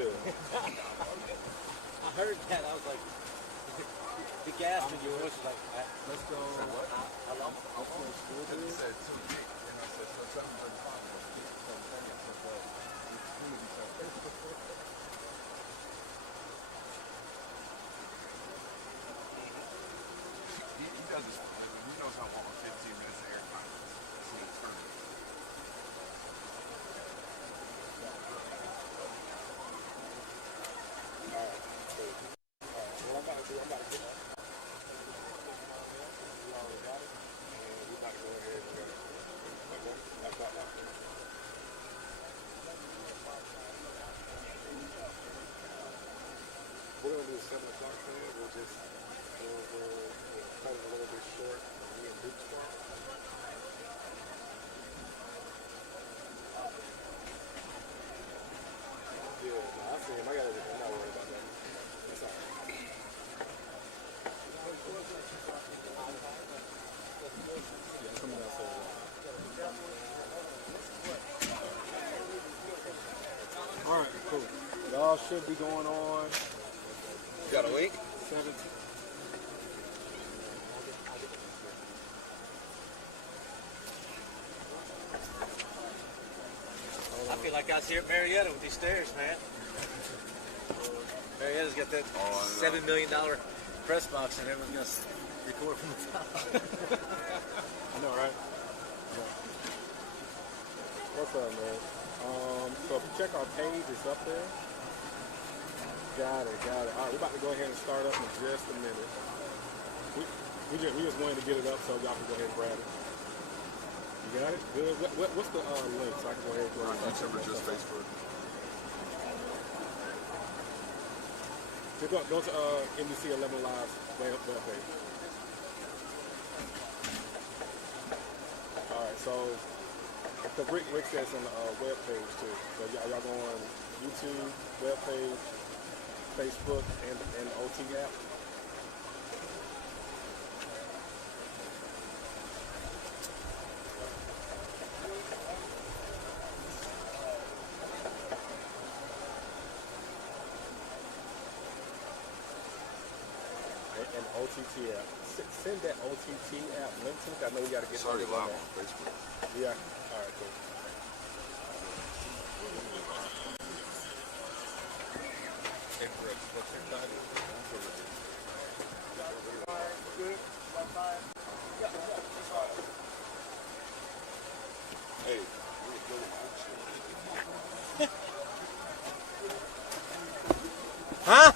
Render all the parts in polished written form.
good. I heard that. I was like, the gas in your voice was like, Let's go. how long? How close school He is? said 2 feet, and I said, so 7:35. He does this. He knows how long 15 minutes of airtime is. It's an eternity. What I'm about to do, I'm about to get up. We already got it. And we're about to go ahead and go. Okay? That's not that. We're going to do a 7 o'clock thing. We'll just cut it a little bit short. Me and Duke start. Yeah, no, I see him. I got everything. I'm not worried about that. That's all right. Yeah, coming outside. All right, cool. Y'all should be going on. You got a link? 17. I feel like I was here at Marietta with these stairs, man. Marietta's got that $7 million press box, and everyone's going to record from the top. I know, right? Yeah. What's up, man? So if you check our page, it's up there. Got it. All right, we're about to go ahead and start up in just a minute. We just wanted to get it up so y'all can go ahead and grab it. You got it? Good. What's the link so I can go ahead and go On YouTube or just Facebook? Go to NBC 11 Live's web page. All right, so because Rick says on the web page too. So y'all go on YouTube, web page, Facebook, and the OT app. And OTT app. Send that OTT app link to me. I know we got to get. It's already live on Facebook. Yeah. All right. Cool. Hey. Huh?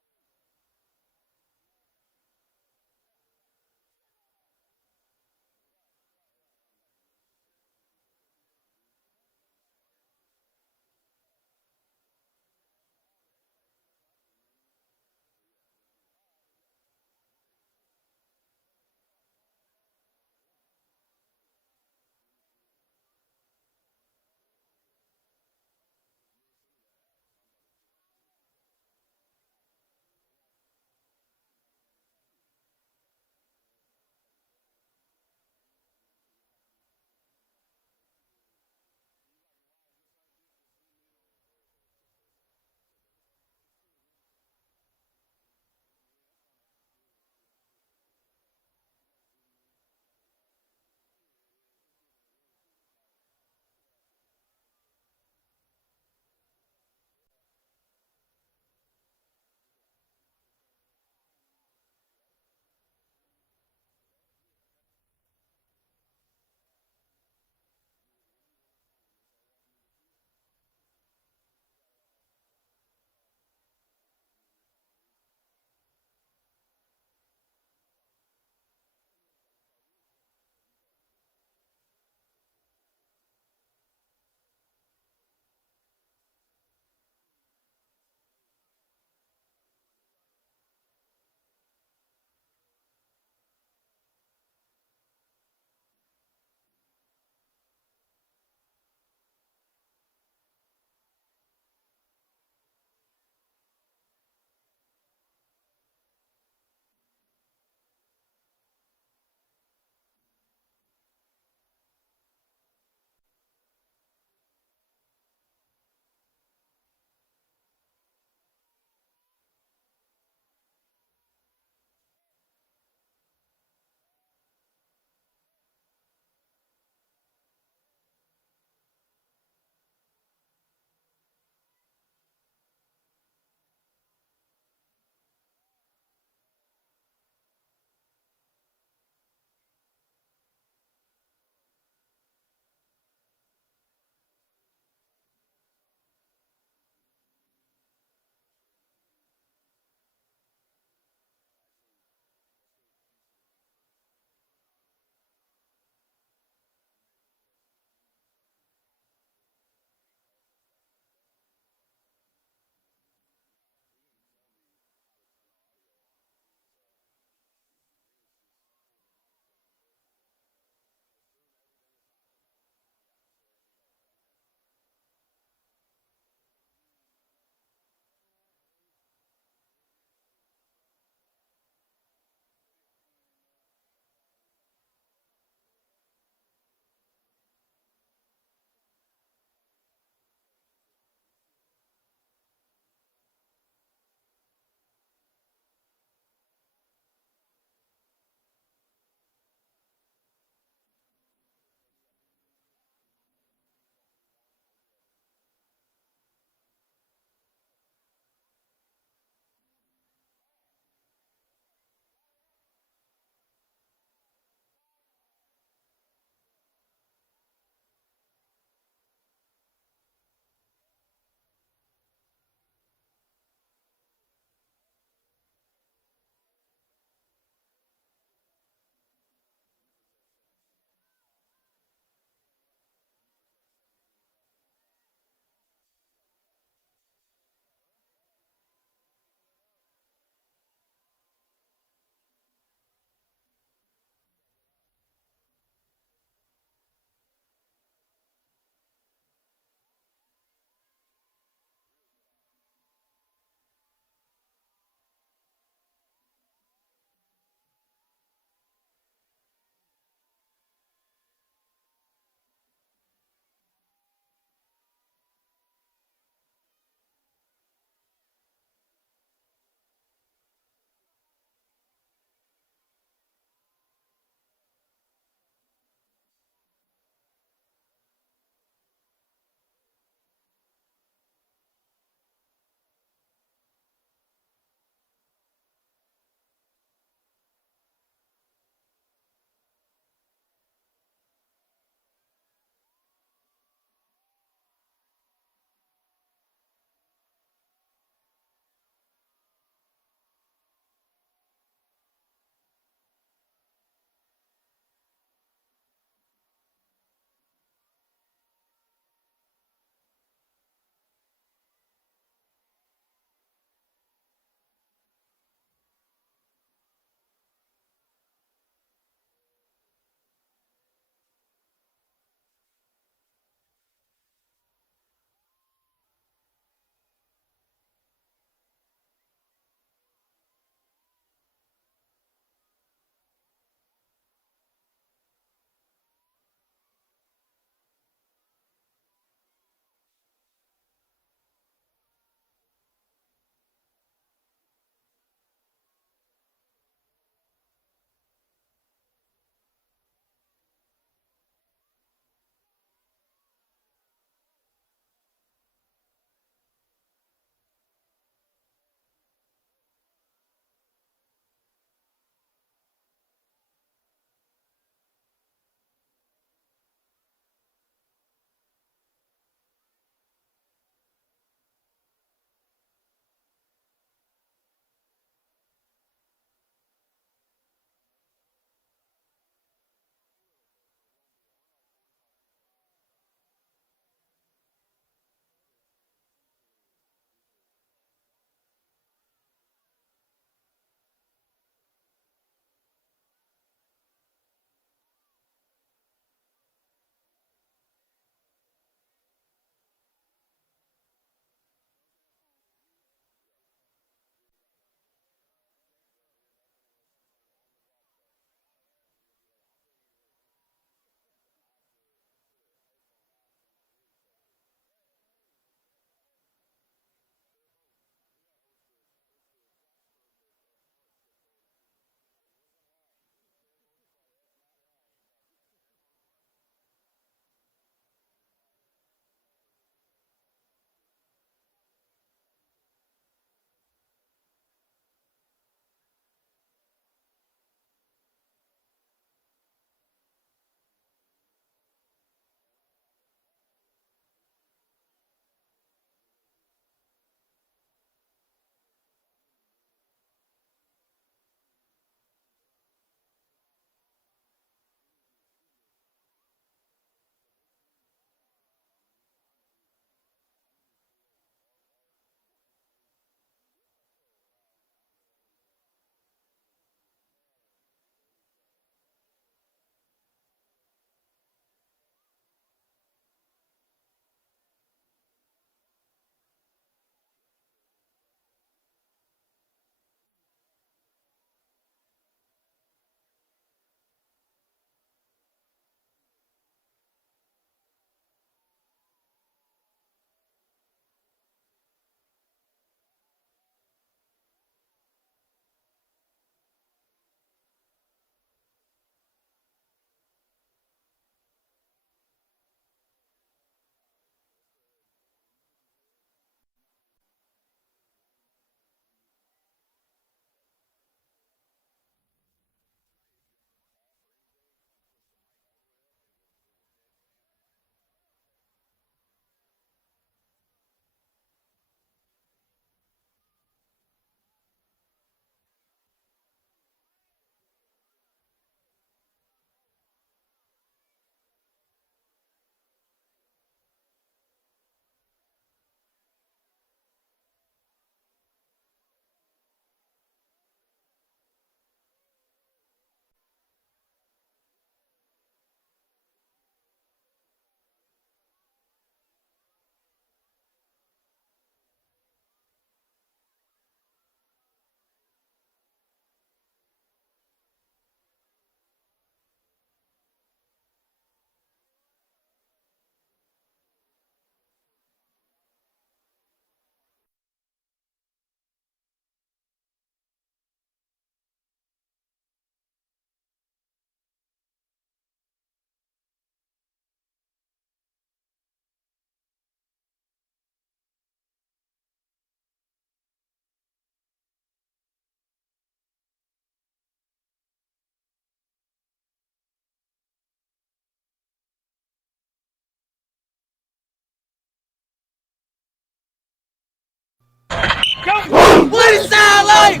What it sound like?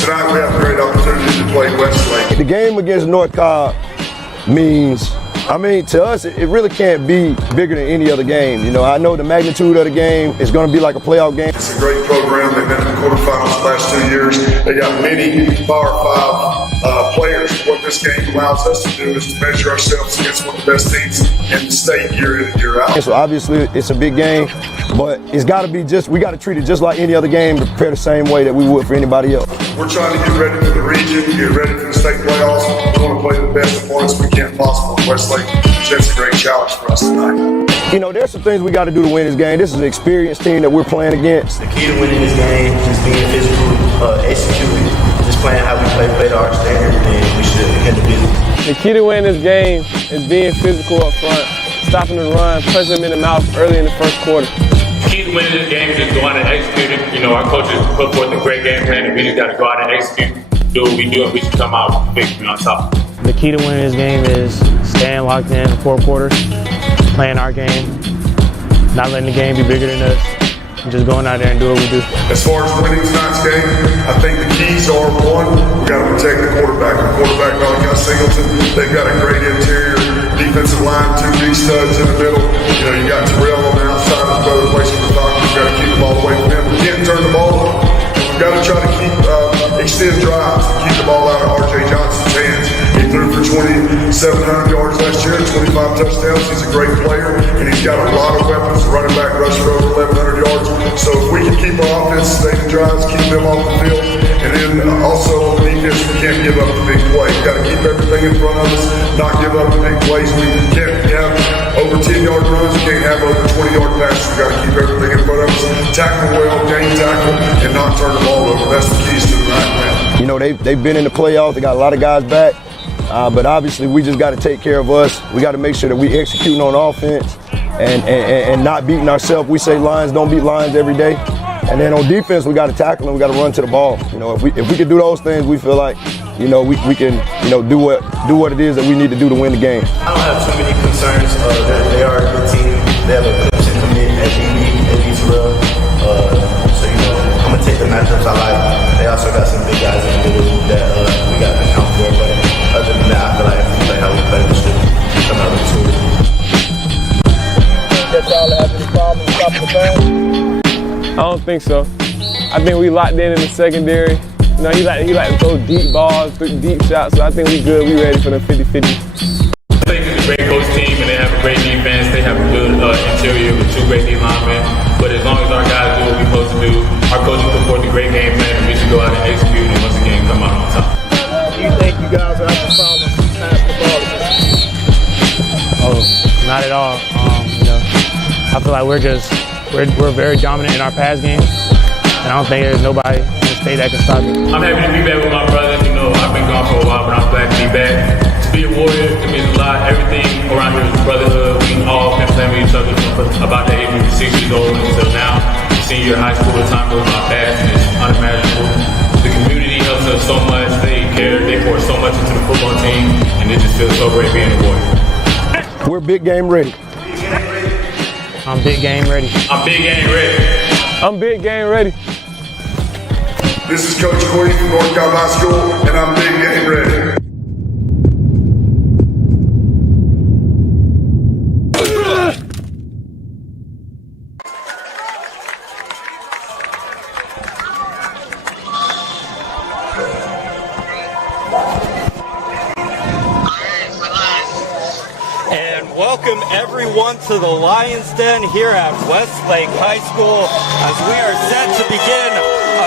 Tonight we have a great opportunity to play Westlake. The game against North Cobb means, to us, it really can't be bigger than any other game. You know, I know the magnitude of the game is going to be like a playoff game. It's a great program. They've been in the quarterfinals the last 2 years. They got many Power 5 players. What this game allows us to do is to measure ourselves against one of the best teams in the state year in and year out. So obviously it's a big game, but it's got to be we got to treat it just like any other game, to prepare the same way that we would for anybody else. We're trying to get ready for the region, get ready for the state playoffs. We want to play the best opponents we can possible. Westlake presents a great challenge for us tonight. You know, there's some things we got to do to win this game. This is an experienced team that we're playing against. The key to winning this game is just being physical, executing, just playing how we play to our standard, and we should handle business. The key to winning this game is being physical up front, stopping the run, punching them in the mouth early in the first quarter. The key to winning this game is just go out and execute it. You know, our coaches put forth a great game plan, and we just got to go out and execute, do what we do, and we should come out with victory on top. The key to winning this game is staying locked in the 4 quarters, playing our game, not letting the game be bigger than us, and just going out there and do what we do. As far as winning tonight's game, I think the keys are, one, we got to protect the quarterback. The quarterback probably got Singleton. They've got a great interior defensive line, 2 big studs in the middle. You know, you got Terrell on the outside of the brother placing the doctor. You've got to keep the ball away from him. We can't turn the ball over. We've got to try to keep extend drives and keep the ball out of R.J. Johnson's hands. He threw for 2,700 yards last year, 25 touchdowns. He's a great player, and he's got a lot of weapons. The running back rushed for over 1,100 yards. So if we can keep our offense sustaining drives, keep them off the field, and then also on the defense, we can't give up the big play. We've got to keep everything in front of us, not give up the big plays. We can't have over 10-yard runs. We can't have over 20-yard passes. We've got to keep everything in front of us, tackle well, gain tackle, and not turn the ball over. That's the keys to the night, man. You know, they've been in the playoffs. They got a lot of guys back. But obviously, we just got to take care of us. We got to make sure that we executing on offense and not beating ourselves. We say Lions don't beat Lions every day. And then on defense, we got to tackle and we got to run to the ball. You know, if we can do those things, we feel like, you know, we can, you know, do what it is that we need to do to win the game. I don't have too many concerns. They are a good team. They have a coach and commit at DB Terrell. So, you know, I'm going to take the matchups I like. They also got some big guys in the middle that we got to account for. But other than that, I feel like if we play how we play, we should come out with 2. That y'all have any problems stopping the pass? I don't think so. I think we locked in the secondary. You know, he like to throw deep balls, deep shots, so I think we good. We ready for the 50-50. Westlake is a great coach team, and they have a great defense. They have a good interior with 2 great D linemen. But as long as our guys do what we're supposed to do, our coaches put forth a great game plan, and we should go out and execute, and once again come out on top. Do you think you guys are having problems passing the ball? Oh, not at all. You know, I feel like we're very dominant in our pass game, and I don't think there's nobody in the state that can stop it. I'm happy to be back with my brothers. You know, I've been gone for a while, but I'm glad to be back. To be a Warrior, it means a lot. Everything around here is brotherhood. We all been playing with each other from about the age we were 6 years old until now. Senior high school, the time goes by fast and it's unimaginable. The community helps us so much. They care. They pour so much into the football team, and it just feels so great being a Warrior. We're big game ready. I'm big game ready. I'm big game ready. I'm big game ready. This is Coach Queen from North Cobb High School, and I'm big game ready. Welcome everyone to the Lions Den here at Westlake High School as we are set to begin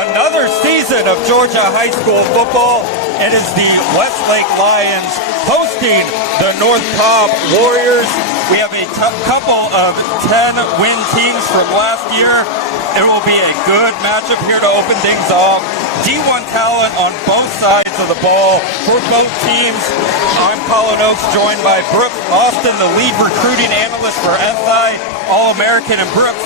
another season of Georgia high school football. It is the Westlake Lions hosting the North Cobb Warriors. We have a couple of 10-win teams from last year. It will be a good matchup here to open things off. D1 talent on both sides of the ball for both teams. I'm Colin Oakes, joined by Brooks Austin, the lead recruiting analyst for SI All-American. And Brooks,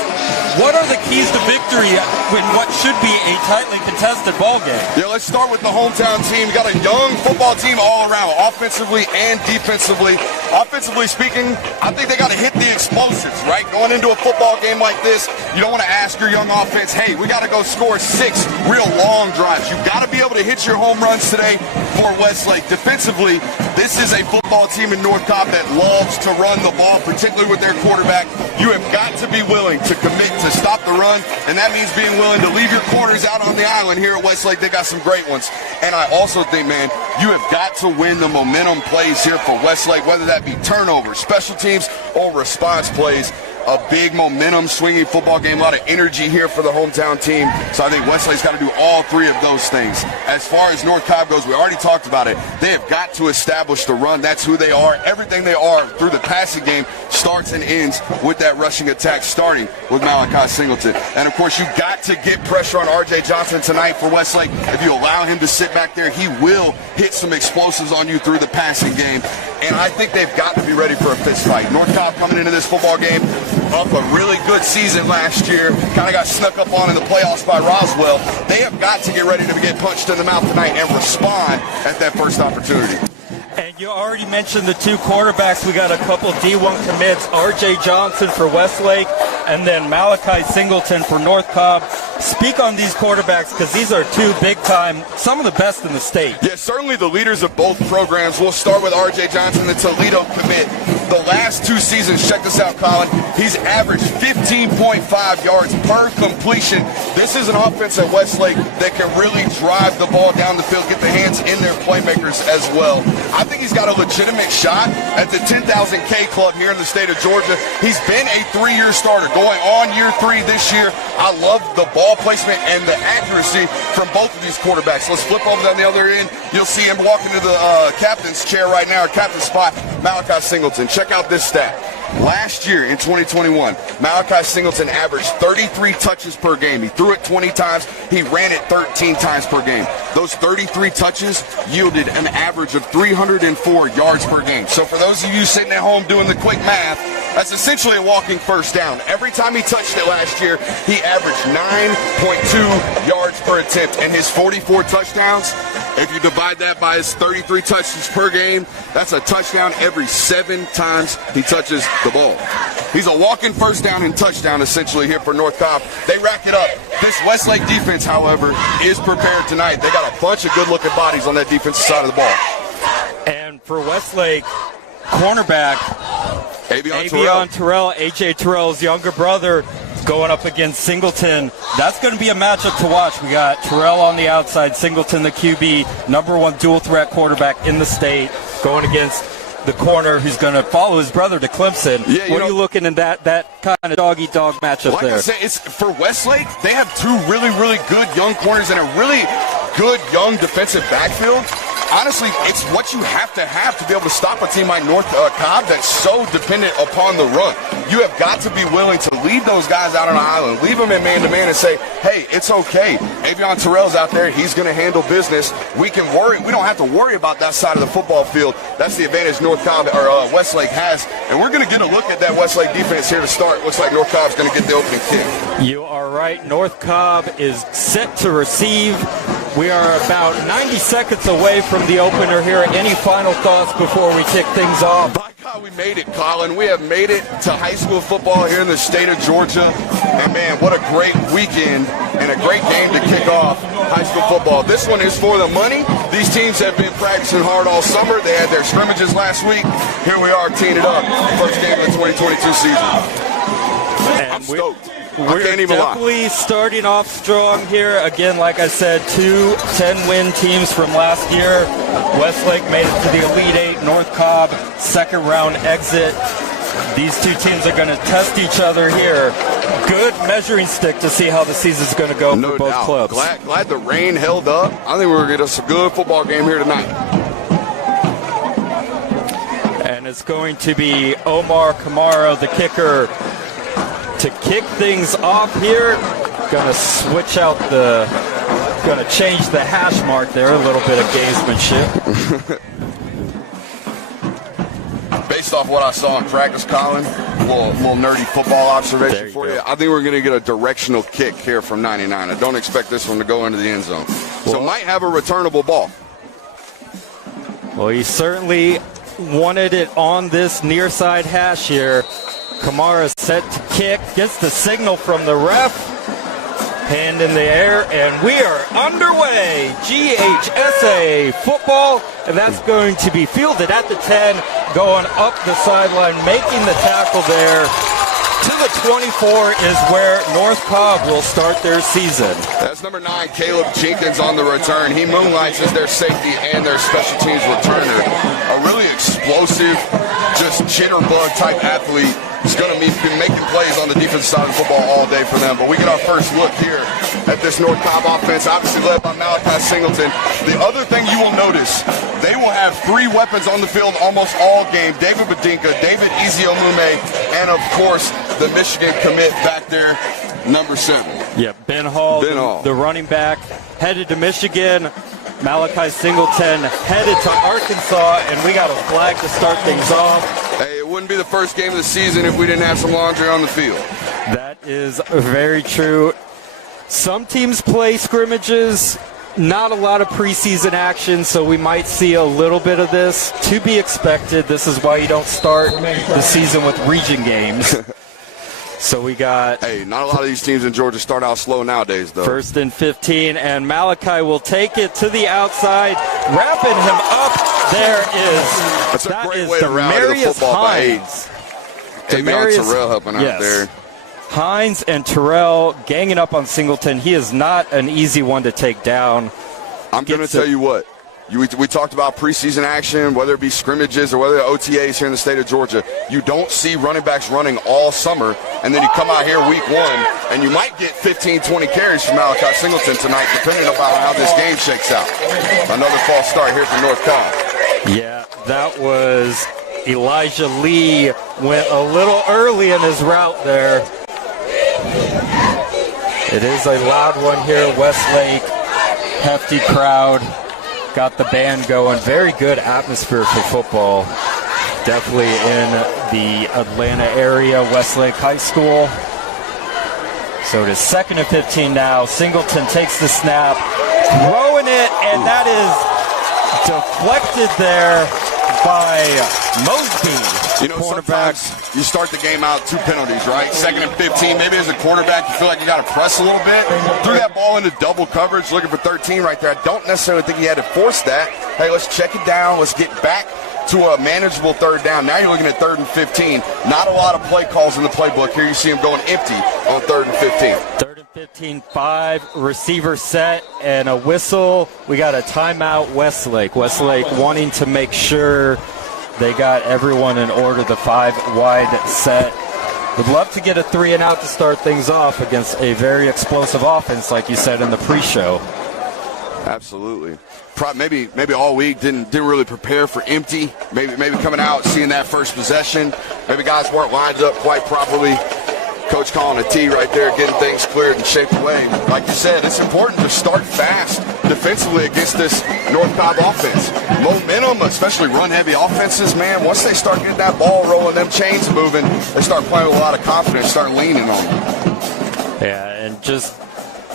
what are the keys to victory in what should be a tightly contested ball game? Yeah, let's start with the hometown team. We got a young football team all around, offensively and defensively. Offensively speaking, I think they got to hit the explosives, right? Going into a football game like this, you don't want to ask your young offense, hey, we got to go score 6 real long drives. You got to be able to hit your home runs today for Westlake. Defensively, this is a football team in North Cobb that loves to run the ball, particularly with their quarterback. You have got to be willing to commit to stop the run, and that means being willing to leave your corners out on the island here at Westlake. They got some great ones. And I also think, man, you have got to win the momentum plays here for Westlake, whether that be turnovers, special teams, or response plays. A big momentum swinging football game, a lot of energy here for the hometown team. So I think Westlake's got to do all 3 of those things. As far as North Cobb goes, we already talked about it. They have got to establish the run. That's who they are. Everything they are through the passing game starts and ends with that rushing attack, starting with Malachi Singleton. And of course, you got to get pressure on RJ Johnson tonight for Westlake. If you allow him to sit back there, he will hit some explosives on you through the passing game. And I think they've got to be ready for a fist fight. North Cobb coming into this football game up a really good season last year, kind of got snuck up on in the playoffs by Roswell. They have got to get ready to get punched in the mouth tonight and respond at that first opportunity. And you already mentioned the 2 quarterbacks. We got a couple D1 commits, RJ Johnson for Westlake and then Malachi Singleton for North Cobb. Speak on these quarterbacks, because these are 2 big-time, some of the best in the state. Yeah, certainly the leaders of both programs. We'll start with RJ Johnson, the Toledo commit. The last 2 seasons, check this out, Colin, he's averaged 15.5 yards per completion. This is an offense at Westlake that can really drive the ball down the field, get the hands in their playmakers as well. I think he's got a legitimate shot at the 10,000K club here in the state of Georgia. He's been a 3-year starter, going on year 3 this year. I love the ball placement and the accuracy from both of these quarterbacks. Let's flip over on the other end. You'll see him walking to the captain's chair right now, or captain's spot, Malachi Singleton. Check out this stat. Last year in 2021, Malachi Singleton averaged 33 touches per game. He threw it 20 times. He ran it 13 times per game. Those 33 touches yielded an average of 304 yards per game. So for those of you sitting at home doing the quick math, that's essentially a walking first down. Every time he touched it last year, he averaged 9.2 yards per attempt. And his 44 touchdowns, if you divide that by his 33 touches per game, that's a touchdown every 7 times he touches the ball. He's a walking first down and touchdown essentially here for North Cobb. They rack it up. This Westlake defense, however, is prepared tonight. They got a bunch of good-looking bodies on that defensive side of the ball. And for Westlake, cornerback Avion Terrell, A.J. Terrell's younger brother, going up against Singleton. That's going to be a matchup to watch. We got Terrell on the outside, Singleton the QB, #1 dual-threat quarterback in the state, going against the corner who's going to follow his brother to Clemson. Yeah, what are you looking in that kind of dog-eat-dog matchup like there? I said, it's for Westlake, they have 2 really, really good young corners and a really good young defensive backfield. Honestly, it's what you have to be able to stop a team like North Cobb that's so dependent upon the run. You have got to be willing to leave those guys out on the island, leave them in man-to-man and say, hey, it's okay. Avion Terrell's out there. He's going to handle business. We don't have to worry about that side of the football field. That's the advantage North Cobb or Westlake has. And we're going to get a look at that Westlake defense here to start. Looks like North Cobb's going to get the opening kick. You are right. North Cobb is set to receive. We are about 90 seconds away from the opener here. Any final thoughts before we kick things off? By God, we made it, Colin. We have made it to high school football here in the state of Georgia. And, man, what a great weekend and a great game to kick off high school football. This one is for the money. These teams have been practicing hard all summer. They had their scrimmages last week. Here we are teeing it up. First game of the 2022 season. I'm stoked. We're definitely starting off strong here. Again, like I said, 2 10-win teams from last year. Westlake made it to the Elite 8. North Cobb, second-round exit. These two teams are going to test each other here. Good measuring stick to see how the season's going to go for both clubs. Glad the rain held up. I think we're going to get us a good football game here tonight. And it's going to be Omar Kamara, the kicker, to kick things off here. Going to switch out going to change the hash mark there, a little bit of gamesmanship. Based off what I saw in practice, Colin, little nerdy football observation for you. I think we're going to get a directional kick here from 99. I don't expect this one to go into the end zone. So might have a returnable ball. Well, he certainly wanted it on this near side hash here. Kamara set to kick, gets the signal from the ref. Hand in the air, and we are underway. GHSA football, and that's going to be fielded at the 10, going up the sideline, making the tackle there. To the 24 is where North Cobb will start their season. That's number 9, Caleb Jenkins on the return. He moonlights as their safety and their special teams returner. A really explosive, just jitterbug type athlete. He's going to be making plays on the defensive side of football all day for them. But we get our first look here at this North Cobb offense, obviously led by Malachi Singleton. The other thing you will notice, they will have 3 weapons on the field almost all game. David Badinka, David Eziomume, and of course, the Michigan commit back there, number 7. Yeah, Ben Hall, the running back, headed to Michigan. Malachi Singleton headed to Arkansas, and we got a flag to start things off. Hey, it wouldn't be the first game of the season if we didn't have some laundry on the field. That is very true. Some teams play scrimmages, not a lot of preseason action, so we might see a little bit of this. To be expected. This is why you don't start the season with region games. So we got... Hey, not a lot of these teams in Georgia start out slow nowadays, though. 1st and 15, and Malachi will take it to the outside, wrapping him up. There is... That's a great way to rally the football by 8. Davion Terrell helping out there. Hines and Terrell ganging up on Singleton. He is not an easy one to take down. I'm going to tell you what. We talked about preseason action, whether it be scrimmages or whether OTAs here in the state of Georgia. You don't see running backs running all summer, and then you come out here week 1, and you might get 15, 20 carries from Malachi Singleton tonight, depending upon how this game shakes out. Another false start here from North Cobb. Yeah, that was Elijah Lee. Went a little early in his route there. It is a loud one here, Westlake. Hefty crowd. Got the band going. Very good atmosphere for football. Definitely in the Atlanta area, Westlake High School. So it is 2nd and 15 now. Singleton takes the snap, throwing it, and that is deflected there by Mosby. You know, sometimes you start the game out 2 penalties, right? 2nd and 15. Maybe as a quarterback, you feel like you got to press a little bit. Threw that ball into double coverage, looking for 13 right there. I don't necessarily think he had to force that. Hey, let's check it down. Let's get back to a manageable 3rd down. Now you're looking at 3rd and 15. Not a lot of play calls in the playbook. Here you see him going empty on 3rd and 15. 3rd and 15, 5 receiver set and a whistle. We got a timeout, Westlake. Westlake wanting to make sure they got everyone in order, the 5 wide set. Would love to get a 3 and out to start things off against a very explosive offense, like you said in the pre-show. Absolutely. Maybe all week didn't really prepare for empty. Maybe coming out, seeing that first possession. Maybe guys weren't lined up quite properly. Coach calling a T right there, getting things cleared and shaped away. Like you said, it's important to start fast defensively against this North Cobb offense. Momentum, especially run-heavy offenses, man, once they start getting that ball rolling, them chains moving, they start playing with a lot of confidence, start leaning on them. Yeah, and just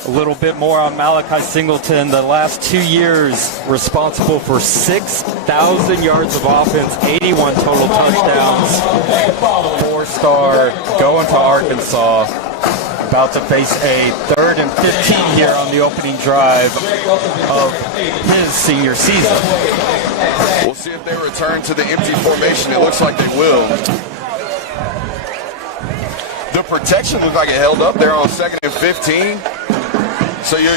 a little bit more on Malachi Singleton. The last 2 years responsible for 6,000 yards of offense, 81 total touchdowns, 4-star, going to Arkansas. About to face a 3rd and 15 here on the opening drive of his senior season. We'll see if they return to the empty formation. It looks like they will. The protection looked like it held up there on 2nd and 15. So you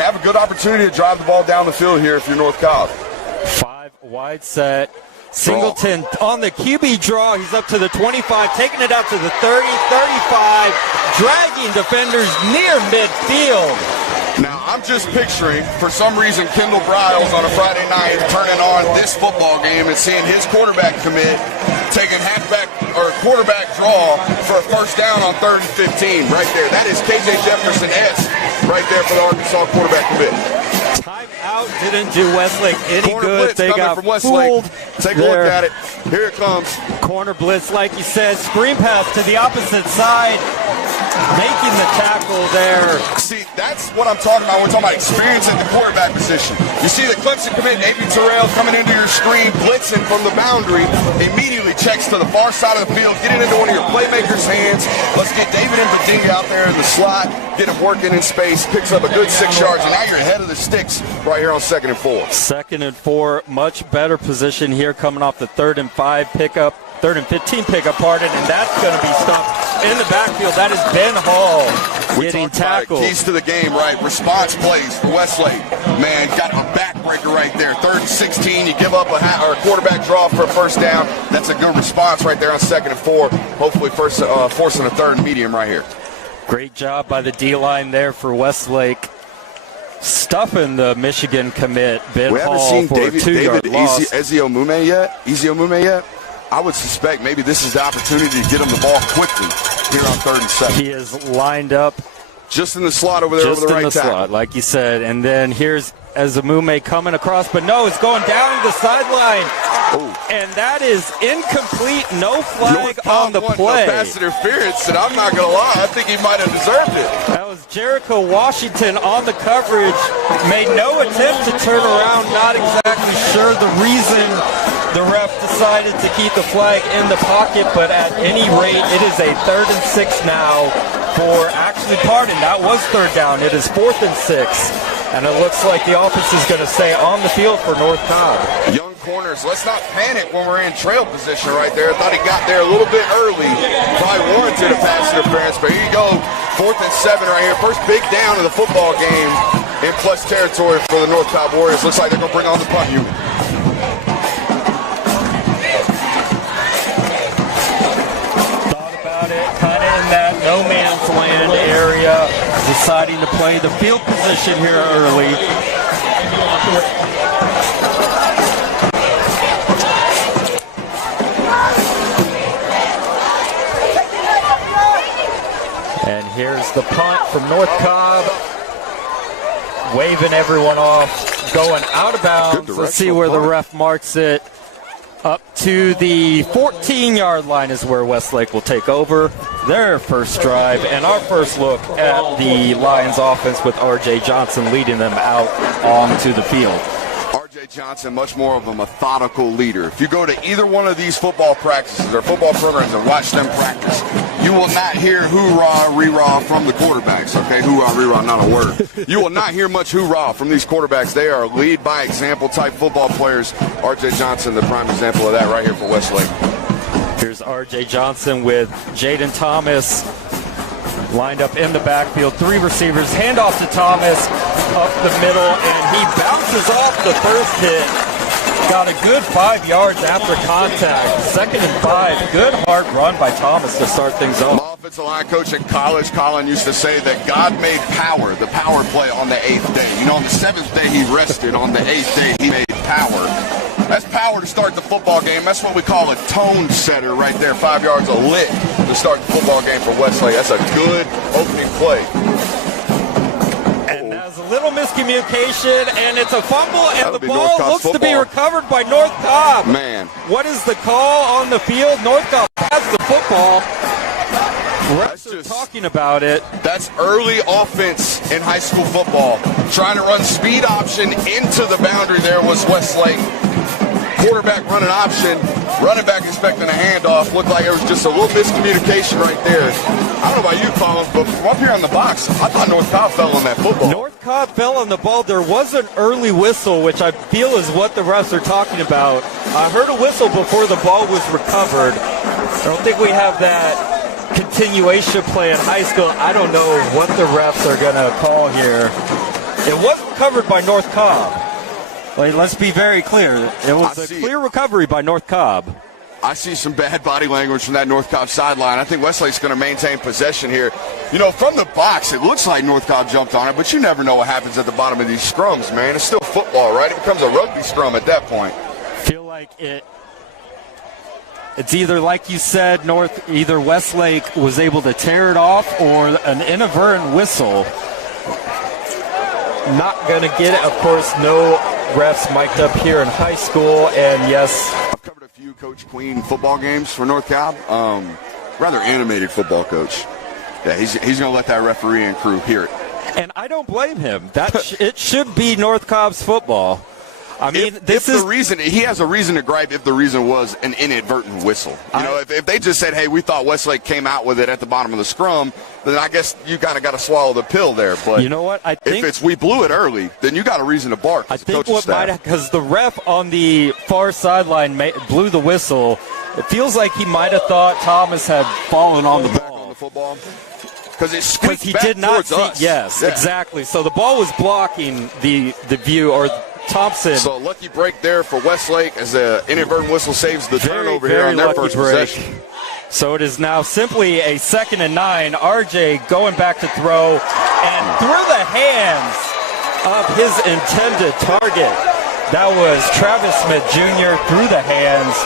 have a good opportunity to drive the ball down the field here if you're North Cobb. 5 wide set. Singleton on the QB draw. He's up to the 25, taking it out to the 30, 35, dragging defenders near midfield. Now, I'm just picturing, for some reason, Kendall Briles on a Friday night turning on this football game and seeing his quarterback commit, taking halfback or quarterback draw for a first down on 3rd and 15 right there. That is KJ Jefferson-esque right there for the Arkansas quarterback commit. Timeout didn't do Westlake any Corner good. blitz They coming got from Westlake. fooled. Take a look at it. Here it comes. Corner blitz, like you said, screen pass to the opposite side, making the tackle there. See, that's what I'm talking about. We're talking about experience at the quarterback position. You see the Clemson commit, A.B. Terrell coming into your screen, blitzing from the boundary, immediately checks to the far side of the field, get it into one of your playmakers' hands. Let's get David Mbadinga out there in the slot, get him working in space, picks up a good 6 yards, and now you're ahead of the sticks right here on 2nd and 4. 2nd and 4, much better position here coming off the 3rd and 5 pickup, 3rd and 15 pickup, pardon, and that's going to be stopped in the backfield. That is Ben Hall getting tackled. Keys to the game, right? Response plays for Westlake. Man, got a backbreaker right there. 3rd and 16, you give up a quarterback draw for a first down. That's a good response right there on 2nd and 4. Hopefully forcing a 3rd and medium right here. Great job by the D-line there for Westlake. Stuffing the Michigan commit, Ben Hall, seen for a 2-yard loss. Eziomume yet? I would suspect maybe this is the opportunity to get him the ball quickly here on 3rd and 7. He is lined up just in the slot over there, over the right tackle. Slot, like you said. And then here's Eziomume coming across, but no, it's going down the sideline. Oh. And that is incomplete, no flag on the play. No pass interference, and I'm not going to lie, I think he might have deserved it. That was Jericho Washington on the coverage, made no attempt to turn around, not exactly sure the reason the ref decided to keep the flag in the pocket, but at any rate, it is a 3rd and 6 now for, actually, pardon, that was 3rd down. It is 4th and 6, and it looks like the offense is going to stay on the field for North Cobb. Young corners, let's not panic when we're in trail position right there. I thought he got there a little bit early. Probably warranted a pass interference, but here you go. 4th and 7 right here. First big down of the football game in plus territory for the North Cobb Warriors. Looks like they're going to bring on the punt unit. Kind of in that no man's land area, deciding to play the field position here early. And here's the punt from North Cobb, waving everyone off, going out of bounds. Let's see where the ref marks it. Up to the 14-yard line is where Westlake will take over their first drive, and our first look at the Lions offense with R.J. Johnson leading them out onto the field. R.J. Johnson, much more of a methodical leader. If you go to either one of these football practices or football programs and watch them practice, you will not hear hoorah, ree-rah from the quarterbacks, okay? Hoorah, ree-rah, not a word. You will not hear much hoorah from these quarterbacks. They are lead by example type football players. R.J. Johnson, the prime example of that right here for Westlake. Here's R.J. Johnson with Jaden Thomas lined up in the backfield. 3 receivers, handoff to Thomas up the middle, and he bounces off the first hit. Got a good 5 yards after contact. 2nd and 5. Good hard run by Thomas to start things off. My offensive line coach in college, Colin, used to say that God made power, the power play, on the 8th day. You know, on the 7th day he rested. On the 8th day he made power. That's power to start the football game. That's what we call a tone setter right there. 5 yards of lit to start the football game for Westlake. That's a good opening play. And there's a little miscommunication, and it's a fumble, and the ball looks football. to be recovered by North Cobb. Man. What is the call on the field? North Cobb has the football. Refs are talking about it. That's early offense in high school football. Trying to run speed option into the boundary there was Westlake. Quarterback running option, running back expecting a handoff. Looked like it was just a little miscommunication right there. I don't know about you, Colin, but from up here on the box, I thought North Cobb fell on that football. North Cobb fell on the ball. There was an early whistle, which I feel is what the refs are talking about. I heard a whistle before the ball was recovered. I don't think we have that continuation play in high school. I don't know what the refs are going to call here. It was recovered by North Cobb. Like, let's be very clear. It was a clear recovery by North Cobb. I see some bad body language from that North Cobb sideline. I think Westlake's going to maintain possession here. You know, from the box, it looks like North Cobb jumped on it, but you never know what happens at the bottom of these scrums, man. It's still football, right? It becomes a rugby scrum at that point. Feel like it's either, like you said, either Westlake was able to tear it off or an inadvertent whistle. Not going to get it. Of course, no refs mic'd up here in high school, and yes. I've covered a few Coach Queen football games for North Cobb. Rather animated football coach. Yeah, he's going to let that referee and crew hear it. And I don't blame him. It should be North Cobb's football. I mean, he has a reason to gripe if the reason was an inadvertent whistle. You know, if they just said, hey, we thought Westlake came out with it at the bottom of the scrum, then I guess you kind of got to swallow the pill there. But you know what? I think if it's we blew it early, then you got a reason to bark. I think what might, because the ref on the far sideline blew the whistle, it feels like he might have thought Thomas had fallen on the ball. On the football. Because he did not see us. Yes, exactly. So the ball was blocking the view, or Thompson. So a lucky break there for Westlake as the inadvertent whistle saves the turnover here on their first possession. So it is now simply a 2nd and 9. RJ going back to throw, and through the hands of his intended target. That was Travis Smith Jr. through the hands.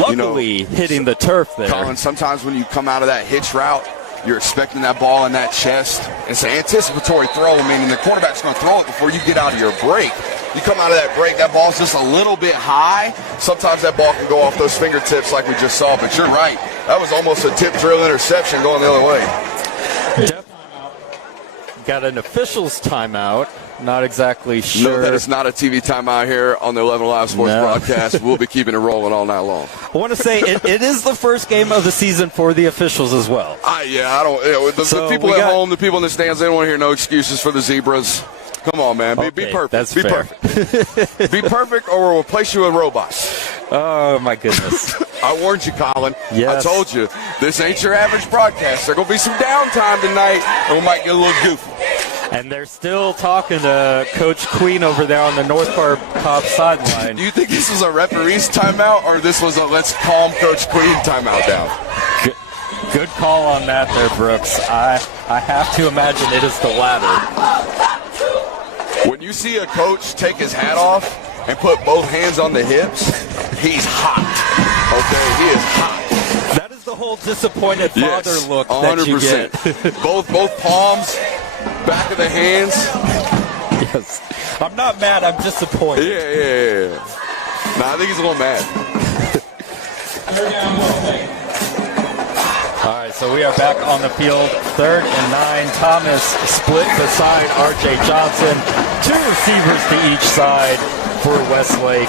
Luckily hitting the turf there. Colin, sometimes when you come out of that hitch route, you're expecting that ball in that chest. It's an anticipatory throw, meaning the quarterback's going to throw it before you get out of your break. You come out of that break, that ball's just a little bit high. Sometimes that ball can go off those fingertips like we just saw, but you're right. That was almost a tip drill interception going the other way. Got an official's timeout. Not exactly sure. No, that is not a TV timeout here on the 11 Live Sports broadcast. We'll be keeping it rolling all night long. I want to say it is the first game of the season for the officials as well. The people at home, the people in the stands, they don't want to hear no excuses for the Zebras. Come on, man. Be perfect. That's be fair. Perfect. Be perfect, or we'll replace you with robots. Oh, my goodness. I warned you, Colin. Yes. I told you, this ain't your average broadcast. There's going to be some downtime tonight, and we might get a little goofy. And they're still talking to Coach Queen over there on the North Cobb sideline. Do you think this was a referee's timeout, or this was a let's calm Coach Queen timeout down? Good call on that there, Brooks. I have to imagine it is the latter. When you see a coach take his hat off and put both hands on the hips, he's hot. Okay, he is hot. That is the whole disappointed father look 100%. That you get. both palms, back of the hands. Yes. I'm not mad, I'm disappointed. Yeah. Nah, I think he's a little mad. All right, so we are back on the field. 3rd and 9. Thomas split beside R.J. Johnson. 2 receivers to each side for Westlake.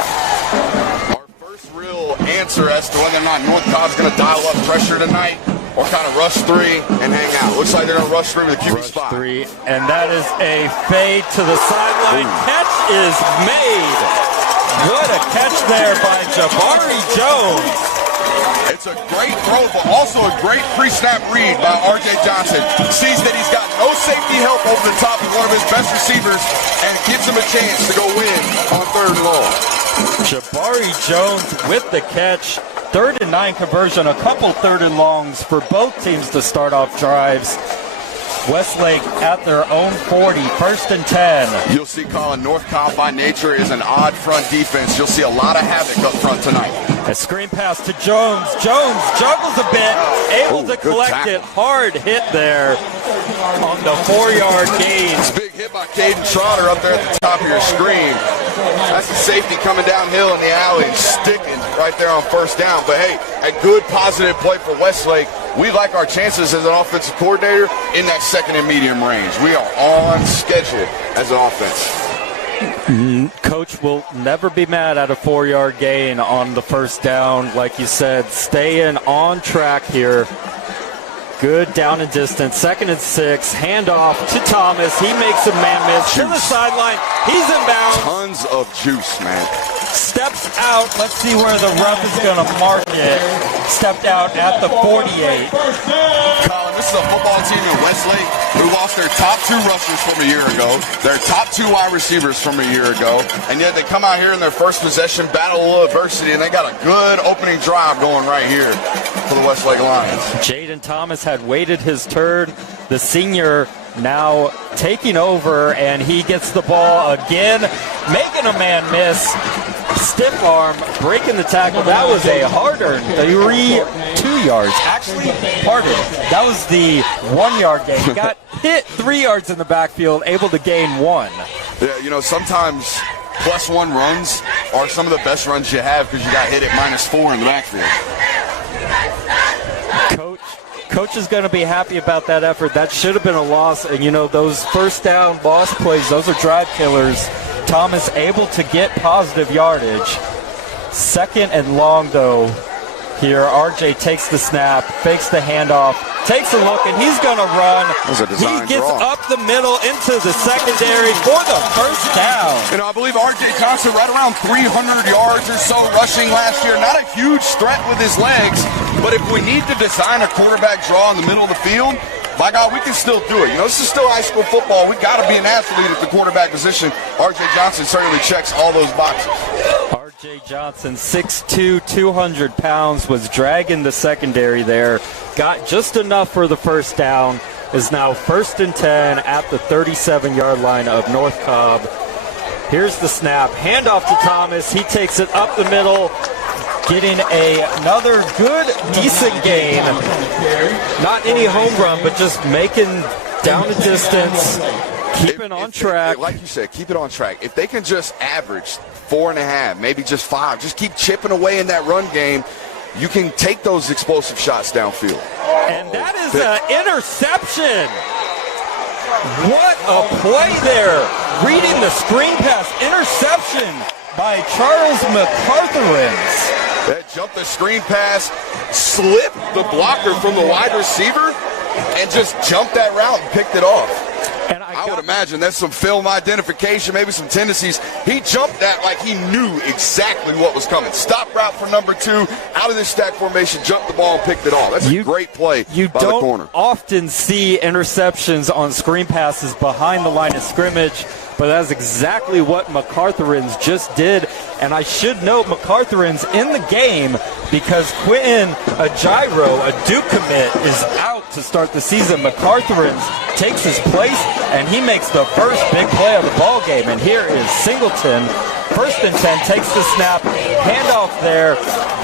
Our first real answer as to whether or not North Cobb's going to dial up pressure tonight or kind of rush 3 and hang out. Looks like they're going to rush 3 with a QB spot. 3, and that is a fade to the sideline. Catch is made. What a catch there by Jabari Jones. It's a great throw, but also a great pre-snap read by R.J. Johnson. Sees that he's got no safety help over the top of one of his best receivers and gives him a chance to go win on 3rd and long. Jabari Jones with the catch. 3rd and 9 conversion, a couple 3rd and longs for both teams to start off drives. Westlake at their own 40, 1st and 10. You'll see, Colin, North Cobb by nature is an odd front defense. You'll see a lot of havoc up front tonight. A screen pass to Jones. Jones juggles a bit, able to collect it. Hard hit there on the 4-yard gain. It's a big hit by Caden Trotter up there at the top of your screen. That's the safety coming downhill in the alley, sticking right there on 1st down. But hey, a good positive play for Westlake. We like our chances as an offensive coordinator in that 2nd and medium range. We are on schedule as an offense. Coach will never be mad at a 4-yard gain on the 1st down. Like you said, staying on track here. Good down and distance. 2nd and 6. Handoff to Thomas. He makes a man miss to the sideline. He's inbound. Tons of juice, man. Steps out. Let's see where the ref is going to mark it. Stepped out at the 48. Colin, this is a football team in Westlake who lost their top 2 rushers from a year ago, their top 2 wide receivers from a year ago, and yet they come out here in their first possession, battle a little adversity, and they got a good opening drive going right here for the Westlake Lions. Jaden Thomas had waited his turn. The senior now taking over, and he gets the ball again, making a man miss. Stiff arm, breaking the tackle. That was a hard-earned 2 yards. Actually, pardon. That was the 1 yard gain. He got hit 3 yards in the backfield, able to gain 1. Yeah, you know, sometimes +1 runs are some of the best runs you have because you got hit at -4 in the backfield. Coach is going to be happy about that effort. That should have been a loss. And, you know, those first down loss plays, those are drive killers. Thomas able to get positive yardage. 2nd and long, though, here. RJ takes the snap, fakes the handoff, takes a look, and he's going to run. He gets up the middle into the secondary for the first down. You know, I believe RJ Johnson right around 300 yards or so rushing last year. Not a huge threat with his legs, but if we need to design a quarterback draw in the middle of the field, by God, we can still do it. You know, this is still high school football. We got to be an athlete at the quarterback position. RJ Johnson certainly checks all those boxes. RJ Johnson, 6'2", 200 pounds, was dragging the secondary there. Got just enough for the first down. Is now 1st and 10 at the 37-yard line of North Cobb. Here's the snap. Handoff to Thomas. He takes it up the middle, getting another good, decent gain. Not any home run, but just making down the distance, keeping on track. Like you said, keep it on track. If they can just average 4.5, maybe just 5, just keep chipping away in that run game, you can take those explosive shots downfield. And that is an interception. What a play there. Reading the screen pass. Interception by Charles McCartherins. That jumped the screen pass, slipped the blocker from the wide receiver, and just jumped that route and picked it off. And I would imagine that's some film identification, maybe some tendencies. He jumped that like he knew exactly what was coming. Stop route for number 2, out of this stack formation, jumped the ball and picked it off. That's a great play by the corner. You don't often see interceptions on screen passes behind the line of scrimmage, but that's exactly what McCartherins just did. And I should note McCartherins in the game because Quentin Ajiro, a Duke commit, is out to start the season. McCartherins takes his place, and he makes the first big play of the ball game. And here is Singleton. 1st and 10, takes the snap, handoff there.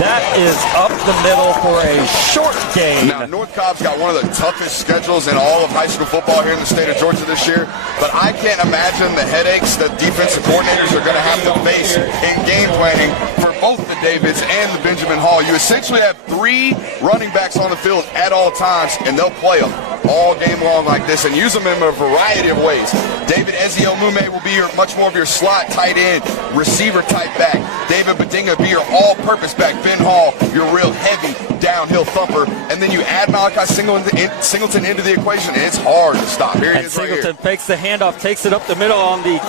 That is up the middle for a short gain. Now, North Cobb's got one of the toughest schedules in all of high school football here in the state of Georgia this year, but I can't imagine the headaches that defensive coordinators are going to have to face in game planning for both the Davids and the Benjamin Hall. You essentially have 3 running backs on the field at all times, and they'll play them all game long like this and use them in a variety of ways. David Ezio-Mume will be much more of your slot tight end, receiver type back. David Badinga be your all-purpose back. Ben Hall, your real heavy downhill thumper. And then you add Malachi Singleton into the equation, and it's hard to stop. Here he is right here. Singleton fakes the handoff, takes it up the middle on the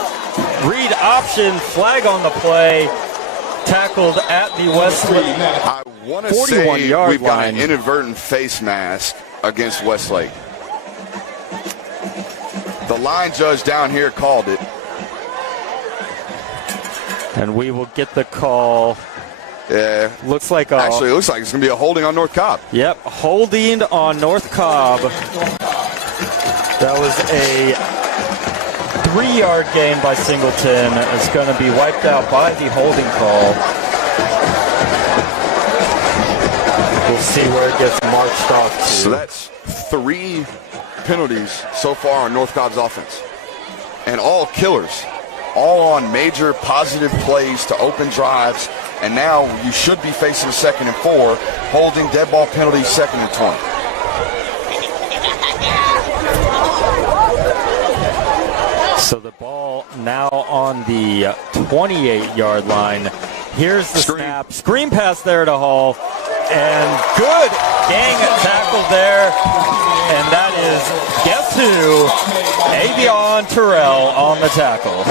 read option, flag on the play. Tackled at the Westlake. I want to say we've got an inadvertent face mask against Westlake. The line judge down here called it. And we will get the call. Yeah. Looks like actually, it looks like it's going to be a holding on North Cobb. Yep, holding on North Cobb. That was a 3-yard gain by Singleton. It's going to be wiped out by the holding call. We'll see where it gets marched off to. So that's 3 penalties so far on North Cobb's offense. And all killers. All on major positive plays to open drives. And now you should be facing 2nd and 4. Holding, dead ball penalty, 2nd and 20. So the ball now on the 28-yard line. Here's the snap. Screen pass there to Hall. and good gang tackle there. And that is, guess who? Avion Terrell on the tackle.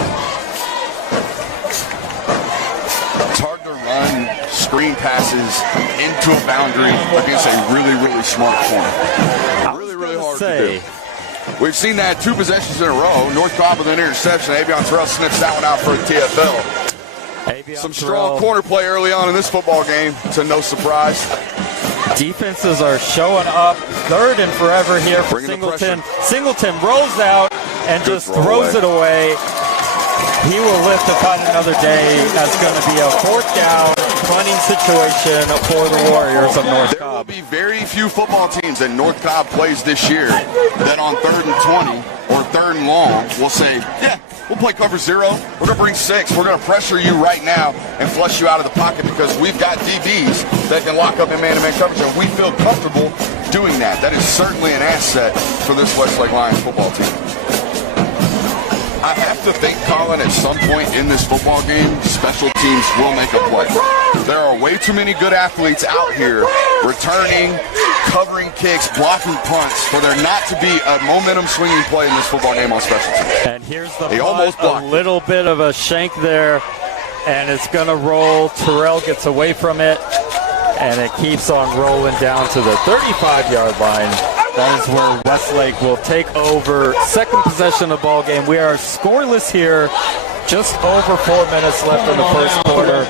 It's hard to run screen passes into a boundary against a really, really smart corner. Really, really hard to do. We've seen that 2 possessions in a row. North Cobb with an interception. Avion Terrell sniffs that one out for a TFL. Some strong corner play early on in this football game, to no surprise. Defenses are showing up. 3rd and forever here for Singleton. Singleton rolls out and just throws it away. He will live to fight another day. That's going to be a 4th down punting situation for the Warriors of North Cobb. There will be very few football teams that North Cobb plays this year that on 3rd and 20 or 3rd and long will say, yeah, we'll play cover 0. We're going to bring 6. We're going to pressure you right now and flush you out of the pocket because we've got DBs that can lock up in man-to-man coverage, and we feel comfortable doing that. That is certainly an asset for this Westlake Lions football team. I have to think, Colin, at some point in this football game, special teams will make a play. There are way too many good athletes out here returning, covering kicks, blocking punts for there not to be a momentum swinging play in this football game on special teams. And here's the punt, a little bit of a shank there, and it's going to roll. Terrell gets away from it, and it keeps on rolling down to the 35-yard line. That is where Westlake will take over. 2nd possession of the ball game. We are scoreless here. Just over 4 minutes left in the first quarter.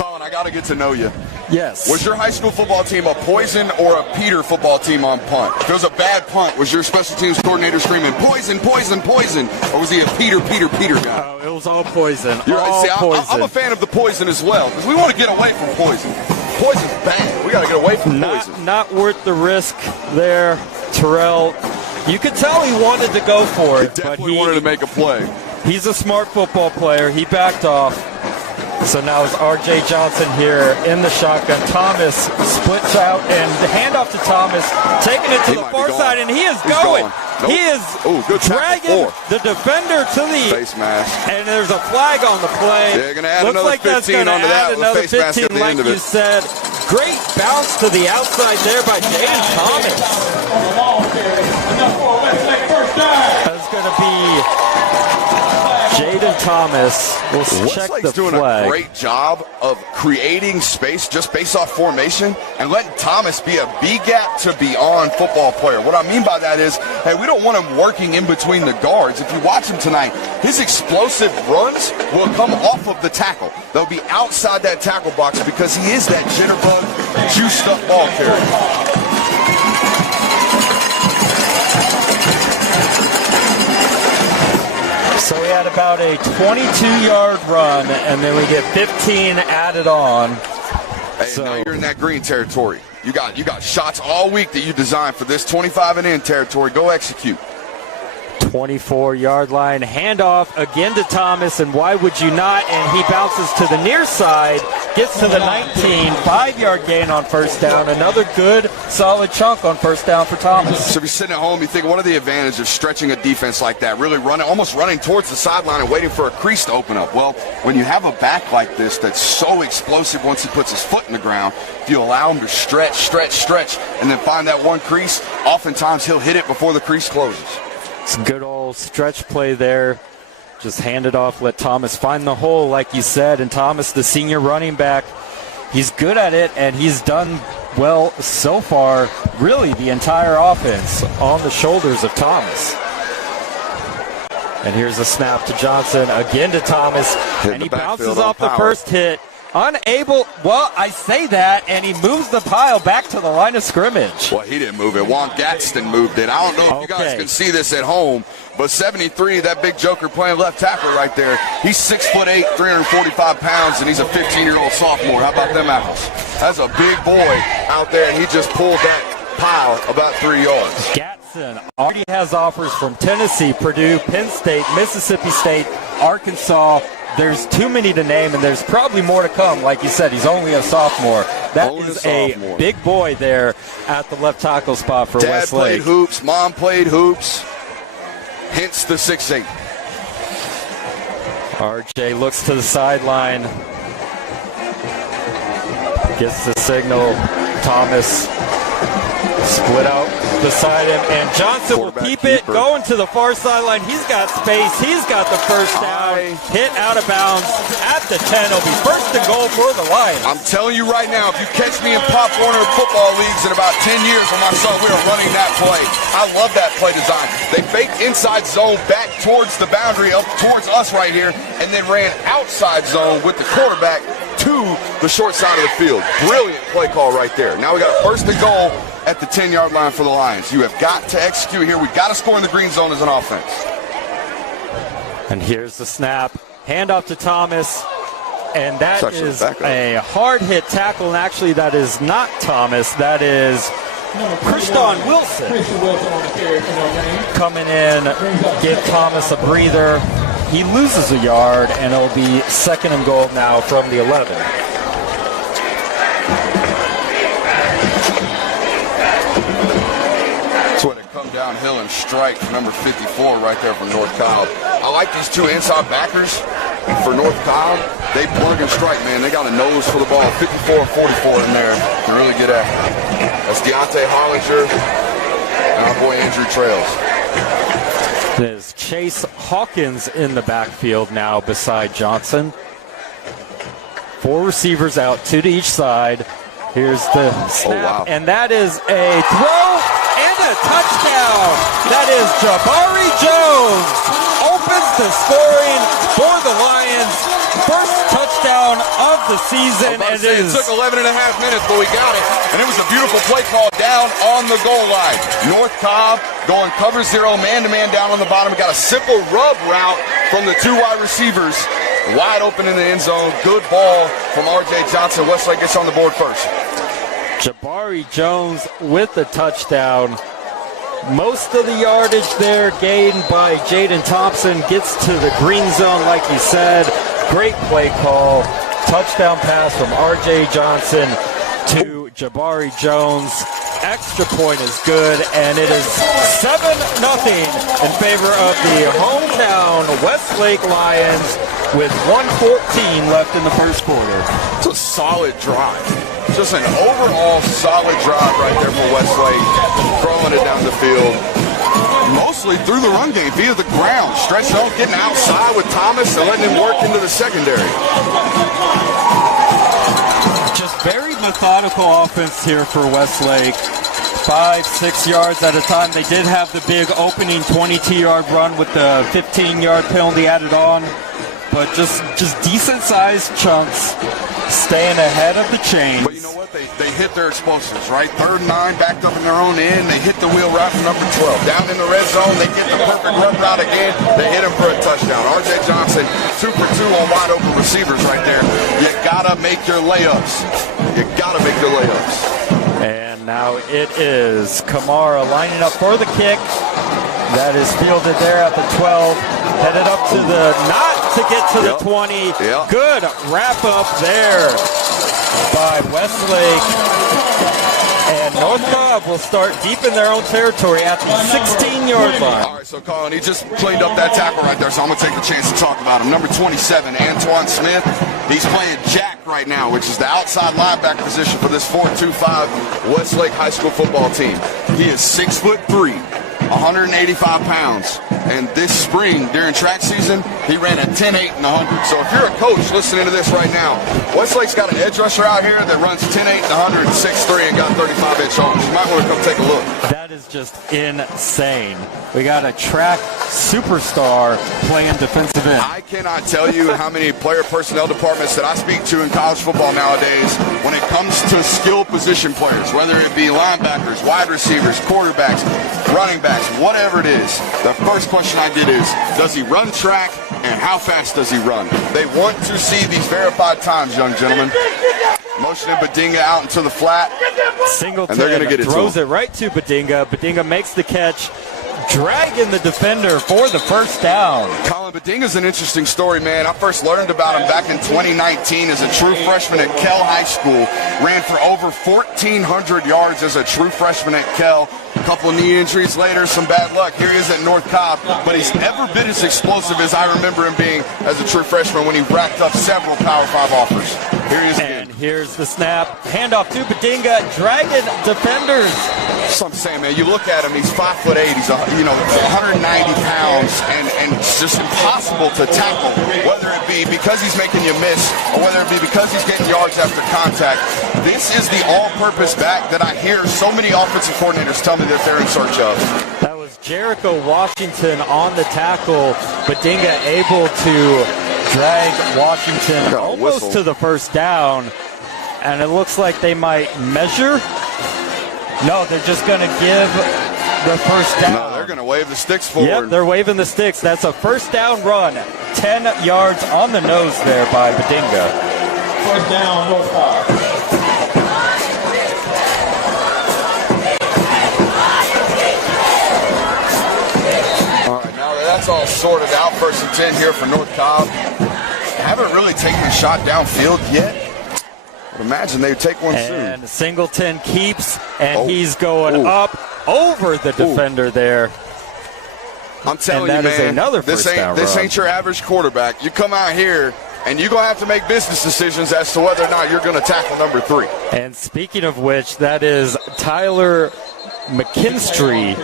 Colin, I got to get to know you. Yes. Was your high school football team a Poison or a Peter football team on punt? If it was a bad punt, was your special teams coordinator screaming, Poison, Poison, Poison? Or was he a Peter guy? Oh, it was all Poison. Poison. I'm a fan of the Poison as well, because we want to get away from Poison. Poison's bad. We got to get away from Poison. Not worth the risk there, Terrell. You could tell he wanted to go for it. He definitely wanted to make a play. He's a smart football player. He backed off. So now it's R.J. Johnson here in the shotgun. Thomas splits out and the handoff to Thomas, taking it to the far side, and he is going. Nope. He is dragging the defender to the face mask. And there's a flag on the play. They're going to add Looks another like 15 that's going to add another 15, like you said. Great bounce to the outside there by Jaden Thomas. That's going to be Jaden Thomas. We'll check the flag. Doing a great job of creating space just based off formation and letting Thomas be a B-gap to beyond football player. What I mean by that is, hey, we don't want him working in between the guards. If you watch him tonight, his explosive runs will come off of the tackle. They'll be outside that tackle box because he is that jitterbug, juiced-up ball carrier. So we had about a 22-yard run, and then we get 15 added on. Hey, now you're in that green territory. You got shots all week that you designed for this 25 and in territory. Go execute. 24-yard line handoff again to Thomas, and why would you not? And he bounces to the near side, gets to the 19, 5-yard gain on first down. Another good, solid chunk on first down for Thomas. So if you're sitting at home, you think, what are the advantages of stretching a defense like that? Really almost running towards the sideline and waiting for a crease to open up. Well, when you have a back like this that's so explosive once he puts his foot in the ground, if you allow him to stretch, and then find that one crease, oftentimes he'll hit it before the crease closes. It's a good old stretch play there. Just hand it off, let Thomas find the hole, like you said. And Thomas, the senior running back, he's good at it, and he's done well so far, really the entire offense on the shoulders of Thomas. And here's a snap to Johnson, again to Thomas, and he bounces off the first hit. Unable, well, I say that, and he moves the pile back to the line of scrimmage. Well, he didn't move it. Juan Gadsden moved it. I don't know if you guys can see this at home, but 73, that big joker playing left tackle right there, he's 6'8", 345 pounds, and he's a 15-year-old sophomore. How about them apples? That's a big boy out there, and he just pulled that pile about 3 yards. Gadsden already has offers from Tennessee, Purdue, Penn State, Mississippi State, Arkansas. There's too many to name, and there's probably more to come. Like you said, he's only a sophomore. That is a big boy there at the left tackle spot for Westlake. Dad played hoops. Mom played hoops. Hence the 6'8". RJ looks to the sideline. Gets the signal. Thomas split out beside him, and Johnson will keep it going to the far sideline. He's got space. He's got the first down. Hit out of bounds at the 10. It'll be first and goal for the Lions. I'm telling you right now, if you catch me in Pop Warner football leagues in about 10 years when my son, we are running that play. I love that play design. They faked inside zone back towards the boundary, up towards us right here, and then ran outside zone with the quarterback to the short side of the field. Brilliant play call right there. Now we got a first and goal at the 10-yard line for the Lions. You have got to execute here. We've got to score in the green zone as an offense. And here's the snap. Handoff to Thomas. And that is a hard-hit tackle. And actually, that is not Thomas. That is Christian Wilson coming in, give Thomas a breather. He loses a yard, and it'll be second and goal now from the 11. That's when it come downhill and strike number 54 right there from North Cobb. I like these two inside backers for North Cobb. They plug and strike, man. They got a nose for the ball. 54-44 in there. They're really good at it. That's Deontay Hollinger and our boy Andrew Trails. There's Chase Hawkins in the backfield now beside Johnson. 4 receivers out, 2 to each side. Here's the snap, and that is a throw and a touchdown. That is Jabari Jones. Opens the scoring for the Lions. First touchdown of the season. And it took 11 and a half minutes, but we got it. And it was a beautiful play call down on the goal line. North Cobb going cover 0, man-to-man down on the bottom. We got a simple rub route from the 2 wide receivers. Wide open in the end zone. Good ball from R.J. Johnson. Westlake gets on the board first. Jabari Jones with the touchdown. Most of the yardage there gained by Jaden Thompson. Gets to the green zone, like you said. Great play call. Touchdown pass from R.J. Johnson to Jabari Jones. Extra point is good, and it is 7-0 in favor of the hometown Westlake Lions with 1:14 left in the first quarter. It's a solid drive. Just an overall solid drive right there for Westlake. Throwing it down the field. Mostly through the run game, via the ground. Stretch zone, getting outside with Thomas and letting him work into the secondary. Just very methodical offense here for Westlake. 5-6 yards at a time. They did have the big opening 22-yard run with the 15-yard penalty added on. But just decent-sized chunks, staying ahead of the chains. But you know what? They hit their explosives, right? 3rd and 9, backed up in their own end. They hit the wheel right from number 12. Down in the red zone, they get the perfect run route again. They hit him for a touchdown. R.J. Johnson, 2 for 2 on wide open receivers right there. You gotta make your layups. You gotta make your layups. And now it is Kamara lining up for the kick. That is fielded there at the 12. Headed up to the, not to get to the 20. Good wrap up there by Westlake. And North Cobb will start deep in their own territory at the 16-yard line. All right, so Colin, he just cleaned up that tackle right there, so I'm going to take the chance to talk about him. Number 27, Antoine Smith. He's playing jack right now, which is the outside linebacker position for this 4-2-5 Westlake High School football team. He is 6'3", 185 pounds. And this spring, during track season, he ran a 10-8 and 100. So if you're a coach listening to this right now, Westlake's got an edge rusher out here that runs 10-8 and 100, 6'3", and got 35-inch arms. You might want to come take a look. That is just insane. We got a track superstar playing defensive end. I cannot tell you how many player personnel departments that I speak to in college football nowadays when it comes to skill position players, whether it be linebackers, wide receivers, quarterbacks, running backs, whatever it is. The first question I get is, does he run track and how fast does he run? They want to see these verified times, young gentlemen. Motioning Badinga out into the flat. Singleton and they're going to get it throws it right to Badinga. Badinga makes the catch, dragging the defender for the first down. Colin, Badinga's an interesting story, man. I first learned about him back in 2019 as a true freshman at Kell High School. Ran for over 1,400 yards as a true freshman at Kell. A couple of knee injuries later, some bad luck. Here he is at North Cobb, but he's never been as explosive as I remember him being as a true freshman when he racked up several Power 5 offers. Here he is And again. here's the snap. Handoff to Badinga. Dragon defenders. That's what I'm saying, man. You look at him, he's 5'8", he's 190 pounds, and it's just impossible to tackle, whether it be because he's making you miss or whether it be because he's getting yards after contact. This is the all-purpose back that I hear so many offensive coordinators tell me that they're in search of. That was Jericho Washington on the tackle. Badinga able to drag Washington almost to the first down. And it looks like they might measure. No, they're just going to give the first down. No, they're going to wave the sticks forward. Yep, they're waving the sticks. That's a first down run. 10 yards on the nose there by Badinga. First down, North Cobb. All right, now that that's all sorted out, 1st and 10 here for North Cobb. Haven't really taken a shot downfield yet. Imagine they take one soon. And Singleton keeps, and he's going up over the defender there. I'm telling you, man, another this run. ain't your average quarterback. You come out here, and you're going to have to make business decisions as to whether or not you're going to tackle number 3. And speaking of which, that is Tyler McKinstry,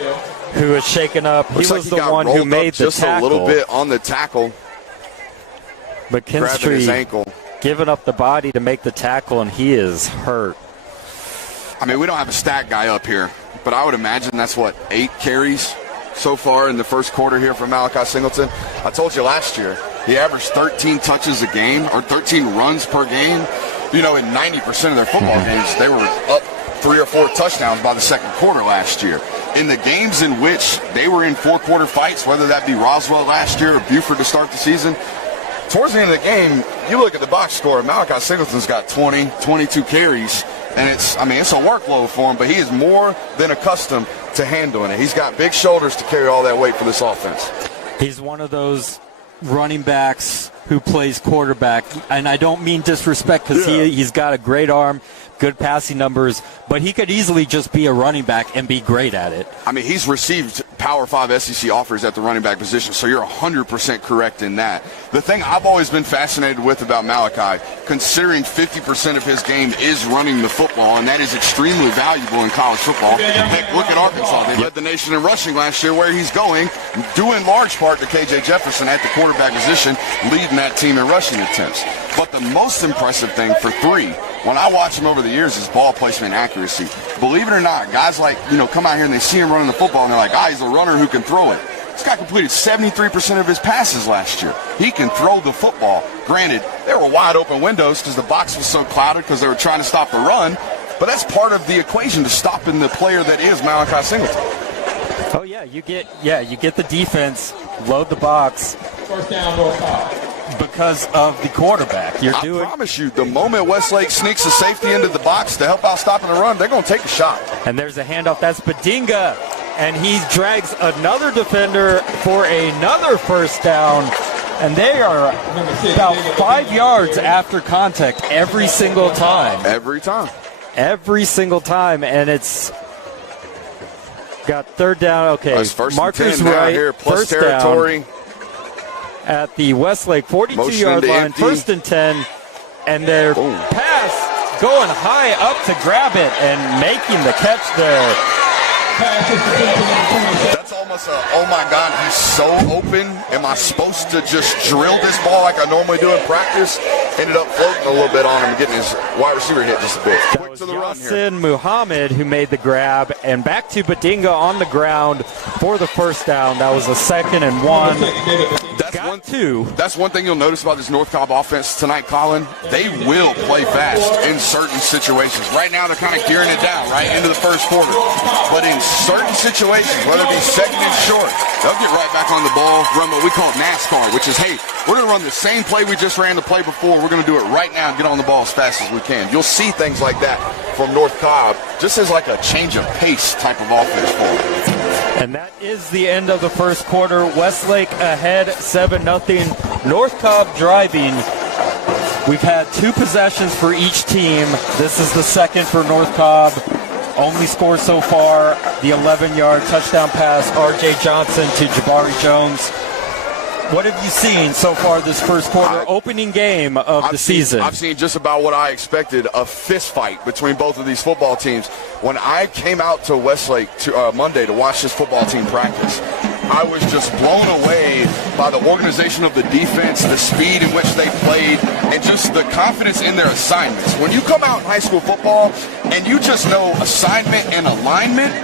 who is shaken up. He was the one who made the just tackle. A little bit on the tackle. Grabbing his ankle. Giving up the body to make the tackle, and he is hurt. I mean, we don't have a stat guy up here, but I would imagine that's, 8 carries so far in the first quarter here from Malachi Singleton. I told you last year, he averaged 13 touches a game, or 13 runs per game. In 90% of their football games, they were up 3 or 4 touchdowns by the second quarter last year. In the games in which they were in 4-quarter fights, whether that be Roswell last year or Buford to start the season, towards the end of the game, you look at the box score, Malachi Singleton's got 20, 22 carries, and it's a workload for him, but he is more than accustomed to handling it. He's got big shoulders to carry all that weight for this offense. He's one of those running backs who plays quarterback, and I don't mean disrespect because he's got a great arm, good passing numbers, but he could easily just be a running back and be great at it. I mean, he's received Power 5 SEC offers at the running back position, so you're 100% correct in that. The thing I've always been fascinated with about Malachi, considering 50% of his game is running the football, and that is extremely valuable in college football. Heck, look at Arkansas. They led the nation in rushing last year. Where he's going, due in large part to K.J. Jefferson at the quarterback position, leading that team in rushing attempts. But the most impressive thing for 3, when I watch him over the years, is ball placement and accuracy. Believe it or not, guys come out here and they see him running the football and they're like, he's a runner who can throw it. This guy completed 73% of his passes last year. He can throw the football. Granted, there were wide open windows because the box was so clouded because they were trying to stop the run, but that's part of the equation to stopping the player that is Malachi Singleton. Oh yeah, you get the defense, load the box. First down, North Cobb. Because of the quarterback. I promise you, the moment Westlake sneaks a safety into the box to help out stopping the run, they're going to take a shot. And there's a handoff. That's Badinga. And he drags another defender for another first down. And they are about 5 yards after contact every single time. Every time. Every single time. And it's got third down. Okay, markers right here, plus first territory. Down at the Westlake 42-yard line, empty. 1st and 10, and their pass going high up to grab it and making the catch there. That's almost oh my God, he's so open. Am I supposed to just drill this ball like I normally do in practice? Ended up floating a little bit on him and getting his wide receiver hit just a bit. Quick to the run here. Yasin Muhammad who made the grab, and back to Badinga on the ground for the first down. That was a 2nd and 1. That's one thing you'll notice about this North Cobb offense tonight, Colin. They will play fast in certain situations. Right now, they're kind of gearing it down right into the first quarter. But in certain situations, whether it be 2nd and short, they'll get right back on the ball, run what we call NASCAR, which is, hey, we're going to run the same play we just ran the play before. We're going to do it right now and get on the ball as fast as we can. You'll see things like that from North Cobb, just as like a change of pace type of offense for them. And that is the end of the first quarter. Westlake ahead 7-0. North Cobb driving. We've had 2 possessions for each team. This is the second for North Cobb. Only score so far, the 11-yard touchdown pass, R.J. Johnson to Jabari Jones. What have you seen so far this first quarter, opening game of the season? I've seen just about what I expected, a fist fight between both of these football teams. When I came out to Westlake Monday to watch this football team practice, I was just blown away by the organization of the defense, the speed in which they played, and just the confidence in their assignments. When you come out in high school football and you just know assignment and alignment,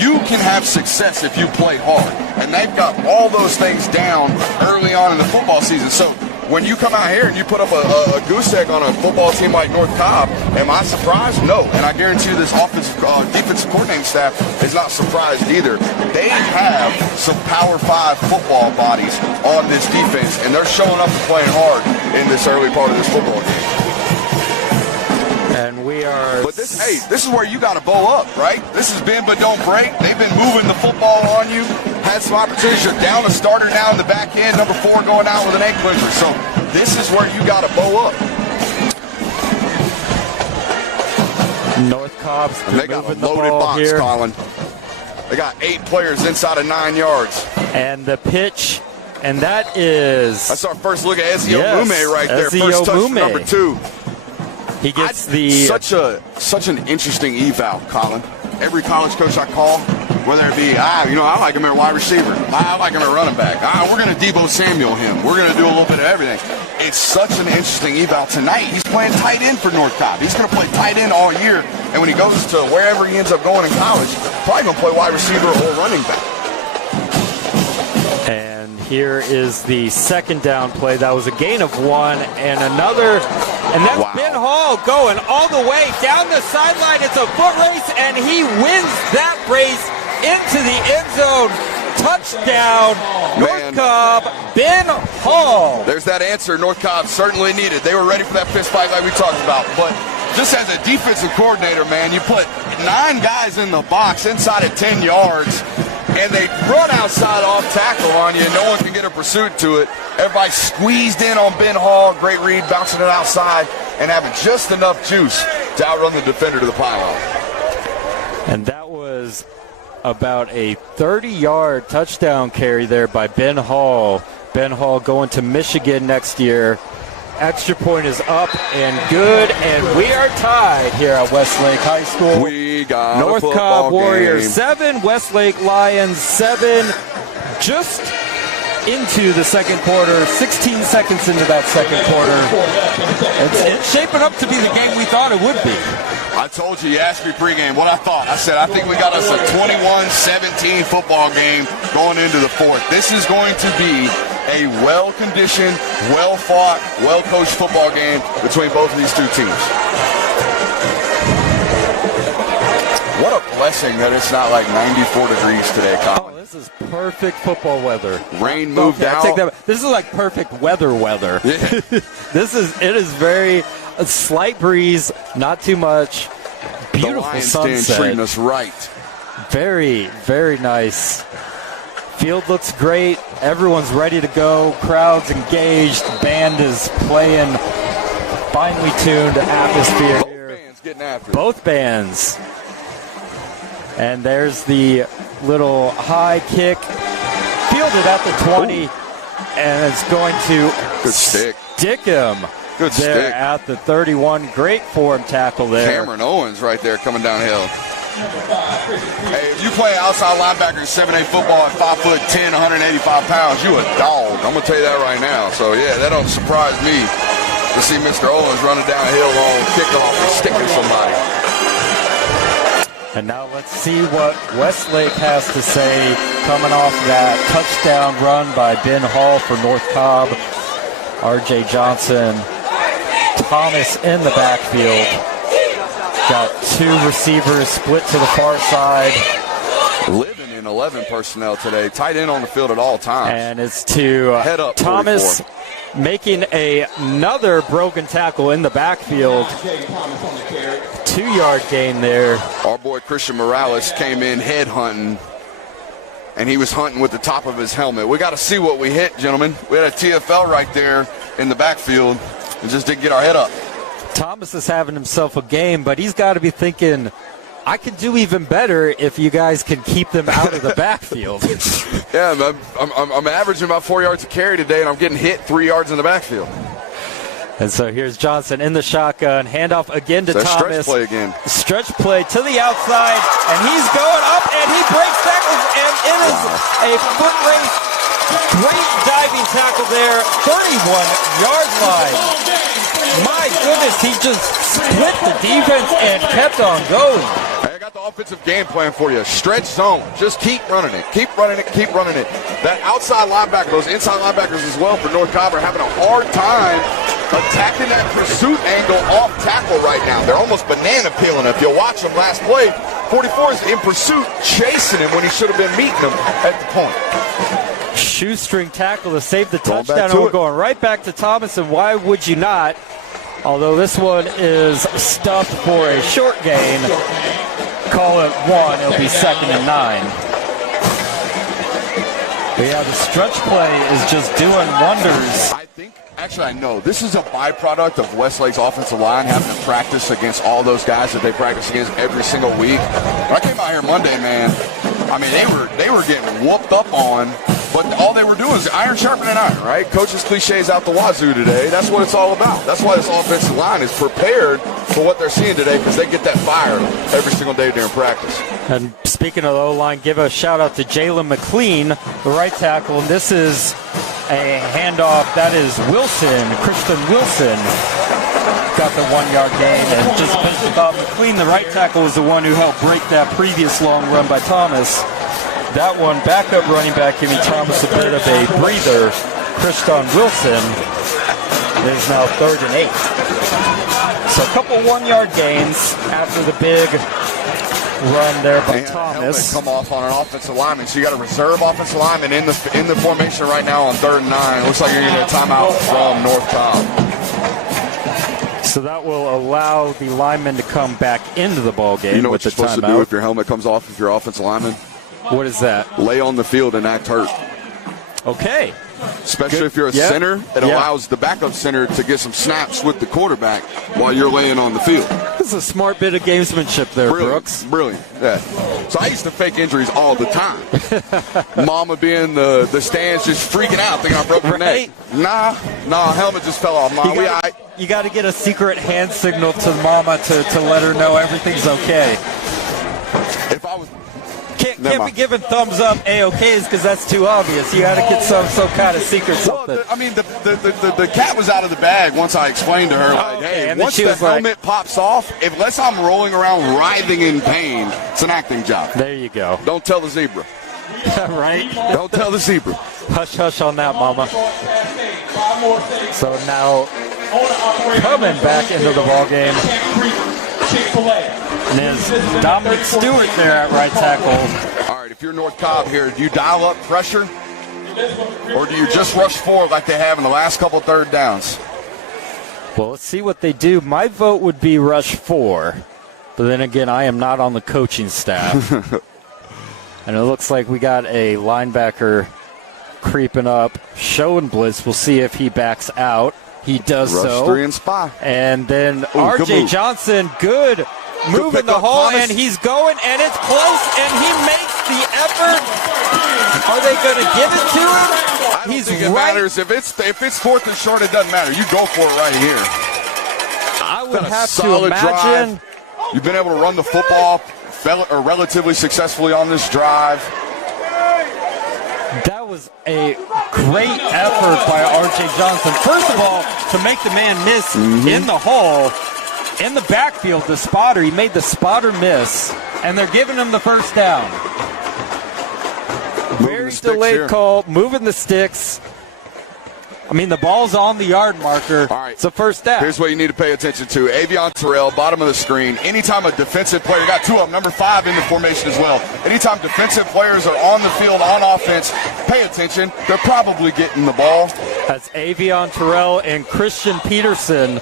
you can have success if you play hard. And they've got all those things down early on in the football season. So when you come out here and you put up a goose egg on a football team like North Cobb, am I surprised? No. And I guarantee you this defensive coordinating staff is not surprised either. They have some Power 5 football bodies on this defense, and they're showing up and playing hard in this early part of this football game. And we are. But this is where you got to bow up, right? This is bend but don't break. They've been moving the football on you. Had some opportunities. You're down a starter now in the back end. Number 4 going out with an ankle injury. So this is where you got to bow up. North Cobb's and they got a loaded box, here. Colin. They got 8 players inside of 9 yards. And the pitch, and that's our first look at Ezio Mume right there. First touch for number 2. He gets such an interesting eval, Colin. Every college coach I call, whether it be I like him at wide receiver, I like him at running back. We're going to Deebo Samuel him. We're going to do a little bit of everything. It's such an interesting eval tonight. He's playing tight end for North Cobb. He's going to play tight end all year, and when he goes to wherever he ends up going in college, probably going to play wide receiver or running back. And here is the second down play. That was a gain of 1 and another. And that's Ben Hall going all the way down the sideline. It's a foot race, and he wins that race into the end zone. Touchdown, North Cobb, Ben Hall. There's that answer North Cobb certainly needed. They were ready for that fist fight like we talked about. But just as a defensive coordinator, man, you put 9 guys in the box inside of 10 yards, and they run outside off tackle on you, and no one can get a pursuit to it. Everybody squeezed in on Ben Hall. Great read, bouncing it outside, and having just enough juice to outrun the defender to the pylon. And that was about a 30-yard touchdown carry there by Ben Hall. Ben Hall going to Michigan next year. Extra point is up and good, and we are tied here at Westlake High School. We got North Cobb Warriors 7, Westlake Lions 7. Just into the second quarter, 16 seconds into that second quarter. It's shaping up to be the game we thought it would be. I told you asked me pregame what I thought. I said, I think we got us a 21-17 football game going into the fourth. This is going to be a well-conditioned, well-fought, well-coached football game between both of these two teams. What a blessing that it's not like 94 degrees today, Colin. Oh, this is perfect football weather. Rain moved out. This is like perfect weather. Yeah. It is very a slight breeze, not too much. Beautiful the Lions sunset. Treating us right. Very, very nice. Field looks great. Everyone's ready to go. Crowd's engaged. Band is playing. Finely tuned atmosphere here. Both bands getting after it. Both bands. And there's the little high kick. Fielded at the 20. And it's going to stick him. Good there stick. At the 31. Great form tackle there. Cameron Owens right there coming downhill. Hey, if you play outside linebacker in 7A football at 5'10", 185 pounds, you a dog. I'm going to tell you that right now. So, yeah, that don't surprise me to see Mr. Owens running downhill on kickoff and sticking somebody. And now let's see what Westlake has to say coming off that touchdown run by Ben Hall for North Cobb. R.J. Johnson, Thomas in the backfield. Got 2 receivers split to the far side. Living in 11 personnel today. Tight end on the field at all times. And it's to head up Thomas 44. Making another broken tackle in the backfield. 2-yard gain there. Our boy Christian Morales came in head hunting, and he was hunting with the top of his helmet. We got to see what we hit, gentlemen. We had a TFL right there in the backfield and just didn't get our head up. Thomas is having himself a game, but he's got to be thinking, I can do even better if you guys can keep them out of the backfield. Yeah, I'm averaging about 4 yards a carry today, and I'm getting hit 3 yards in the backfield. And so here's Johnson in the shotgun. Handoff again to That's Thomas. Stretch play again. Stretch play to the outside, and he's going up, and he breaks tackles, and it is a foot race. Great diving tackle there, 31-yard line. My goodness, he just split the defense and kept on going. I got the offensive game plan for you. Stretch zone. Just keep running it. Keep running it. Keep running it. That outside linebacker, those inside linebackers as well for North Cobb are having a hard time attacking that pursuit angle off tackle right now. They're almost banana peeling. If you'll watch them last play, 44 is in pursuit, chasing him when he should have been meeting him at the point. Shoestring tackle to save the touchdown, and we're going right back to Thomas, and why would you not? Although this one is stuffed for a short gain. Call it 1. It'll be 2nd and 9. But yeah, the stretch play is just doing wonders. Actually, I know. This is a byproduct of Westlake's offensive line having to practice against all those guys that they practice against every single week. When I came out here Monday, man, I mean, they were getting whooped up on, but all they were doing is iron sharpening iron, right? Coach's cliches out the wazoo today. That's what it's all about. That's why this offensive line is prepared for what they're seeing today, because they get that fire every single day during practice. And speaking of the O-line, give a shout-out to Jalen McLean, the right tackle, and this is a handoff. That is Wilson, Christian Wilson, got the 1-yard gain. And just finished about McLean, the right tackle, was the one who helped break that previous long run by Thomas. That one, backup running back, giving Thomas a bit of a breather. Christian Wilson is now 3rd and 8. So a couple 1-yard gains after the big run there by Thomas. Come off on an offensive lineman, so you got a reserve offensive lineman in the formation right now on 3rd and 9. It looks like you're getting a timeout from North Cobb. So that will allow the lineman to come back into the ball game. You know with what you're supposed to do if your helmet comes off if you're offensive lineman? What is that? Lay on the field and act hurt. Okay. Especially if you're a center, it allows the backup center to get some snaps with the quarterback while you're laying on the field. This is a smart bit of gamesmanship there, Brooks. Brilliant. Yeah. So I used to fake injuries all the time. Mama be in the stands just freaking out thinking I broke her neck. Nah, helmet just fell off. Mom, you got to get a secret hand signal to Mama to let her know everything's okay. If I was... Can't be giving thumbs up A-OKs because that's too obvious. You got to get some kind of secret something. Well, the cat was out of the bag once I explained to her, like, hey, and once the helmet pops off, unless I'm rolling around writhing in pain, it's an acting job. There you go. Don't tell the zebra. Right? Don't tell the zebra. Hush, hush on that, Mama. So now coming back into the ball game. And is Dominic Stewart there at right tackle. All right, if you're North Cobb here, do you dial up pressure? Or do you just rush forward like they have in the last couple 3rd downs? Well, let's see what they do. My vote would be rush 4. But then again, I am not on the coaching staff. And it looks like we got a linebacker creeping up, showing blitz. We'll see if he backs out. He does rush so. 3 and spy. And then R.J. Johnson, good move in the hole, and he's going, and it's close, and he makes the effort. Are they going to give it to him? I don't think it matters. If it's 4th and short, it doesn't matter. You go for it right here. I would have to imagine. Drive. You've been able to run the football relatively successfully on this drive. That was a great effort by R.J. Johnson. First of all, to make the man miss in the hole, in the backfield, the spotter. He made the spotter miss, and they're giving him the first down. Very delayed call, moving the sticks. I mean, the ball's on the yard marker. All right. It's a first down. Here's what you need to pay attention to. Avion Terrell, bottom of the screen. Anytime a defensive player, got 2 of them, number 5 in the formation as well. Anytime defensive players are on the field on offense, pay attention. They're probably getting the ball. That's Avion Terrell and Christian Peterson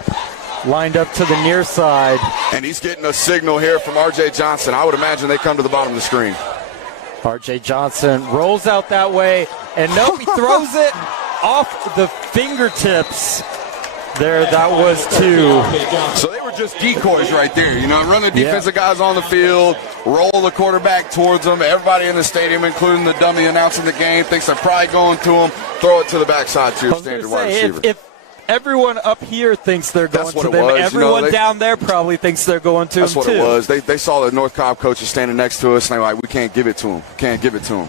lined up to the near side. And he's getting a signal here from R.J. Johnson. I would imagine they come to the bottom of the screen. R.J. Johnson rolls out that way, and no, he throws it off the fingertips there. That was 2. So they were just decoys right there. You know, run the defensive guys on the field, roll the quarterback towards them. Everybody in the stadium, including the dummy announcing the game, thinks they're probably going to them. Throw it to the backside to your standard wide receiver. If everyone up here thinks they're going to them, everyone down there probably thinks they're going to them, too. That's what it was. They saw the North Cobb coaches standing next to us, and they were like, we can't give it to them. Can't give it to them.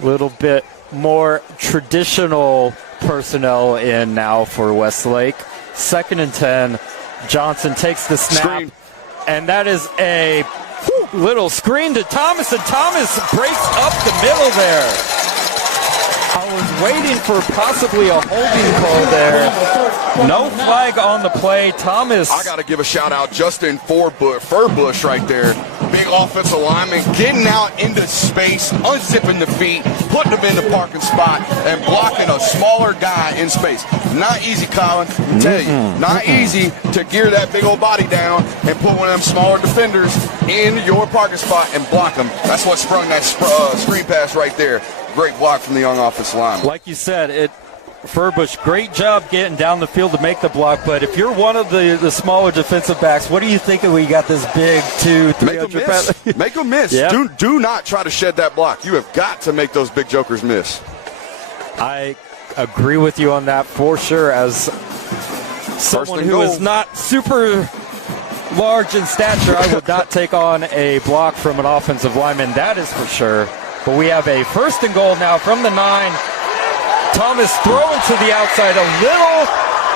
A little bit more traditional personnel in now for Westlake. 2nd and 10. Johnson takes the snap. Screen. And that is a little screen to Thomas, and Thomas breaks up the middle there. I was waiting for possibly a holding call there. No flag on the play. Thomas. I got to give a shout out Justin Furbush right there. Big offensive lineman getting out into space, unzipping the feet, putting them in the parking spot, and blocking a smaller guy in space. Not easy, Colin. I tell you, not easy to gear that big old body down and put one of them smaller defenders in your parking spot and block them. That's what sprung that screen pass right there. Great block from the young offensive lineman. Like you said, Furbush, great job getting down the field to make the block, but if you're one of the smaller defensive backs, what are you thinking when you got this big 200-300 pound? Make them miss. Yep. Do not try to shed that block. You have got to make those big jokers miss. I agree with you on that for sure. As someone who is not super large in stature, I would not take on a block from an offensive lineman. That is for sure. But we have a 1st and goal now from the 9. Thomas throwing to the outside a little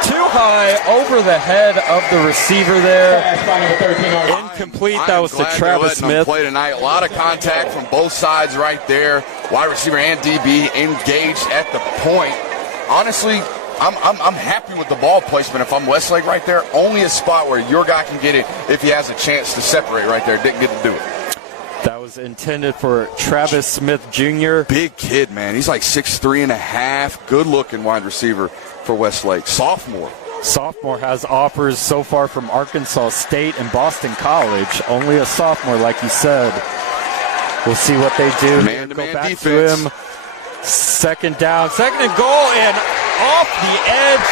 too high over the head of the receiver there. Incomplete. That was to Travis Smith. Play tonight. A lot of contact from both sides right there. Wide receiver and DB engaged at the point. Honestly, I'm happy with the ball placement. If I'm Westlake right there, only a spot where your guy can get it if he has a chance to separate right there. Didn't get to do it. That was intended for Travis Smith Jr. Big kid, man. He's like 6'3.5". Good-looking wide receiver for Westlake. Sophomore Has offers so far from Arkansas State and Boston College. Only a sophomore, like you said. We'll see what they do. Man-to-man defense. To him. 2nd down, 2nd and goal, and off the edge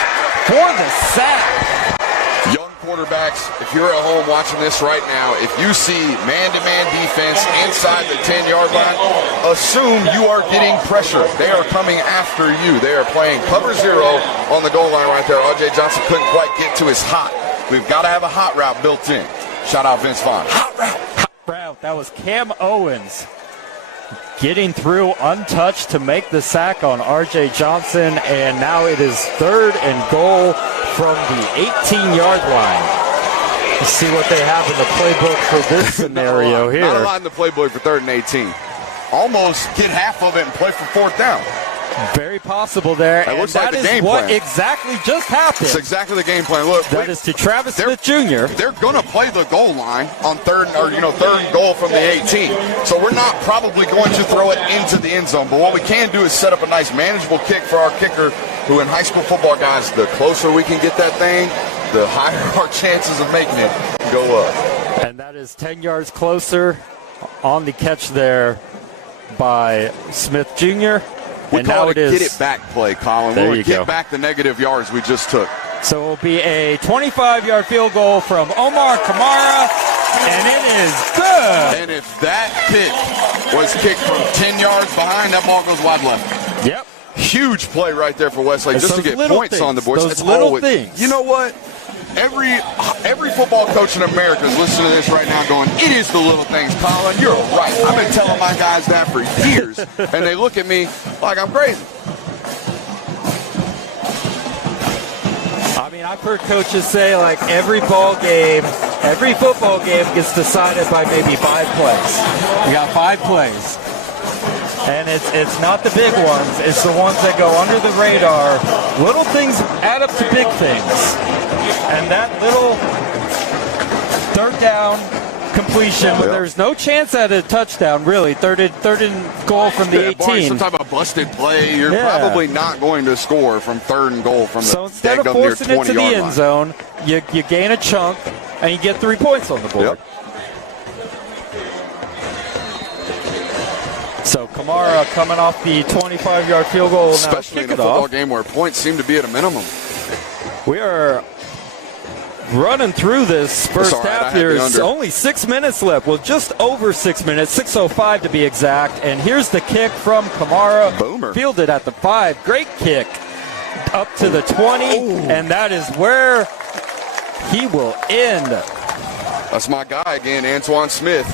for the sack. Young quarterbacks, if you're at home watching this right now, if you see man-to-man defense inside the 10-yard line, assume you are getting pressure. They are coming after you. They are playing cover 0 on the goal line right there. R.J. Johnson couldn't quite get to his hot. We've got to have a hot route built in. Shout out Vince Vaughn. Hot route. That was Cam Owens getting through untouched to make the sack on R.J. Johnson, and now it is 3rd and goal from the 18-yard line. Let's see what they have in the playbook for this scenario here. Not a lot in the playbook for 3rd and 18. Almost get half of it and play for 4th down. Very possible there. It looks like the game plan. What exactly just happened. It's exactly the game plan. Look, that is to Travis Smith Jr. They're going to play the goal line on 3rd and goal from the 18. So we're not probably going to throw it into the end zone. But what we can do is set up a nice manageable kick for our kicker, who in high school football, guys, the closer we can get that thing, the higher our chances of making it go up. And that is 10 yards closer on the catch there by Smith Jr. We call it a get it back play, Colin. We'll get back the negative yards we just took. So it will be a 25-yard field goal from Omar Kamara, and it is good. And if that kick was kicked from 10 yards behind, that ball goes wide left. Yep. Huge play right there for Westlake just to get points on the board. Those little things. You know what? Every football coach in America is listening to this right now going, it is the little things, Colin. You're right. I've been telling my guys that for years, and they look at me like I'm crazy. I mean, I've heard coaches say, like, every football game gets decided by maybe 5 plays. You got 5 plays. And it's not the big ones. It's the ones that go under the radar. Little things add up to big things. And that little 3rd down completion, when there's no chance at a touchdown, really. Third and goal from the 18. Some type of busted play. You're probably not going to score from 3rd and goal from the so instead of forcing it to the end line. zone, you gain a chunk, and you get 3 points on the board. Yep. So Kamara coming off the 25-yard field goal. Especially now in a football game where points seem to be at a minimum. We are running through this first half here. It's only 6 minutes left. Well, just over 6 minutes, 6:05 to be exact. And here's the kick from Kamara. Boomer. Fielded at the 5. Great kick up to the 20. Ooh. And that is where he will end. That's my guy again, Antoine Smith.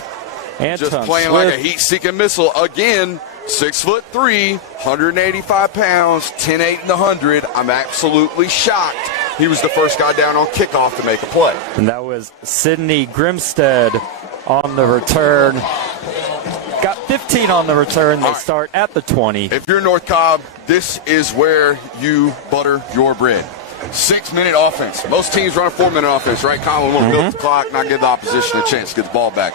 Just playing Smith. like a heat-seeking missile again. 6'3", 185 pounds, 10-8 in the 100. I'm absolutely shocked. He was the first guy down on kickoff to make a play. And that was Sidney Grimstead on the return. Got 15 on the return. They start at the 20. If you're North Cobb, this is where you butter your bread. 6-minute offense. Most teams run a 4-minute offense, right? Colin will milk the clock, not give the opposition a chance to get the ball back.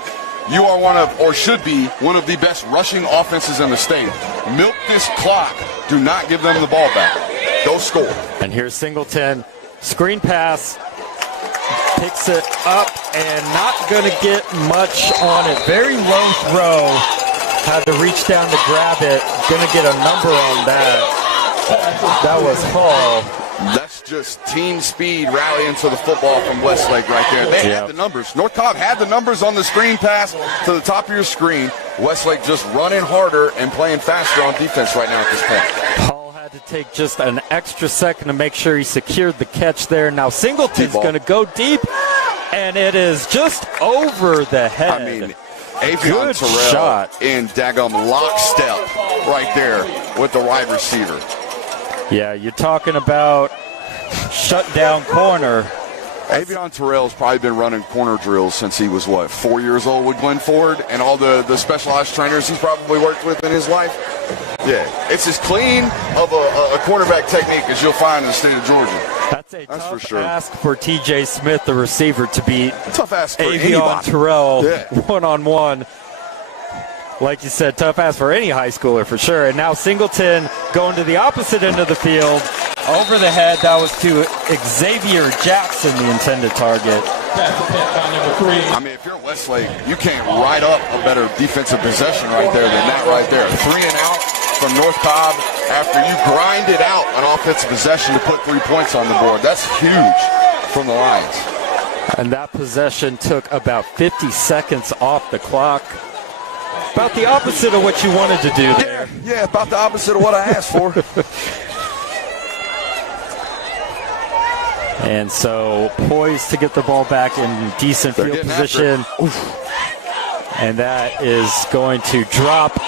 You are one of, or should be, one of the best rushing offenses in the state. Milk this clock. Do not give them the ball back. Go score. And here's Singleton. Screen pass. Picks it up and not going to get much on it. Very low throw. Had to reach down to grab it. Going to get a number on that. That was Hall. That's just team speed rallying to the football from Westlake right there. They had the numbers. North Cobb had the numbers on the screen pass to the top of your screen. Westlake just running harder and playing faster on defense right now at this point. Hall had to take just an extra second to make sure he secured the catch there. Now Singleton's going to go deep, and it is just over the head. I mean, Avion Terrell shot in daggum lockstep right there with the wide receiver. Yeah, you're talking about shut down corner. Avion Terrell's probably been running corner drills since he was, 4 years old with Glenn Ford and all the specialized trainers he's probably worked with in his life. Yeah, it's as clean of a cornerback technique as you'll find in the state of Georgia. That's tough ask for T.J. Smith, the receiver, to beat tough ask for Avion Terrell one-on-one. Like you said, tough ass for any high schooler for sure. And now Singleton going to the opposite end of the field. Over the head, that was to Xavier Jackson, the intended target. I mean, if you're Westlake, you can't write up a better defensive possession right there than that right there. 3 and out from North Cobb after you grind it out an offensive possession to put 3 points on the board. That's huge from the Lions. And that possession took about 50 seconds off the clock. About the opposite of what you wanted to do there. Yeah, about the opposite of what I asked for. And so poised to get the ball back in decent field position. And that is going to drop.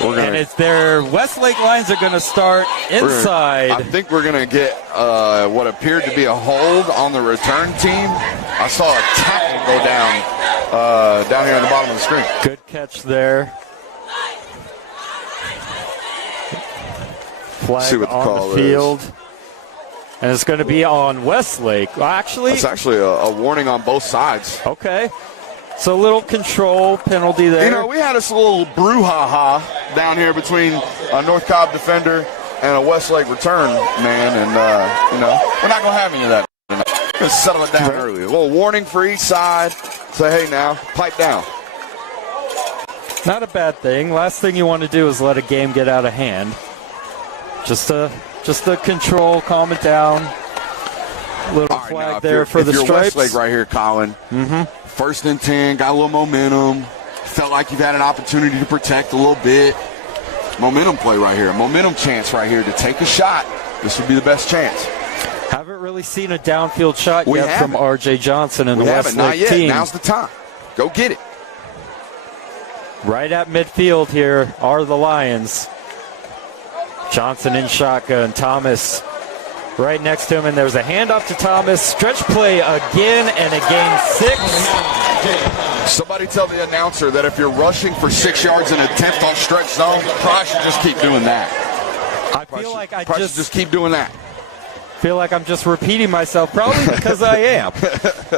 And it's their Westlake Lions are going to start inside. I think we're going to get what appeared to be a hold on the return team. I saw a tackle go down here on the bottom of the screen. Good catch there. Flag on the field. And it's going to be on Westlake. Well, actually, it's actually a warning on both sides. Okay. So a little control penalty there. You know, we had us a little brouhaha down here between a North Cobb defender and a Westlake return man, and we're not going to have any of that. We're going to settle it down early. A little warning for each side. Say, hey, now, pipe down. Not a bad thing. Last thing you want to do is let a game get out of hand. Just to control, calm it down. Little flag there for the stripes. Westlake right here, Colin. First and 10, got a little momentum. Felt like you've had an opportunity to protect a little bit. Momentum play right here. Momentum chance right here to take a shot. This would be the best chance. Haven't really seen a downfield shot yet from R.J. Johnson and the Westlake team. Now's the time. Go get it. Right at midfield here are the Lions. Johnson in shotgun. Thomas right next to him, and there's a handoff to Thomas. Stretch play again and a gain 6. Somebody tell the announcer that if you're rushing for 6 yards in a 10th on stretch zone, probably should just keep doing that. I feel like I just keep doing that. Feel like I'm just repeating myself, probably because I am.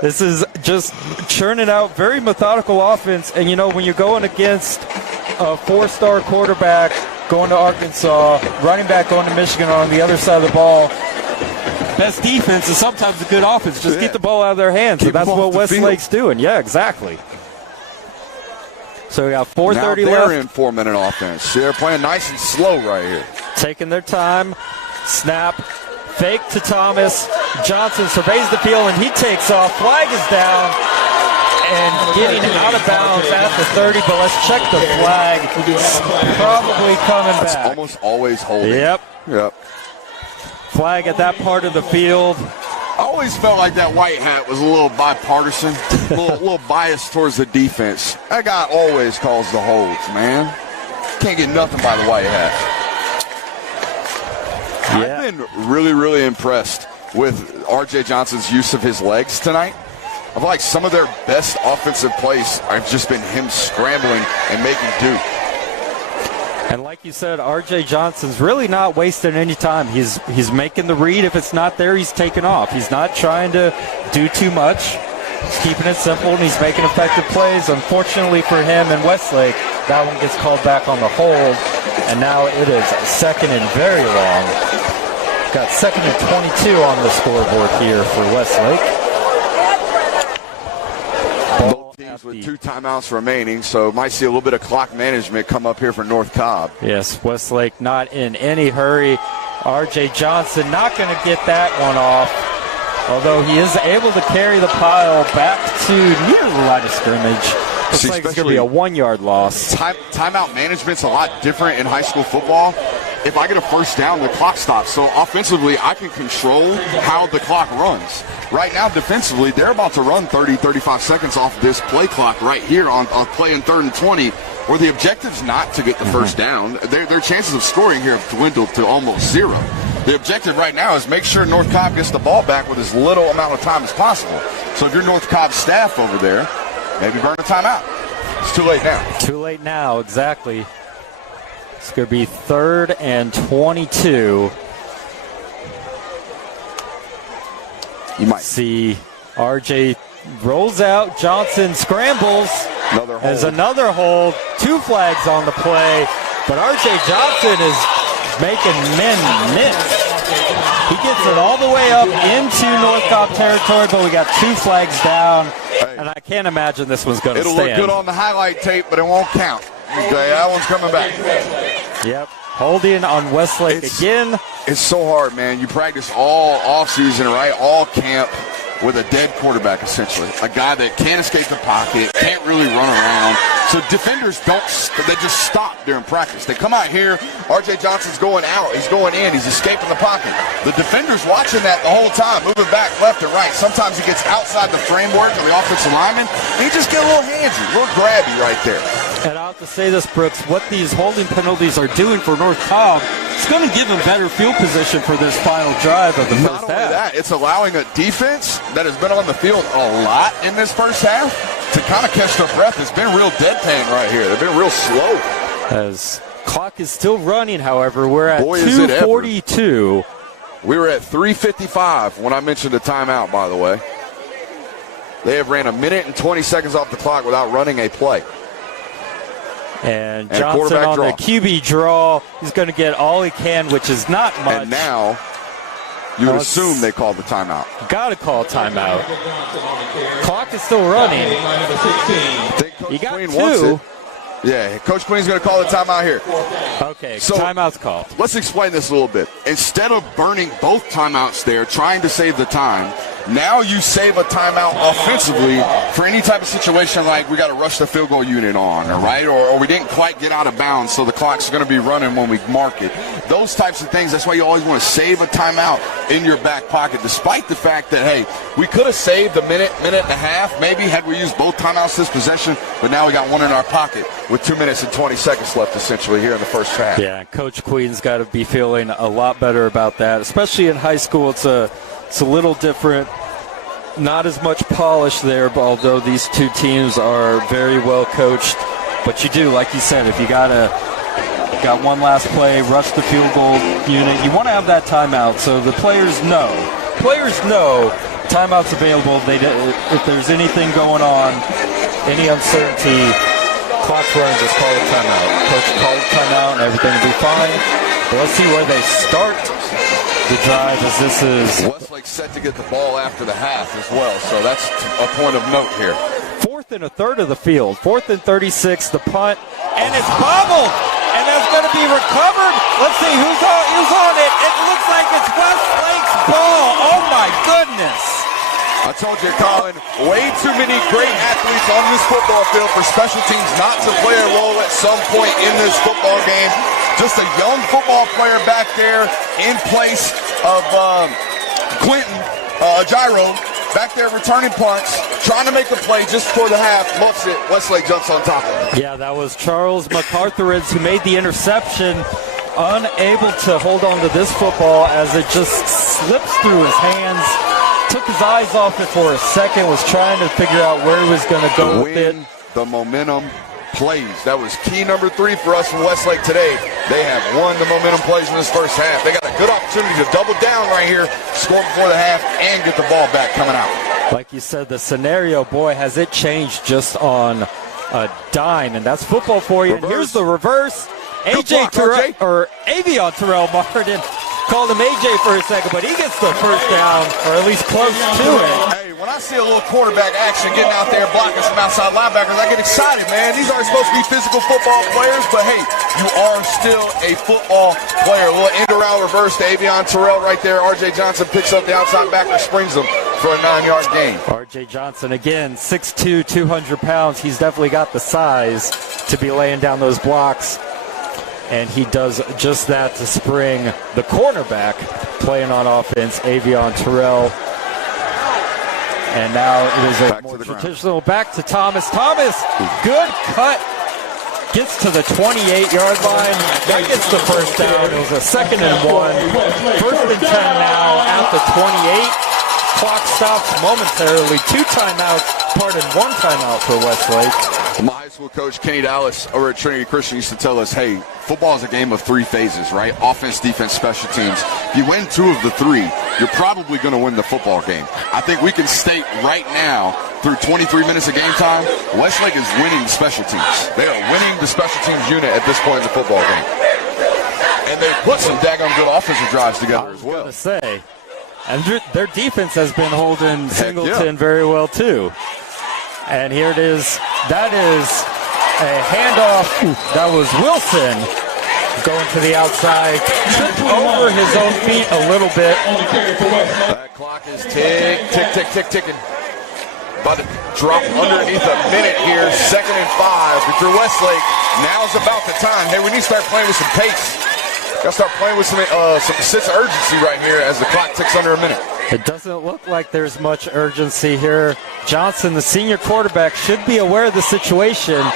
This is just churning out very methodical offense, and when you're going against a 4-star quarterback going to Arkansas, running back going to Michigan on the other side of the ball, best defense is sometimes a good offense. Just get the ball out of their hands, and that's what Westlake's doing. Yeah, exactly. So we got 4:30 left. They're in 4-minute offense. They're playing nice and slow right here. Taking their time. Snap. Fake to Thomas. Johnson surveys the field, and he takes off. Flag is down and getting out of bounds at the 30, but let's check the flag. Probably coming back. It's almost always holding. Yep. Flag at that part of the field. I always felt like that white hat was a little bipartisan, a little biased towards the defense. That guy always calls the holds, man. Can't get nothing by the white hat. Yeah. I've been really, really impressed with R.J. Johnson's use of his legs tonight. I feel like some of their best offensive plays have just been him scrambling and making do. And like you said, R.J. Johnson's really not wasting any time. He's making the read. If it's not there, he's taking off. He's not trying to do too much. He's keeping it simple, and he's making effective plays. Unfortunately for him and Westlake, that one gets called back on the hold, and now it is second and very long. Got second and 22 on the scoreboard here for Westlake. Both teams with 2 timeouts remaining, so might see a little bit of clock management come up here for North Cobb. Yes, Westlake not in any hurry. R.J. Johnson not going to get that one off, although he is able to carry the pile back to near the line of scrimmage. Looks like it's going to be a 1-yard loss. Timeout management's a lot different in high school football. If I get a first down, the clock stops. So offensively, I can control how the clock runs. Right now, defensively, they're about to run 30, 35 seconds off this play clock right here on play in 3rd and 20, where the objective's not to get the first down. Their chances of scoring here have dwindled to almost 0. The objective right now is make sure North Cobb gets the ball back with as little amount of time as possible. So if you're North Cobb staff over there, maybe burn a timeout. It's too late now. Too late now, exactly. It's going to be 3rd and 22. You might see RJ rolls out. Johnson scrambles. Another hold. There's another hold. 2 flags on the play. But RJ Johnson is making men miss. He gets it all the way up into North Cobb territory, but we got 2 flags down. Hey. And I can't imagine this one's going to stand. It'll look good on the highlight tape, but it won't count. Okay, that one's coming back. Yep. Holding on Westlake again. It's so hard, man. You practice all offseason, right? All camp with a dead quarterback, essentially. A guy that can't escape the pocket, can't really run around. So defenders they just stop during practice. They come out here, R.J. Johnson's going out, he's going in, he's escaping the pocket. The defender's watching that the whole time, moving back left and right. Sometimes he gets outside the framework of the offensive lineman, and he just get a little handsy, a little grabby right there. And I'll have to say this, Brooks, what these holding penalties are doing for North Cobb, it's going to give them better field position for this final drive of the first half. Not only that, it's allowing a defense that has been on the field a lot in this first half to kind of catch their breath. It's been real deadpan right here. They've been real slow. As clock is still running, however, we're at 2:42. We were at 3:55 when I mentioned a timeout, by the way. They have ran 1 minute and 20 seconds off the clock without running a play. And Johnson on the QB draw. He's going to get all he can, which is not much. And now you would assume they called the timeout. Got to call timeout. Clock is still running. He got Queen 2. Yeah, Coach Queen's going to call the timeout here. Okay, so timeout's called. Let's explain this a little bit. Instead of burning both timeouts there, trying to save the time, now you save a timeout offensively for any type of situation like we got to rush the field goal unit on, right? Or we didn't quite get out of bounds, so the clock's going to be running when we mark it. Those types of things, that's why you always want to save a timeout in your back pocket, despite the fact that, hey, we could have saved a minute and a half, maybe, had we used both timeouts this possession, but now we got one in our pocket with 2 minutes and 20 seconds left, essentially, here in the first half. Yeah, Coach Queen's got to be feeling a lot better about that, especially in high school. It's a little different. Not as much polish there, although these two teams are very well coached. But you do, like you said, if you got one last play, rush the field goal unit, you want to have that timeout so the players know. Players know timeout's available. If there's anything going on, any uncertainty, clock's running, just call a timeout. Coach called a timeout and everything will be fine. But let's see where they start the drive, as this is Westlake set to get the ball after the half as well, so that's a point of note here. 4th and a third of the field, 4th and 36, the punt, and it's bobbled, and that's going to be recovered. Let's see who's on it, It looks like it's Westlake's ball. Oh my goodness. I told you, Colin, way too many great athletes on this football field for special teams not to play a role at some point in this football game. Just a young football player back there in place of Quentin Gyro, back there returning punts, trying to make a play just for the half. Muffs it. Westlake jumps on top of it. Yeah, that was Charles MacArthurins who made the interception, unable to hold on to this football as it just slips through his hands. Took his eyes off it for a second, was trying to figure out where he was going to go with it. The momentum plays. That was key number 3 for us from Westlake today. They have won the momentum plays in this first half. They got a good opportunity to double down right here, score before the half, and get the ball back coming out. Like you said, the scenario, boy, has it changed just on a dime, and that's football for you. Reverse. And here's the reverse. AJ Terrell, or Avion Terrell Martin. Called him AJ for a second, but he gets the first down, or at least close to it. Hey, when I see a little quarterback action getting out there blocking some outside linebackers, I get excited, man. These aren't supposed to be physical football players, but hey, you are still a football player. A little end-around reverse to Avion Terrell right there. R.J. Johnson picks up the outside backer, springs him for a 9-yard gain. R.J. Johnson, again, 6'2", 200 pounds. He's definitely got the size to be laying down those blocks. And he does just that to spring the cornerback playing on offense, Avion Terrell. And now it is a more traditional back to Thomas. Thomas, good cut. Gets to the 28-yard line. That gets the first down. It was a 2nd and 1. 1st and 10 now at the 28. Clock stops momentarily. 2 timeouts, pardon, 1 timeout for Westlake. My high school coach, Kenny Dallas, over at Trinity Christian, used to tell us, hey, football is a game of 3 phases, right? Offense, defense, special teams. If you win 2 of the 3, you're probably going to win the football game. I think we can state right now, through 23 minutes of game time, Westlake is winning the special teams. They are winning the special teams unit at this point in the football game. And they put some daggone good offensive drives together as well. I was going to say. And their defense has been holding Singleton very well, too. And here it is. That is a handoff. That was Wilson going to the outside. Tripped over his own feet a little bit. That clock is ticking. About to drop underneath a minute here. 2nd and 5. If you're Westlake, now's about the time. Hey, we need to start playing with some pace. Got to start playing with some sense of urgency right here as the clock ticks under a minute. It doesn't look like there's much urgency here. Johnson, the senior quarterback, should be aware of the situation.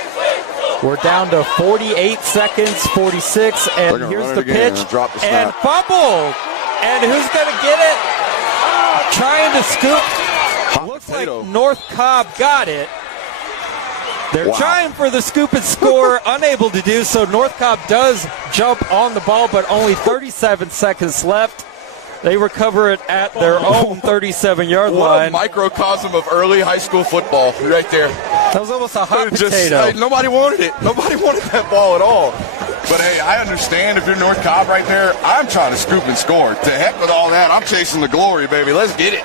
We're down to 48 seconds, 46, and here's the pitch. And fumble! And who's going to get it? Trying to scoop. Looks like North Cobb got it. They're trying for the scoop and score, unable to do so. North Cobb does jump on the ball, but only 37 seconds left. They recover it at their own 37-yard line. What a microcosm of early high school football right there. That was almost a hot potato. Nobody wanted it. Nobody wanted that ball at all. But, hey, I understand if you're North Cobb right there. I'm trying to scoop and score. To heck with all that. I'm chasing the glory, baby. Let's get it.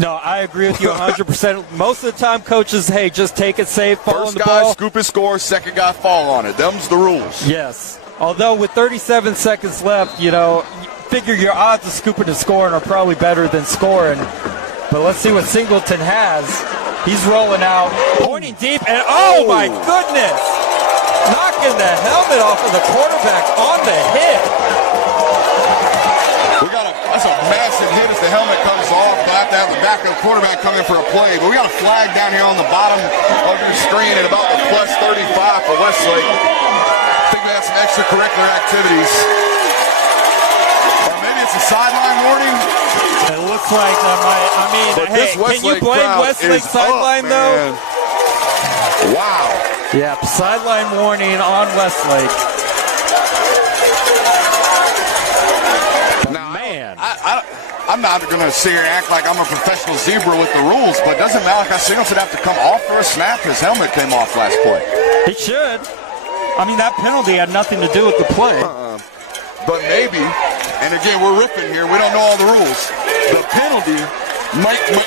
No, I agree with you 100%. Most of the time, coaches, hey, just take it safe, fall on the ball. First guy, scoop and score. Second guy, fall on it. Them's the rules. Yes. Although with 37 seconds left, you know, figure your odds of scooping and scoring are probably better than scoring. But let's see what Singleton has. He's rolling out, pointing deep, and oh my goodness! Knocking the helmet off of the quarterback on the hit. That's a massive hit as the helmet comes off. They'll have to have the backup quarterback come in for a play. But we got a flag down here on the bottom of your screen at about the plus 35 for Westlake. I think they had some extracurricular activities. Or maybe it's a sideline warning. It looks like that might. I mean, hey, can you blame Westlake sideline though? Wow. Yeah, sideline warning on Westlake. I'm not going to sit here and act like I'm a professional zebra with the rules, but doesn't Malachi Singleton have to come off for a snap? His helmet came off last play. He should. I mean, that penalty had nothing to do with the play. But maybe, and again, we're riffing here. We don't know all the rules. The penalty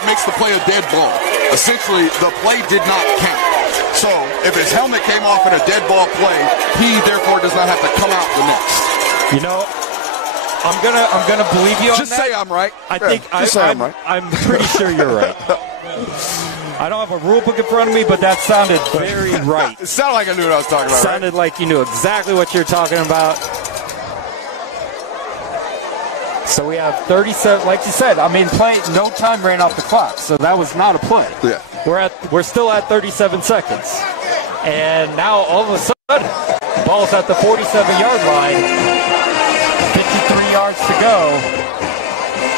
makes the play a dead ball. Essentially, the play did not count. So, if his helmet came off in a dead ball play, he therefore does not have to come out the next. You know, I'm gonna believe you on Just that. say I'm right. I'm pretty sure you're right. I don't have a rule book in front of me, but that sounded very right. It sounded like I knew what I was talking about. Sounded like you knew exactly what you're talking about. So we have 37, like you said. I mean, no time ran off the clock, so that was not a play. Yeah. We're still at 37 seconds, and now all of a sudden, ball's at the 47-yard line. 53 yards to go.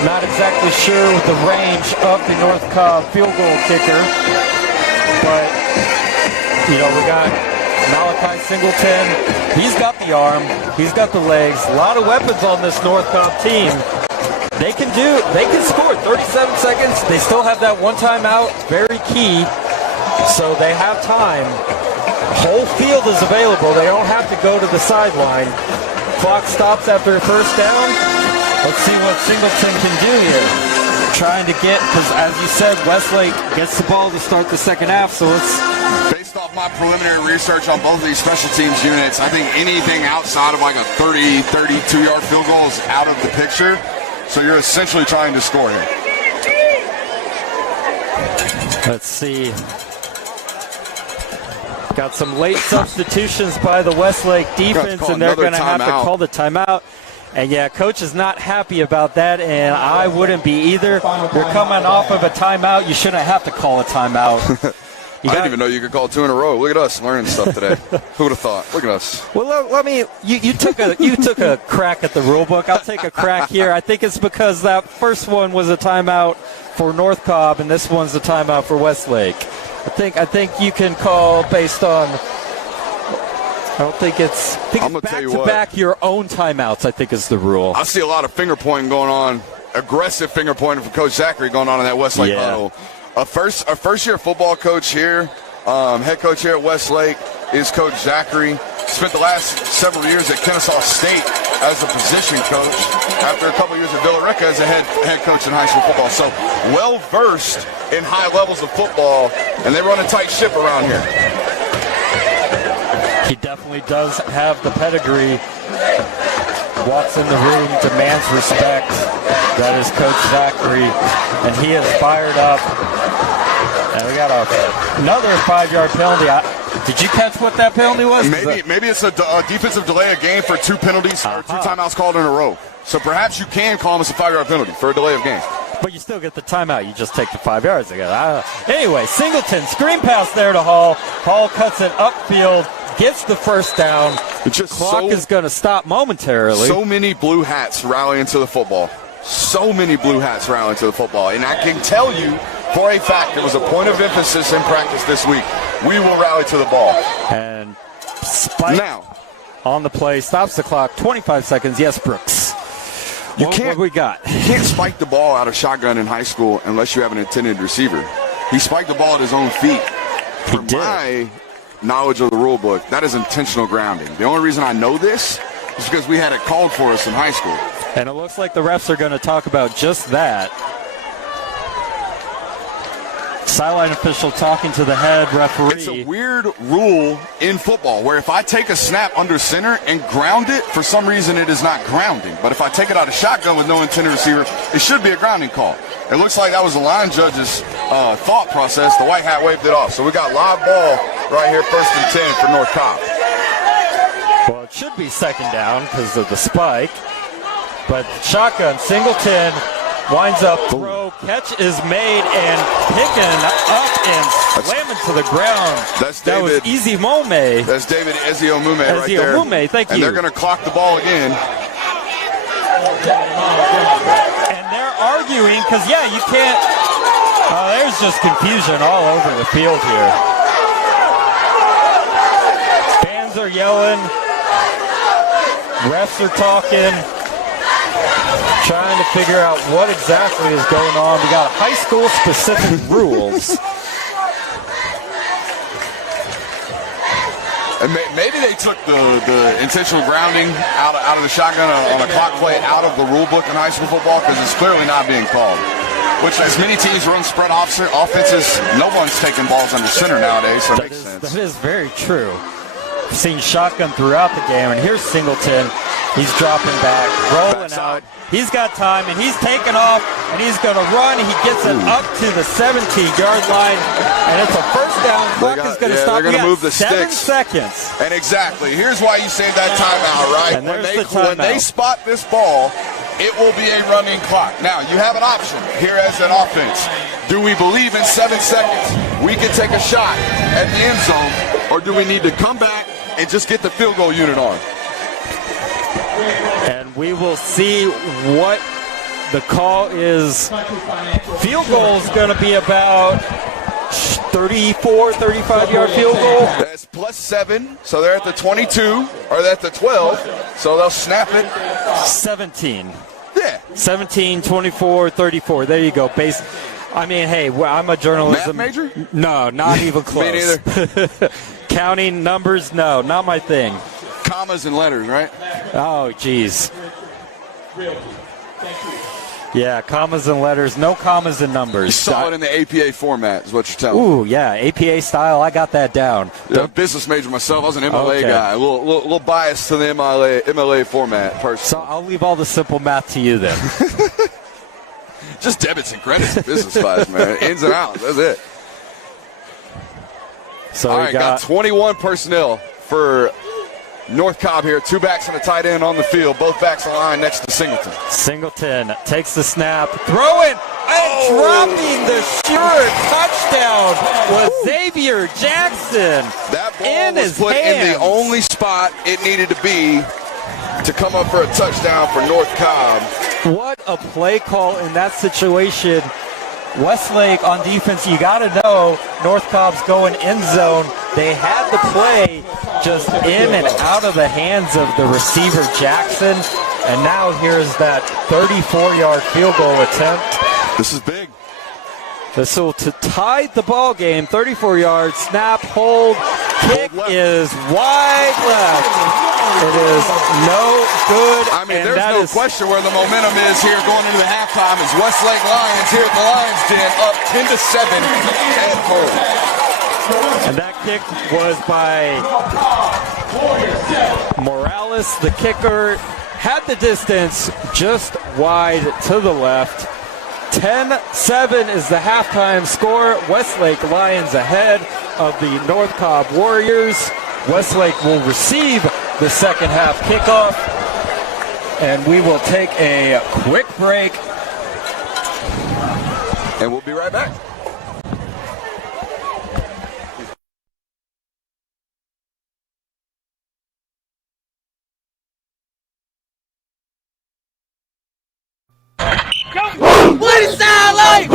Not exactly sure with the range of the North Cobb field goal kicker, but we got Malachi Singleton. He's got the arm. He's got the legs. A lot of weapons on this North Cobb team. They can score 37 seconds. They still have that one timeout, very key. So they have time. Whole field is available. They don't have to go to the sideline. Clock stops after first down. Let's see what Singleton can do here. Trying to because as you said, Westlake gets the ball to start the second half, so it's... Based off my preliminary research on both of these special teams units, I think anything outside of like a 30, 32-yard field goal is out of the picture. So you're essentially trying to score here. Let's see. Got some late substitutions by the Westlake defense, and they're going to have to call the timeout. And yeah, coach is not happy about that, and I wouldn't be either. You're coming off of a timeout. You shouldn't have to call a timeout. I didn't even know you could call 2 in a row. Look at us learning stuff today. Who would have thought? Look at us. Well, let me. You took a crack at the rule book. I'll take a crack here. I think it's because that first one was a timeout for North Cobb, and this one's a timeout for Westlake. I think you can call based on. I don't think it's. I'm gonna tell you what. Back your own timeouts, I think, is the rule. I see a lot of finger pointing going on, aggressive finger pointing from Coach Zachary going on in that Westlake huddle. A first-year football coach here, head coach here at Westlake is Coach Zachary. Spent the last several years at Kennesaw State as a position coach. After a couple years at Villarica as a head coach in high school football. So well-versed in high levels of football, and they run a tight ship around here. He definitely does have the pedigree. Walks in the room, demands respect. That is Coach Zachary, and he is fired up. And we got another 5-yard penalty. Did you catch what that penalty was? Maybe it's a defensive delay of game for 2 penalties or 2 timeouts called in a row. So perhaps you can call this a 5-yard penalty for a delay of game. But you still get the timeout. You just take the 5 yards again. Anyway, Singleton, screen pass there to Hall. Hall cuts it upfield. Gets the first down. Clock is going to stop momentarily. So many blue hats rallying to the football. So many blue hats rallying to the football. And I can tell you for a fact, it was a point of emphasis in practice this week. We will rally to the ball. And Spike now on the play. Stops the clock. 25 seconds. Yes, Brooks. What we got? You can't spike the ball out of shotgun in high school unless you have an intended receiver. He spiked the ball at his own feet. For my knowledge of the rule book, that is intentional grounding. The only reason I know this is because we had it called for us in high school. And it looks like the refs are going to talk about just that. Sideline official talking to the head referee. It's a weird rule in football where if I take a snap under center and ground it, for some reason it is not grounding. But if I take it out of shotgun with no intended receiver, it should be a grounding call. It looks like that was the line judge's thought process. The white hat waved it off. So we got live ball right here, 1st and 10 for North Cobb. Well, it should be second down because of the spike. But shotgun, Singleton winds up throw. Catch is made and picking up and slamming to the ground. That was Easy Mome. That's David Eziomume right there. Eziomume, thank you. And they're going to clock the ball again. And they're arguing because, you can't. There's just confusion all over the field here. Fans are yelling. Refs are talking. Trying to figure out what exactly is going on. We got high school specific rules. And maybe they took the intentional grounding out of the shotgun on a clock play out of the rule book in high school football because it's clearly not being called. Which, as many teams run spread offenses, no one's taking balls under center nowadays, so it makes sense. That is very true. We've seen shotgun throughout the game, and here's Singleton. He's dropping back, rolling out. He's got time, and he's taking off, and he's going to run. He gets it up to the 17-yard line, and it's a first down. Clock is going to stop. They're going to move the 7 sticks. seconds. And exactly. Here's why you save that timeout, right? And When they spot this ball, it will be a running clock. Now, you have an option here as an offense. Do we believe in 7 seconds we can take a shot at the end zone, or do we need to come back and just get the field goal unit on? And we will see what the call is. Field goal is going to be about 34, 35-yard field goal. That's +7, so they're at the 22, or they're at the 12, so they'll snap it. 17. Yeah. 17, 24, 34. There you go. I mean, hey, I'm a journalism Math major? No, not even close. Me neither. Counting numbers, no, not my thing. Commas and letters, right? Oh, geez. Yeah, commas and letters. No commas and numbers. You saw it in the APA format, is what you're telling me. Ooh, yeah, APA style. I got that down. Yeah, business major myself. I was an MLA guy. A little biased to the MLA format personally. So I'll leave all the simple math to you then. Just debits and credits in business class, man. Ins and outs. That's it. So all right, got 21 personnel for North Cobb here. 2 backs and a tight end on the field. Both backs aligned next to Singleton. Singleton takes the snap, throwing, and dropping the sure touchdown was Xavier Jackson. That ball was put in the only spot it needed to be to come up for a touchdown for North Cobb. What a play call in that situation. Westlake on defense, you got to know North Cobb's going end zone. They had the play just in and out of the hands of the receiver Jackson, and now here's that 34-yard field goal attempt. This is big. This will tie the ball game. 34 yards, snap, hold, kick is wide left. It is no good. I mean, there's no question where the momentum is here going into the halftime as Westlake Lions here at the Lions Den up 10-7 at home. And that kick was by Morales, the kicker. Had the distance just wide to the left. 10-7 is the halftime score. Westlake Lions ahead of the North Cobb Warriors. Westlake will receive the second half kickoff. And we will take a quick break. And we'll be right back. What it sound like?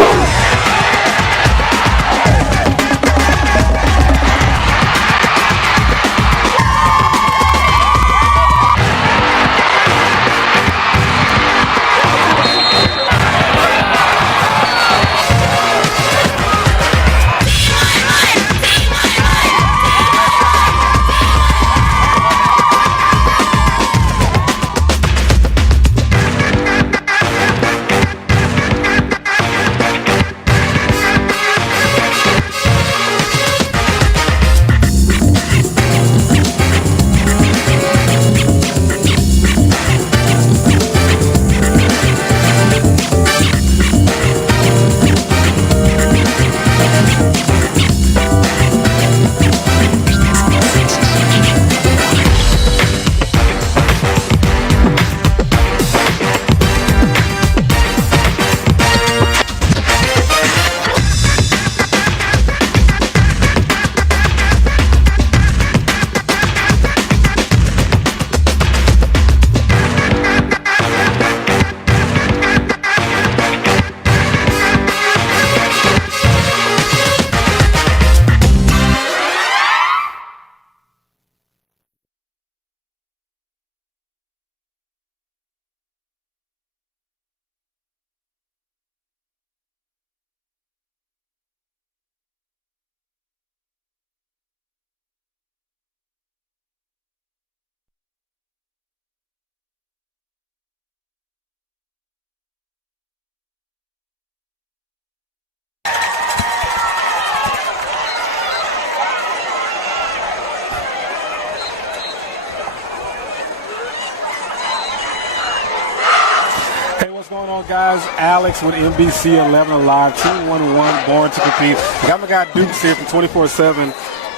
Hello, guys. Alex with NBC 11 Alive, Team 1-1, born to compete. I got my guy Dukes here from 24/7.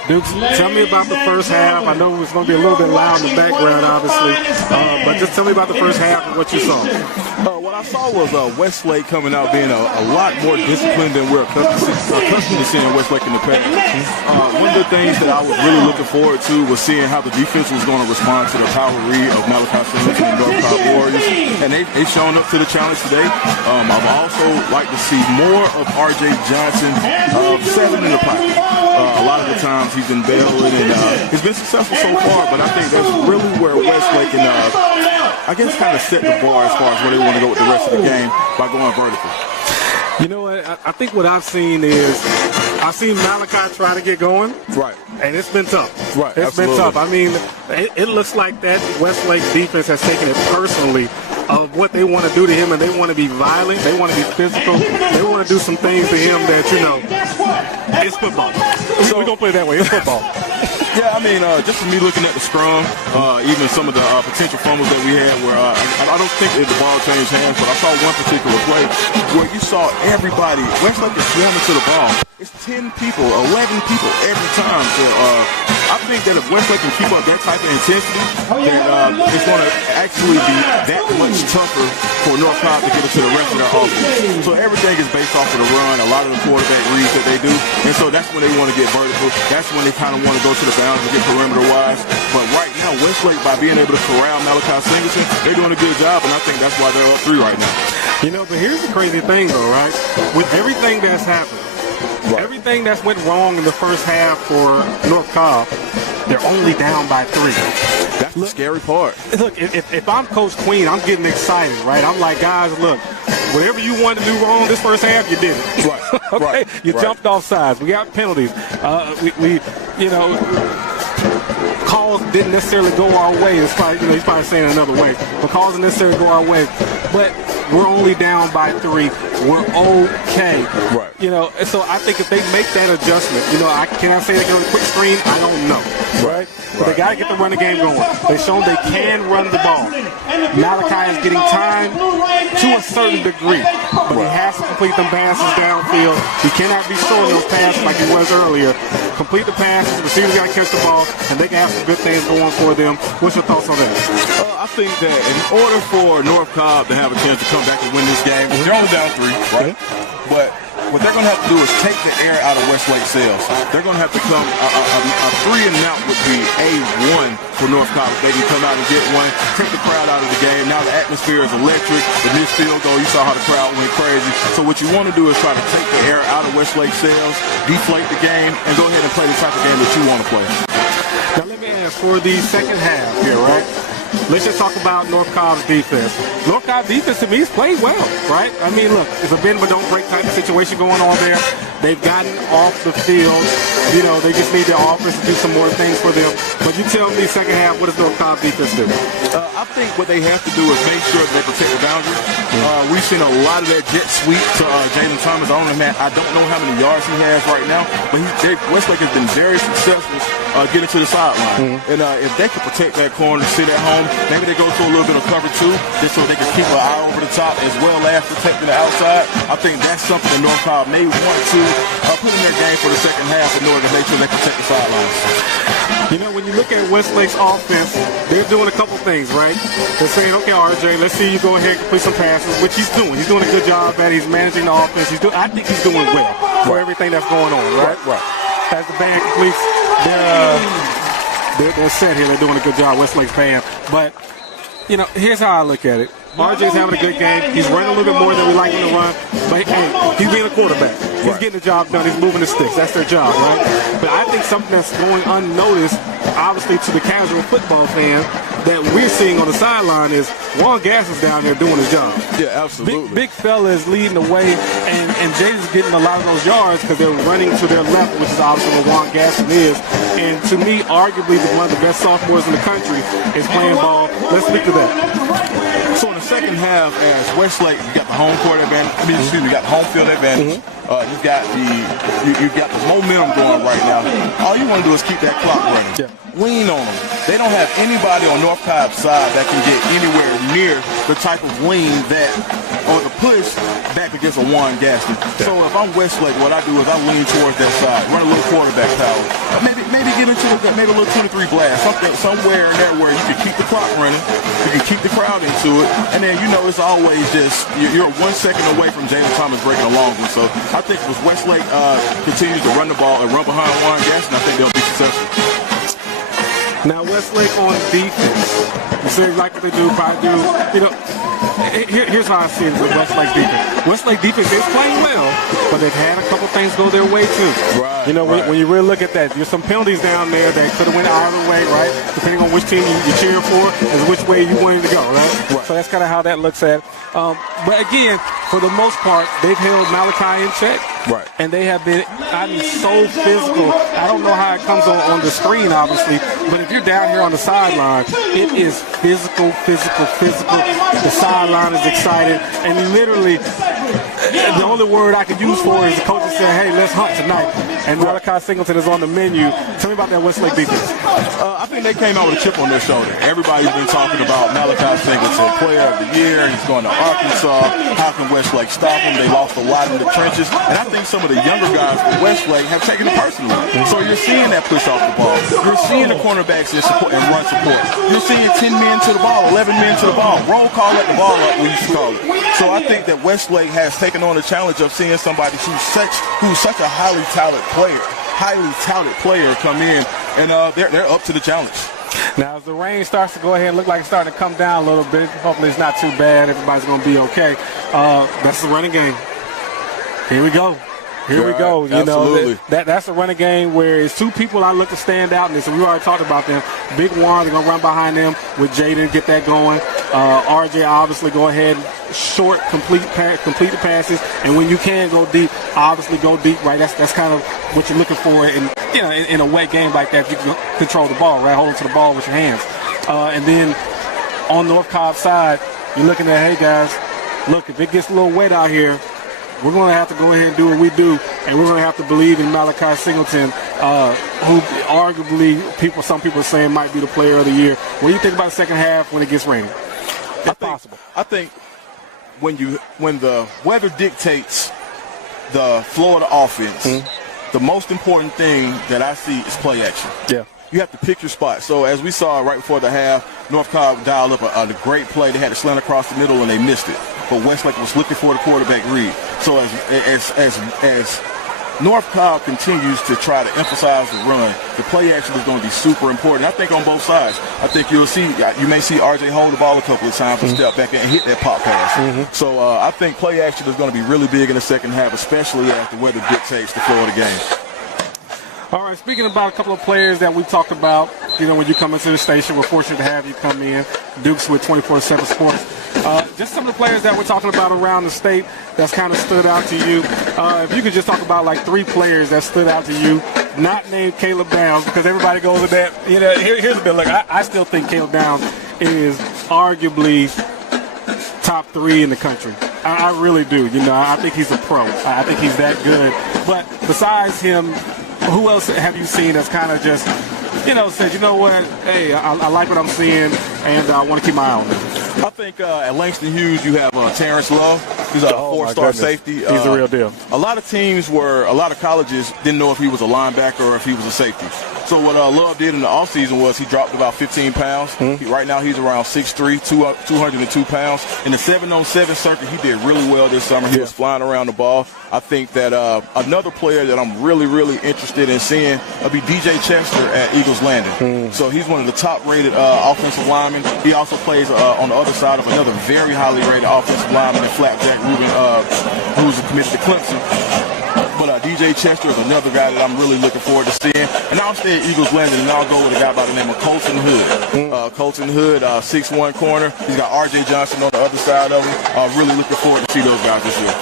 Dukes, tell me about the first half. I know it's going to be a little bit loud in the background, obviously, but just tell me about the first half and what you saw. What I saw was Westlake coming out being a lot more disciplined than we're accustomed to seeing Westlake in the past. One of the things that I was really looking forward to was seeing how the defense was going to respond to the power read of Malachi Singleton and North Cobb Warriors, and they've shown up to the challenge today. I've also liked to see more of R.J. Johnson settling in the pocket. A lot of the times he's been bailing, and he's been successful so far, but I think that's really where Westlake can, I guess, kind of set the bar as far as where they want to go with the rest of the game by going vertical. You know what? I think what I've seen is I've seen Malachi try to get going. Right. And it's been tough. Right. It's been tough. I mean, it looks like that Westlake defense has taken it personally of what they want to do to him, and they want to be violent. They want to be physical. They want to do some things to him that, you know, it's football. So we're going to play it that way. It's football. Yeah, I mean, just from me looking at the scrum, even some of the potential fumbles that we had where I don't think the ball changed hands, but I saw one particular play where you saw everybody, Westlake is swarming to the ball. It's 10 people, 11 people every time. So I think that if Westlake can keep up that type of intensity, then it's going to actually be that much tougher for North Cobb to get into the rest of their offense. So everything is based off of the run, a lot of the quarterback reads that they do, and so that's when they want to get vertical. That's when they kind of want to go to the bounds and get perimeter-wise. But right now, Westlake, by being able to corral Malachi Singleton, they're doing a good job, and I think that's why they're up 3 right now. You know, but here's the crazy thing, though, right? With everything that's happened, everything that's went wrong in the first half for North Cobb, they're only down by 3. That's the scary part. Look, if I'm Coach Queen, I'm getting excited, right? I'm like, guys, look, whatever you wanted to do wrong this first half, you did it. Right. Okay? Right. You jumped off sides. We got penalties. We you know, calls didn't necessarily go our way. It's probably, you know, he's probably saying it another way. But calls didn't necessarily go our way. But we're only down by 3. We're okay. Right. You know, and so I think if they make that adjustment, you know, can I say they can quick screen? I don't know. Right? But they got to get the running game going. They've shown they can run the ball. Malachi is getting time to a certain degree, but he has to complete them passes downfield. He cannot be throwing those passes like he was earlier. Complete the passes, the receivers got to catch the ball, and they can have some good things going for them. What's your thoughts on that? I think that in order for North Cobb to have a chance to come back and win this game, they're only down 3, right? But what they're going to have to do is take the air out of Westlake sails. They're going to have to come, a 3 and out would be A1 for North Cobb. They can come out and get one, take the crowd out of the game. Now the atmosphere is electric. The missed field goal, you saw how the crowd went crazy. So what you want to do is try to take the air out of Westlake sails, deflate the game, and go ahead and play the type of game that you want to play. Now let me ask, for the second half here, right? Let's just talk about North Cobb's defense. North Cobb defense, to me, has played well, right? I mean, look, it's a bend but don't break type of situation going on there. They've gotten off the field. You know, they just need their offense to do some more things for them. But you tell me, second half, what does North Cobb defense do? I think what they have to do is make sure that they protect the boundaries. We've seen a lot of that jet sweep to Jalen Thomas. I don't know how many yards he has right now, but Westlake has been very successful getting to the sideline. And if they can protect that corner, sit at home, maybe they go to a little bit of cover 2, just so they can keep an eye over the top as well as protecting the outside. I think that's something that North Cobb may want to put in their game for the second half in order to make sure they protect the sidelines. You know, when you look at Westlake's offense, they're doing a couple things, right? They're saying, okay, RJ, let's see you go ahead and complete some passes, which he's doing. He's doing a good job at it. He's managing the offense. I think he's doing well for everything that's going on, right? Right. As the band completes their set here, they're doing a good job, Westlake's band. But, you know, here's how I look at it. RJ's having a good game. He's running a little bit more than we like him to run. But, hey, he's being a quarterback. He's getting the job done. He's moving the sticks. That's their job, right? But I think something that's going unnoticed, obviously, to the casual football fan that we're seeing on the sideline is Juan Gass is down there doing his job. Yeah, absolutely. Big fella is leading the way, and Jay's getting a lot of those yards because they're running to their left, which is obviously what Juan Gasson is. And to me, arguably one of the best sophomores in the country is playing ball. Let's speak to that. So in the second half, as Westlake, you got the home court advantage. You got the home field advantage. You've got the momentum going right now. All you want to do is keep that clock running. Yeah. Lean on them. They don't have anybody on North Cobb's side that can get anywhere near the type of lean that, or the push back against a Warren Gaston. So if I'm Westlake, what I do is I lean towards that side, run a little quarterback power. Maybe get into maybe a little 2-3 blast, somewhere in there where you can keep the clock running, you can keep the crowd into it, and then it's always just you're 1 second away from Jalen Thomas breaking a long one. So I think if Westlake continues to run the ball and run behind Warren Gaston, I think they'll be successful. Now Westlake on defense, you say like what they do, probably do. Here's how I see it with Westlake's defense. Westlake defense is playing well, but they've had a couple things go their way too. Right. When you really look at that, there's some penalties down there that could have went either way, right? Depending on which team you're cheering for, is which way you wanted to go, right? So that's kind of how that looks at. But again, for the most part, they've held Malachi in check. Right. And they have been, so physical. I don't know how it comes on the screen, obviously, but if you're down here on the sideline, it is physical. The sideline is excited, and literally, the only word I could use for it is the coach said, "Hey, let's hunt tonight." And Malachi Singleton is on the menu. Tell me about that Westlake defense. I think they came out with a chip on their shoulder. Everybody's been talking about Malachi Singleton, player of the year. He's going to Arkansas. How can Westlake stop him? They lost a lot in the trenches. And I think some of the younger guys from Westlake have taken it personally. So you're seeing that push off the ball. You're seeing the cornerbacks in support and run support. You're seeing 10 men to the ball, 11 men to the ball. Roll call at the ball up, we used to call it. So I think that Westlake has taken on the challenge of seeing somebody who's such a highly touted player come in, and they're up to the challenge. Now, as the rain starts to go ahead and look like it's starting to come down a little bit, hopefully it's not too bad. Everybody's going to be okay. That's the running game. Here we go. Here we go. Absolutely. That's a running game where it's two people I look to stand out in this, and we already talked about them. Big Warren, they're going to run behind them with Jaden, get that going. RJ obviously go ahead, short, complete the passes, and when you can go deep, obviously go deep, right? That's kind of what you're looking for in a wet game like that. You can control the ball, right? Hold on to the ball with your hands. And then on North Cobb side, you're looking at, hey guys, look, if it gets a little wet out here, we're going to have to go ahead and do what we do, and we're going to have to believe in Malachi Singleton, who arguably some people are saying might be the player of the year. What do you think about the second half when it gets rainy? I think when the weather dictates the flow of the offense, the most important thing that I see is play action. Yeah. You have to pick your spot. So as we saw right before the half, North Cobb dialed up a great play. They had a slant across the middle and they missed it. But Westlake was looking for the quarterback read. So as North Cobb continues to try to emphasize the run, the play action is going to be super important. I think on both sides. I think you may see RJ hold the ball a couple of times and step back and hit that pop pass. So I think play action is going to be really big in the second half, especially as the weather dictates the flow of the game. All right, speaking about a couple of players that we talked about, when you come into the station, we're fortunate to have you come in. Dukes with 24/7 Sports. Just some of the players that we're talking about around the state that's kind of stood out to you. If you could just talk about like 3 players that stood out to you, not named Caleb Downs, because everybody goes with that. Here's a bit. Look, I still think Caleb Downs is arguably top 3 in the country. I really do. I think he's a pro. I think he's that good. But besides him, who else have you seen that's kind of just, said, you know what, hey, I like what I'm seeing, and I want to keep my eye on him? I think at Langston Hughes you have Terrence Love. He's a 4-star safety. He's the real deal. A lot of colleges didn't know if he was a linebacker or if he was a safety. So what Love did in the offseason was he dropped about 15 pounds. Right now he's around 6'3", 202 pounds. In the 7-on-7 circuit, he did really well this summer. He was flying around the ball. I think that another player that I'm really, really interested in seeing will be DJ Chester at Eagles Landing. So he's one of the top-rated offensive linemen. He also plays on the other side of another very highly rated offensive lineman in Flapjack Rubin, who's committed to Clemson. But DJ Chester is another guy that I'm really looking forward to seeing. And I'll stay at Eagles Landing, and I'll go with a guy by the name of Colton Hood. Colton Hood, 6'1" corner. He's got R.J. Johnson on the other side of him. Really looking forward to see those guys this year.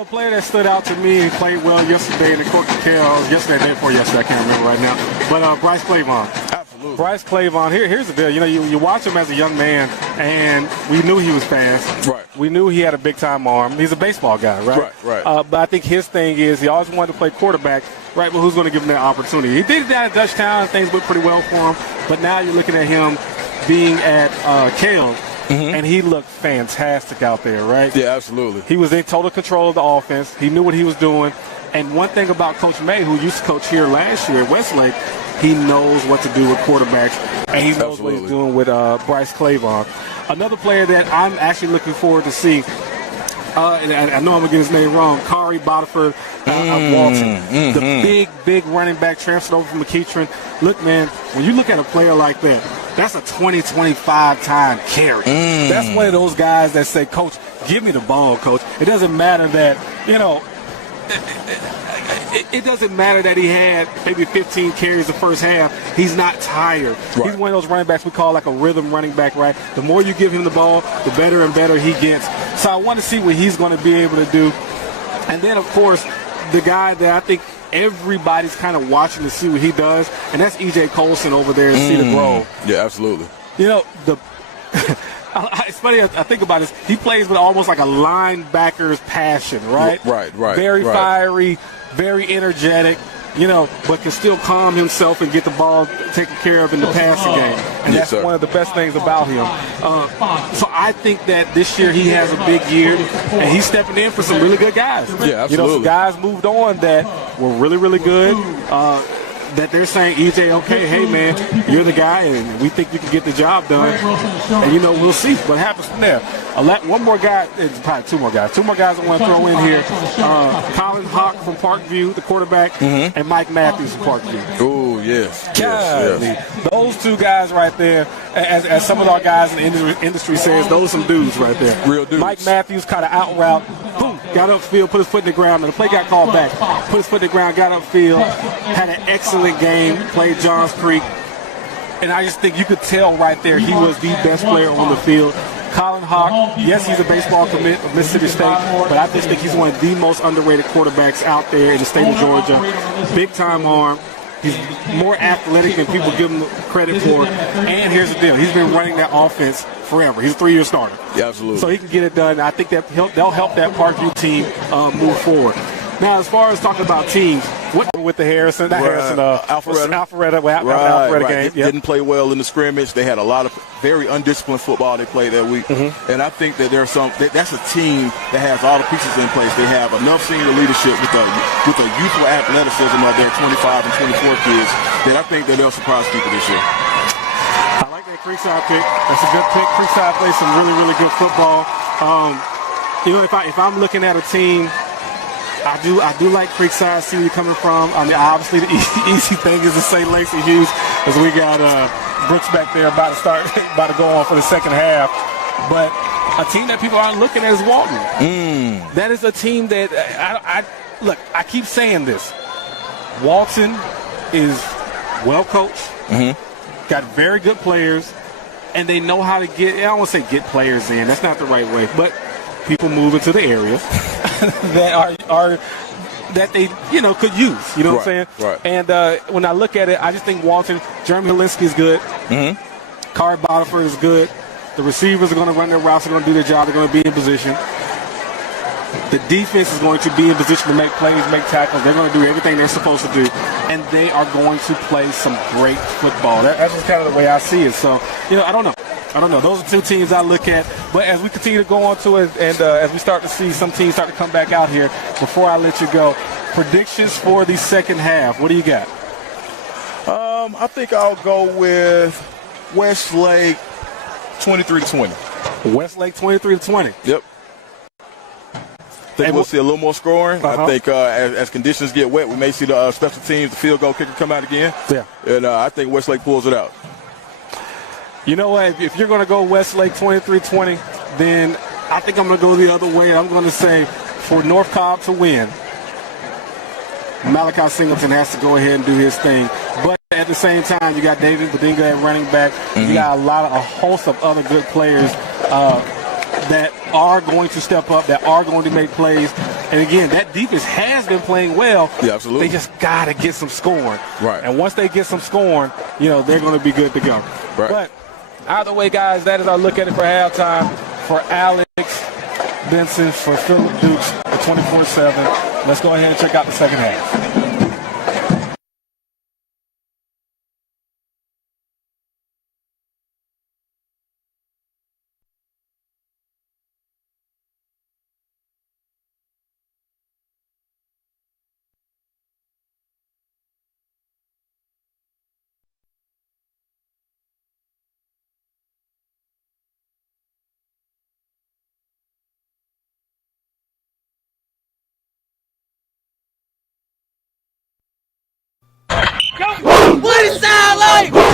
A player that stood out to me and played well yesterday in the Court yesterday, day before yesterday, I can't remember right now. But Bryce Clavon. Absolutely. Bryce Clavon, here's the deal. You watch him as a young man, and we knew he was fast. Right. We knew he had a big-time arm. He's a baseball guy, right? Right. But I think his thing is he always wanted to play quarterback, right? But who's going to give him that opportunity? He did that at Dutchtown, and things went pretty well for him. But now you're looking at him being at Cale, and he looked fantastic out there, right? Yeah, absolutely. He was in total control of the offense. He knew what he was doing. And one thing about Coach May, who used to coach here last year at Westlake, he knows what to do with quarterbacks, and he knows what he's doing with Bryce Clavon. Another player that I'm actually looking forward to see, and I know I'm going to get his name wrong, Kari Bodiford Walton. The big running back transferred over from McEachern. Look, man, when you look at a player like that, that's a 20-25 time carry. That's one of those guys that say, Coach, give me the ball, Coach. It doesn't matter that, it doesn't matter that he had maybe 15 carries the first half. He's not tired. Right. He's one of those running backs we call like a rhythm running back, right? The more you give him the ball, the better and better he gets. So I want to see what he's going to be able to do. And then, of course, the guy that I think everybody's kind of watching to see what he does, and that's E.J. Colson over there in Cedar Grove. Yeah, absolutely. It's funny, I think about this. He plays with almost like a linebacker's passion, right? Right. Very fiery, very energetic, but can still calm himself and get the ball taken care of in the passing game. And that's one of the best things about him. So I think that this year he has a big year, and he's stepping in for some really good guys. Yeah, absolutely. Some guys moved on that were really, really good. That they're saying, EJ, okay, hey, man, you're the guy, and we think you can get the job done. And, we'll see what happens from there. One more guy, probably two more guys. Two more guys I want to throw in here. Colin Hawk from Parkview, the quarterback, and Mike Matthews from Parkview. Oh, yes. Yes. Those two guys right there, as some of our guys in the industry says, those are some dudes right there. Real dudes. Mike Matthews kind of out route, boom, got upfield, put his foot in the ground, and the play got called back. Put his foot in the ground, got upfield, had an excellent game, played Johns Creek, and I just think you could tell right there he was the best player on the field. Colin Hawk, yes, he's a baseball commit of Mississippi State, but I just think he's one of the most underrated quarterbacks out there in the state of Georgia. Big time arm. He's more athletic than people give him credit for. And here's the deal. He's been running that offense forever. He's a 3-year starter. Yeah, absolutely. So he can get it done. I think that they'll help that Parkview team move forward. Now, as far as talking about teams, what with the Harrison, Alpharetta game. Didn't play well in the scrimmage. They had a lot of very undisciplined football they played that week. And I think that that's a team that has all the pieces in place. They have enough senior leadership with the youthful athleticism of their 25 and 24 kids that I think that they'll surprise people this year. I like that Creekside pick. That's a good pick. Creekside plays some really, really good football. If I'm looking at a team, I do like Creekside, see where you're coming from. I mean, obviously the easy thing is to say Lacey Hughes, as we got Brooks back there about to go on for the second half. But a team that people aren't looking at is Walton. That is a team that I keep saying this. Walton is well coached, got very good players, and they know how to get. I don't want to say get players in. That's not the right way, but people move into the area that are that they could use. You know what I'm saying? Right. And when I look at it, I just think Walton, Jeremy Helinski is good. Kari Bodiford is good. The receivers are going to run their routes. They're going to do their job. They're going to be in position. The defense is going to be in position to make plays, make tackles. They're going to do everything they're supposed to do, and they are going to play some great football. That's just kind of the way I see it. So, I don't know. Those are two teams I look at. But as we continue to go on to it, and as we start to see some teams start to come back out here, before I let you go, predictions for the second half. What do you got? I think I'll go with Westlake 23-20. Westlake 23-20. Yep. I think we'll see a little more scoring. I think as conditions get wet, we may see the special teams, the field goal kicker come out again. Yeah. And I think Westlake pulls it out. You know what? If you're going to go Westlake 23-20, then I think I'm going to go the other way. I'm going to say for North Cobb to win, Malachi Singleton has to go ahead and do his thing. But at the same time, you got David Badinga at running back. You got a host of other good players that are going to step up, that are going to make plays. And again, that defense has been playing well. Yeah, absolutely. They just got to get some scoring. Right. And once they get some scoring, they're going to be good to go. Right. But either way, guys, that is our look at it for halftime. For Alex Benson, for Philip Dukes, for 24/7. Let's go ahead and check out the second half. What it sound like?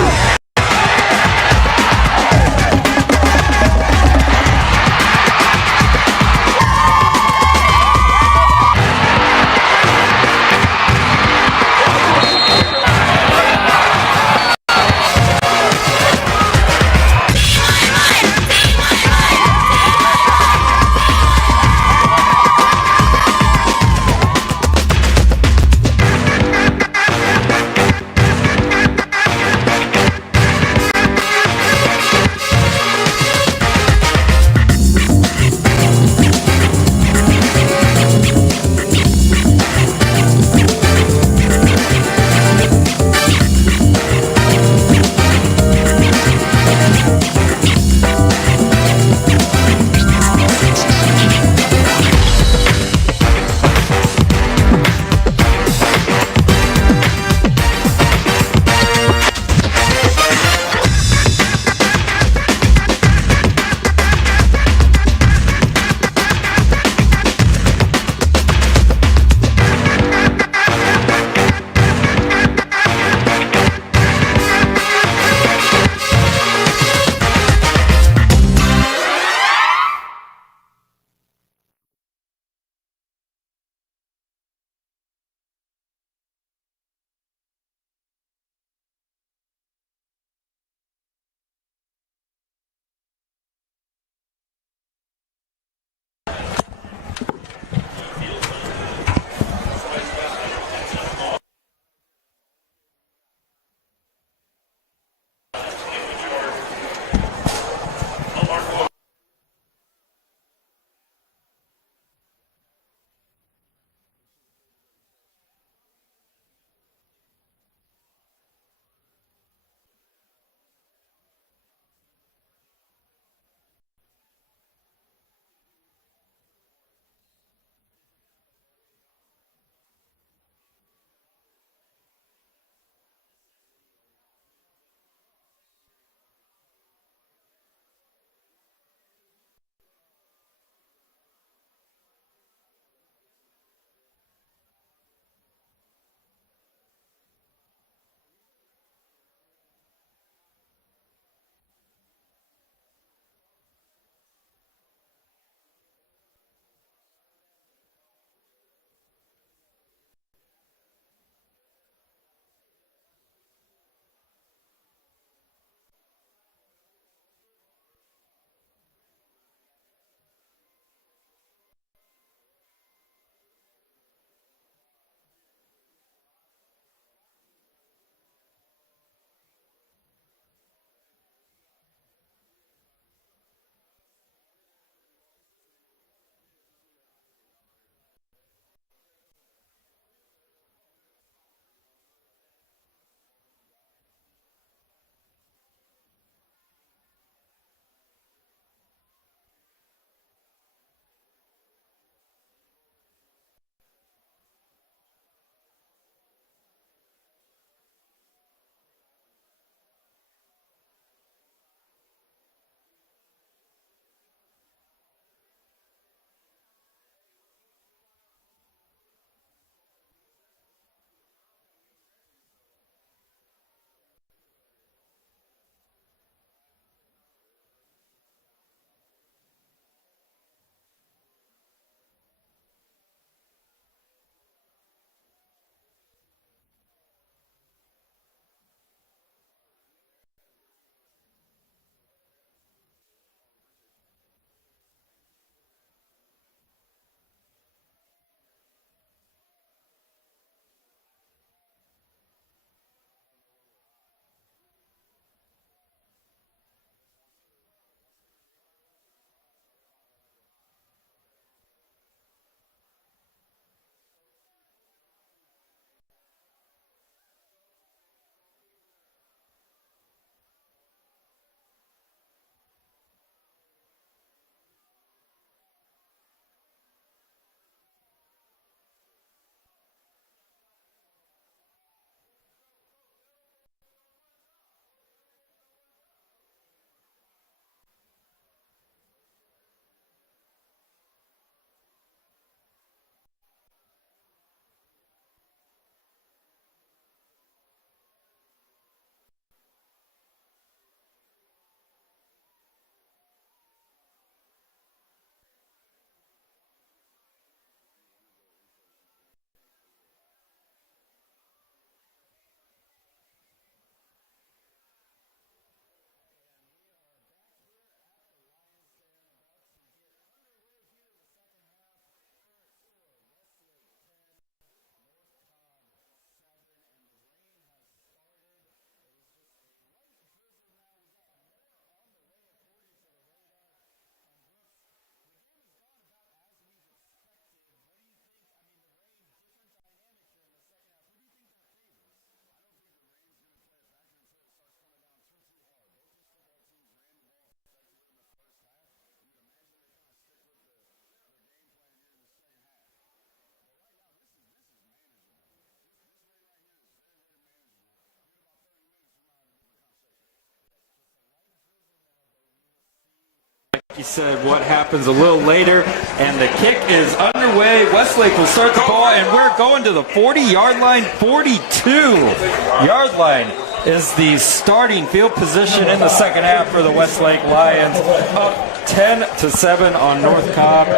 like you said, what happens a little later. And the kick is underway. Westlake will start the ball, and we're going to the 40-yard line. 42-yard line is the starting field position in the second half for the Westlake Lions. Up 10-7 on North Cobb.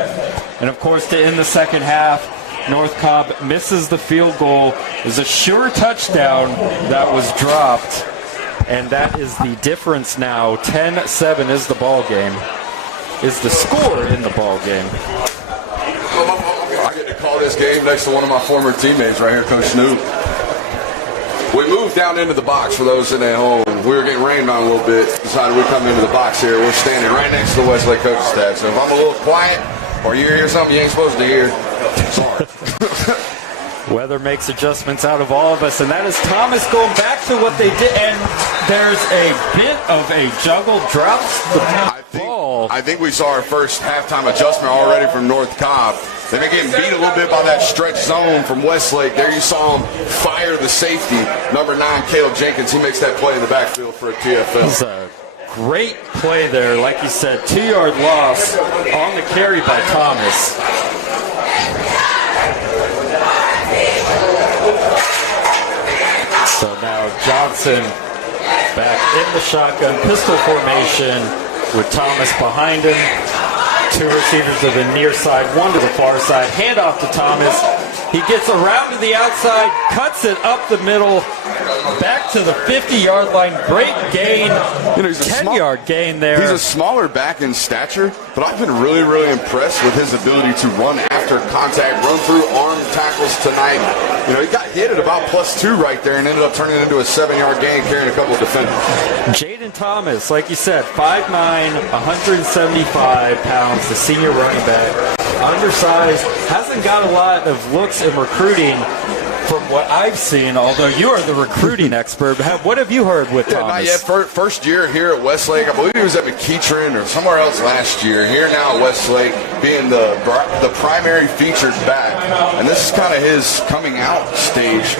And, of course, to end the second half, North Cobb misses the field goal. It was a sure touchdown that was dropped. And that is the difference now. 10-7 is the ball game. Is the score in the ball game. I get to call this game next to one of my former teammates right here, Coach Snoop. We moved down into the box for those in at home. We were getting rained on a little bit. Decided we'd come into the box here. We're standing right next to the Westlake coaching staff. So if I'm a little quiet or you hear something you ain't supposed to hear, sorry. Weather makes adjustments out of all of us, and that is Thomas going back to what they did. And there's a bit of a juggle, drops the ball. I think we saw our first halftime adjustment already from North Cobb. They've been getting beat a little bit by that stretch zone from Westlake. There you saw him fire the safety. Number 9, Caleb Jenkins, he makes that play in the backfield for a TFL. It was a great play there. Like you said, 2-yard loss on the carry by Thomas. So now Johnson back in the shotgun, pistol formation with Thomas behind him. 2 receivers to the near side, 1 to the far side. Handoff to Thomas. He gets around to the outside, cuts it up the middle, back to the 50-yard line. Great gain. He's a 10-yard gain there. He's a smaller back in stature, but I've been really, really impressed with his ability to run after contact, run through arm tackles tonight. He got hit at about +2 right there and ended up turning it into a 7-yard gain, carrying a couple of defenders. Jaden Thomas, like you said, 5'9", 175 pounds, the senior running back. Undersized, hasn't got a lot of looks in recruiting from what I've seen, although you are the recruiting expert. What have you heard with Thomas? Not yet. First year here at Westlake. I believe he was at McEachern or somewhere else last year. Here now at Westlake, being the primary featured back. And this is kind of his coming out stage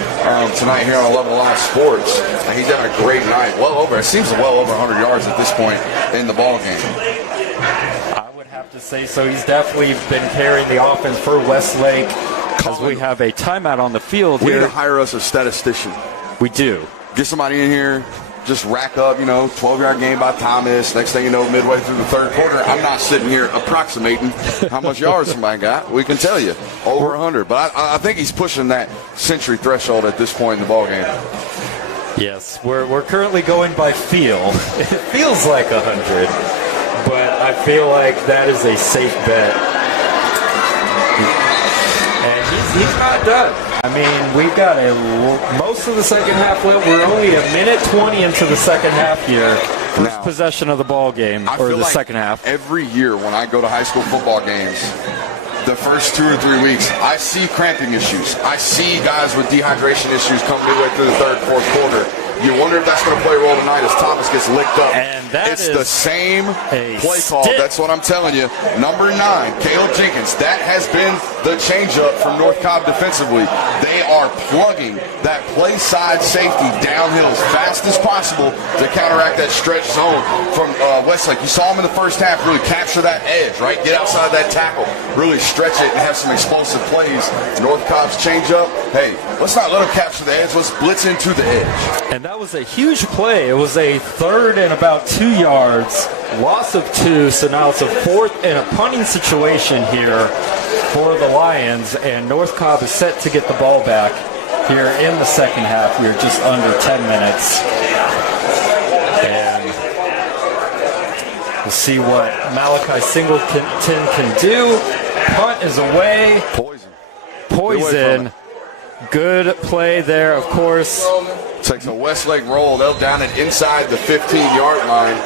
tonight here on Level Live Sports. And he's having a great night. It seems well over 100 yards at this point in the ball game. To say so. He's definitely been carrying the offense for Westlake as we have a timeout on the field here. We need to hire us a statistician. We do. Get somebody in here, just rack up, 12-yard game by Thomas. Next thing you know, midway through the third quarter, I'm not sitting here approximating how much yards somebody got. We can tell you, over 100. But I think he's pushing that century threshold at this point in the ball game. Yes, we're currently going by feel. It feels like 100. But I feel like that is a safe bet. And he's not done. I mean, we've got most of the second half left. We're only a minute 20 into the second half here. First possession of the ball game, or the second half. Every year when I go to high school football games, the first 2 or 3 weeks, I see cramping issues. I see guys with dehydration issues come midway through the third, fourth quarter. You wonder if that's going to play a role tonight as Thomas gets licked up. And it's the same play call. That's what I'm telling you. Number 9, Caleb Jenkins. That has been the changeup from North Cobb defensively. They are plugging that play side safety downhill as fast as possible to counteract that stretch zone from Westlake. You saw him in the first half really capture that edge, right? Get outside that tackle, really stretch it and have some explosive plays. North Cobb's changeup. Hey, let's not let him capture the edge. Let's blitz into the edge. And that was a huge play. It was a 3rd and about 2 yards, loss of 2. So now it's a 4th and a punting situation here for the Lions. And North Cobb is set to get the ball back here in the second half. We're just under 10 minutes. And we'll see what Malachi Singleton can do. Punt is away. Poison. Good play there, of course. Takes a Westlake roll. They'll down it inside the 15-yard line.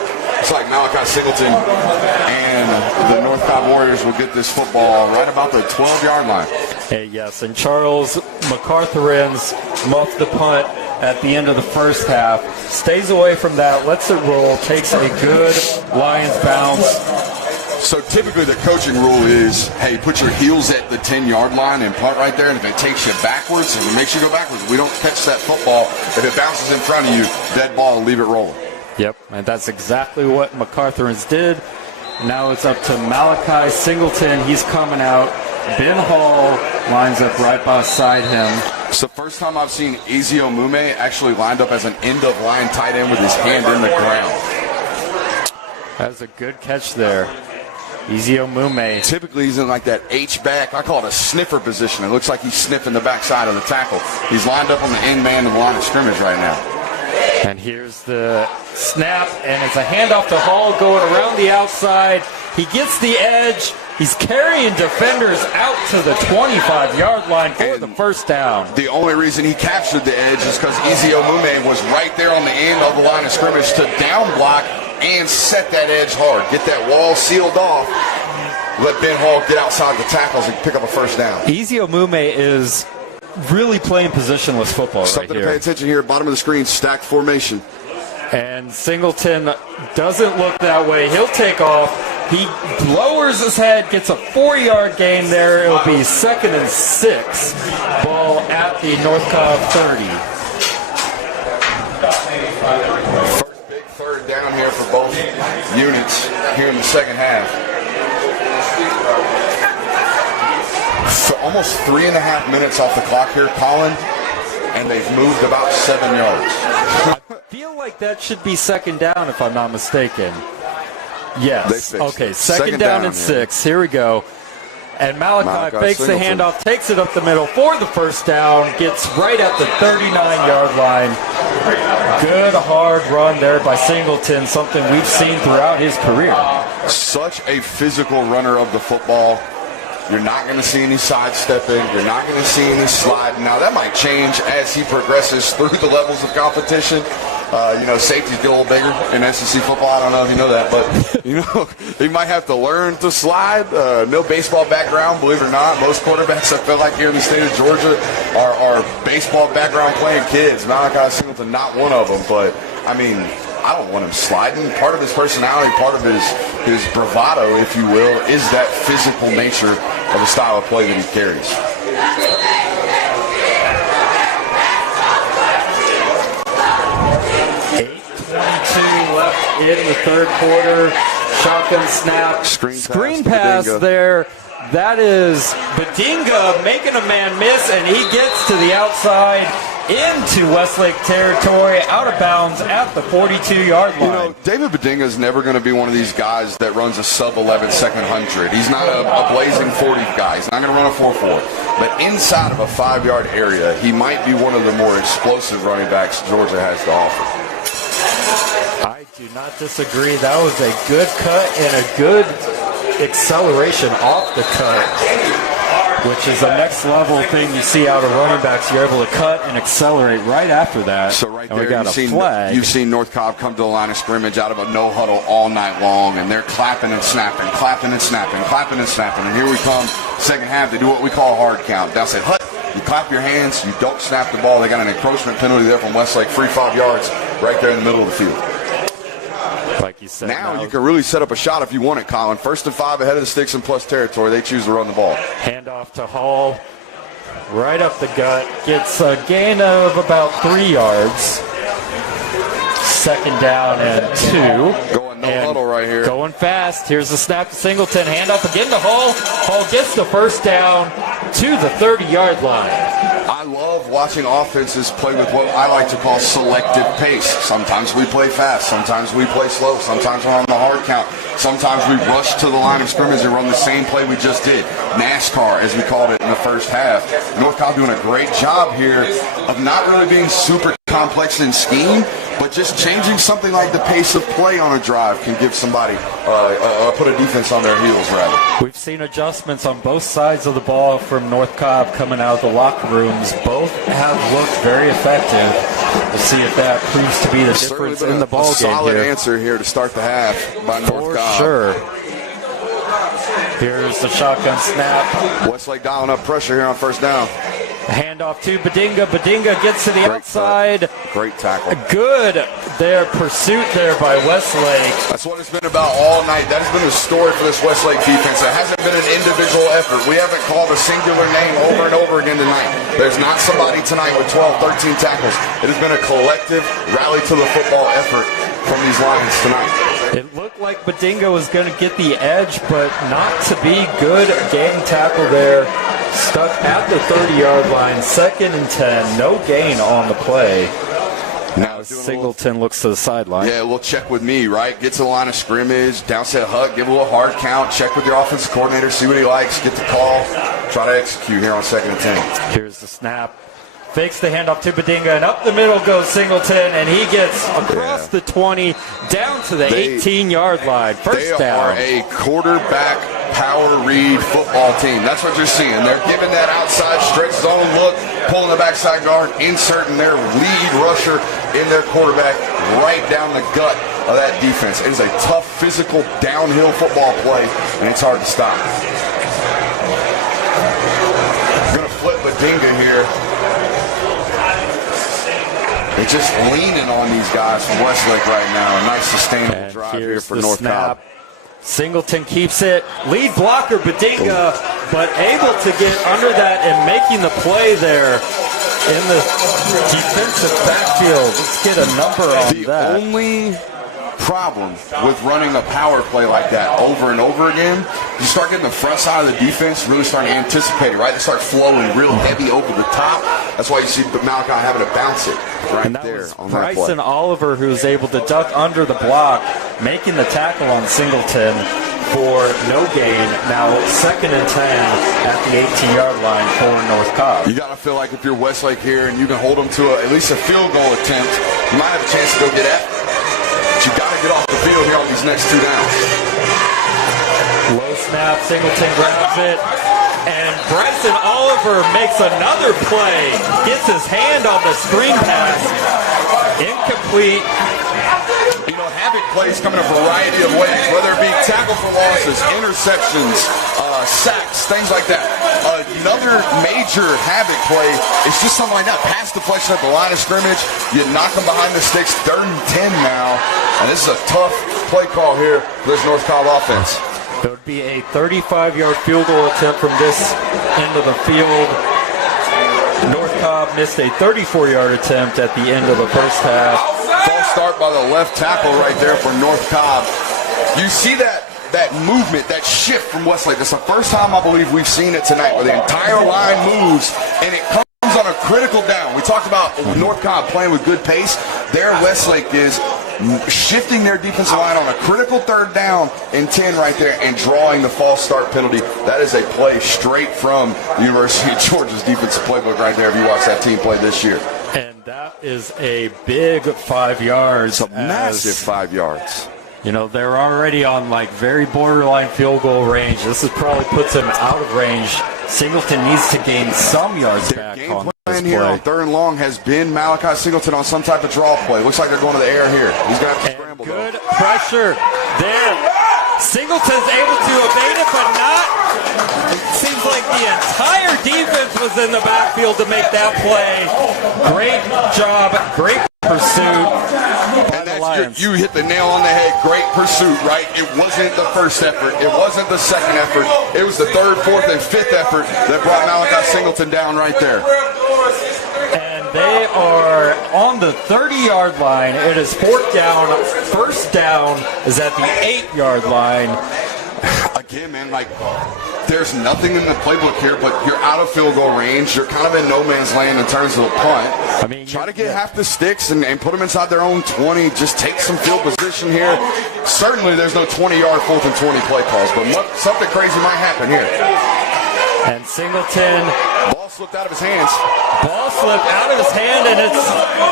It's like Malachi Singleton and the North Cobb Warriors will get this football right about the 12-yard line. Hey, yes, and Charles MacArthurins muffed the punt at the end of the first half. Stays away from that, lets it roll, takes a good Lions bounce. So typically the coaching rule is, hey, put your heels at the 10-yard line and punt right there, and if it takes you backwards, if it makes you go backwards, we don't catch that football. If it bounces in front of you, dead ball, leave it rolling. Yep, and that's exactly what MacArthurins did. Now it's up to Malachi Singleton. He's coming out. Ben Hall lines up right beside him. It's the first time I've seen Ezio Mume actually lined up as an end-of-line tight end with his hand in the ground. That's a good catch there. Ezio Mume. Typically, he's in like that H-back. I call it a sniffer position. It looks like he's sniffing the backside of the tackle. He's lined up on the end man of the line of scrimmage right now. And here's the snap, and it's a handoff to Hall going around the outside. He gets the edge. He's carrying defenders out to the 25-yard line for the first down. The only reason he captured the edge is because Ezio Mume was right there on the end of the line of scrimmage to down block and set that edge hard. Get that wall sealed off. Let Ben Hall get outside the tackles and pick up a first down. Ezio Mume is really playing positionless football Something right to pay here. attention here. Bottom of the screen, stacked formation. And Singleton doesn't look that way. He'll take off. He lowers his head, gets a 4-yard gain there. It'll be 2nd and 6. Ball at the North Cobb 30. First big third down here for both units here in the second half. So almost 3.5 minutes off the clock here, Colin, and they've moved about 7 yards. I feel like that should be 2nd down if I'm not mistaken. Yes. Okay, second down and 6. Here we go. And Malachi fakes the handoff, takes it up the middle for the first down, gets right at the 39-yard line. Good hard run there by Singleton, something we've seen throughout his career. Such a physical runner of the football. You're not going to see any sidestepping. You're not going to see any sliding. Now, that might change as he progresses through the levels of competition. Safeties get a little bigger in SEC football. I don't know if you know that, but, he might have to learn to slide. No baseball background, believe it or not. Most quarterbacks, I feel like, here in the state of Georgia are baseball background playing kids. Malachi Singleton, not one of them, but, I don't want him sliding. Part of his personality, part of his bravado, if you will, is that physical nature of the style of play that he carries. Left in the third quarter. Shotgun snap. Screen pass there. That is Badinga making a man miss, and he gets to the outside into Westlake territory, out of bounds at the 42-yard line. David Badinga is never going to be one of these guys that runs a sub-11 second 100. He's not a blazing 40 guy. He's not going to run a 4.4. But inside of a 5-yard area, he might be one of the more explosive running backs Georgia has to offer. I do not disagree. That was a good cut and a good acceleration off the cut, which is the next level thing you see out of running backs. You're able to cut and accelerate right after that. So right there, you've seen North Cobb come to the line of scrimmage out of a no huddle all night long, and they're clapping and snapping, clapping and snapping, clapping and snapping. And here we come, second half. They do what we call a hard count. They'll say, hut. You clap your hands. You don't snap the ball. They got an encroachment penalty there from Westlake, free 5 yards, right there in the middle of the field. Like you said, now you can really set up a shot if you want it, Colin. 1st and 5 ahead of the sticks and plus territory. They choose to run the ball. Handoff to Hall, right up the gut. Gets a gain of about 3 yards. 2nd down and 2. Going no huddle right here. Going fast. Here's the snap to Singleton. Handoff again to Hall. Hall gets the first down to the 30-yard line. I love watching offenses play with what I like to call selective pace. Sometimes we play fast. Sometimes we play slow. Sometimes we're on the hard count. Sometimes we rush to the line of scrimmage and run the same play we just did. NASCAR, as we called it in the first half. North Cobb doing a great job here of not really being super complex in scheme, but just changing something like the pace of play on a drive can give somebody, put a defense on their heels, rather. We've seen adjustments on both sides of the ball from North Cobb coming out of the locker rooms. Both have looked very effective. We'll see if that proves to be the difference in the ball game here. Solid answer here to start the half by North Cobb. For sure. Here's the shotgun snap. Westlake dialing up pressure here on first down. Handoff to Badinga. Badinga gets to the outside. Great tackle. Good pursuit there by Westlake. That's what it's been about all night. That has been the story for this Westlake defense. It hasn't been an individual effort. We haven't called a singular name over and over again tonight. There's not somebody tonight with 12, 13 tackles. It has been a collective rally to the football effort from these Lions tonight. It looked like Badinga was going to get the edge, but not to be. Good gang tackle there. Stuck at the 30-yard line. 2nd and 10. No gain on the play. Now Singleton looks to the sideline. Yeah, a little check with me, right? Get to the line of scrimmage, downset hut, give a little hard count, check with your offensive coordinator, see what he likes, get the call, try to execute here on 2nd and 10. Here's the snap. Fakes the handoff to Badinga, and up the middle goes Singleton, and he gets across the 20, down to the 18-yard line. First down. They are a quarterback power read football team. That's what you're seeing. They're giving that outside stretch zone look, pulling the backside guard, inserting their lead rusher in their quarterback right down the gut of that defense. It is a tough, physical, downhill football play, and it's hard to stop. Going to flip Badinga here. They're just leaning on these guys from Westlake right now. A nice sustainable drive here for North Cobb. Singleton keeps it. Lead blocker Badinga, but able to get under that and making the play there in the defensive backfield. Let's get a number on that. The only problem with running a power play like that over and over again, you start getting the front side of the defense really starting to anticipate it, right? They start flowing real heavy over the top. That's why you see Malachi having to bounce it right there on that play. Bryson Oliver, who was able to duck under the block, making the tackle on Singleton for no gain. Now 2nd and 10 at the 18-yard line for North Cobb. You got to feel like if you're Westlake here and you can hold them to at least a field goal attempt, you might have a chance to go get after it. But you got to get off the field here on these next 2 downs. Low snap, Singleton grabs it, and Bryson Oliver makes another play. Gets his hand on the screen pass. Incomplete. You know, havoc plays come in a variety of ways, whether it be tackle for losses, interceptions, sacks, things like that. Another major havoc play is just something like that. Pass deflection at the line of scrimmage. You knock them behind the sticks. 3rd and 10 now. And this is a tough play call here for this North Cobb offense. It would be a 35-yard field goal attempt from this end of the field. North Cobb missed a 34-yard attempt at the end of the first half. False start by the left tackle right there for North Cobb. You see that movement, that shift from Westlake. It's the first time I believe we've seen it tonight where the entire line moves and it comes on a critical down. We talked about North Cobb playing with good pace. There Westlake is shifting their defensive line on a critical 3rd down and 10 right there and drawing the false start penalty. That is a play straight from the University of Georgia's defensive playbook right there if you watch that team play this year. And that is a big 5 yards. It's a massive 5 yards. You know, they're already on like very borderline field goal range. This is probably puts them out of range. Singleton needs to gain some yards back on this play. Here on 3rd and long has been Malachi Singleton on some type of draw play. Looks like they're going to the air here. He's going to have to scramble. Good pressure there. Singleton's able to evade it, but not. It seems like the entire defense was in the backfield to make that play. Great job, great pursuit. And that's you hit the nail on the head. Great pursuit, right? It wasn't the first effort. It wasn't the second effort. It was the 3rd, 4th, and 5th effort that brought Malachi Singleton down right there. And they are on the 30-yard line. It is 4th down. First down is at the 8-yard line. Again, man, like there's nothing in the playbook here, but you're out of field goal range. You're kind of in no man's land in terms of a punt. I mean, try to get half the sticks and put them inside their own 20. Just take some field position here. Certainly, there's no 20-yard 4th and 20 play calls, but something crazy might happen here. And Singleton. Ball slipped out of his hands. Ball slipped out of his hand, and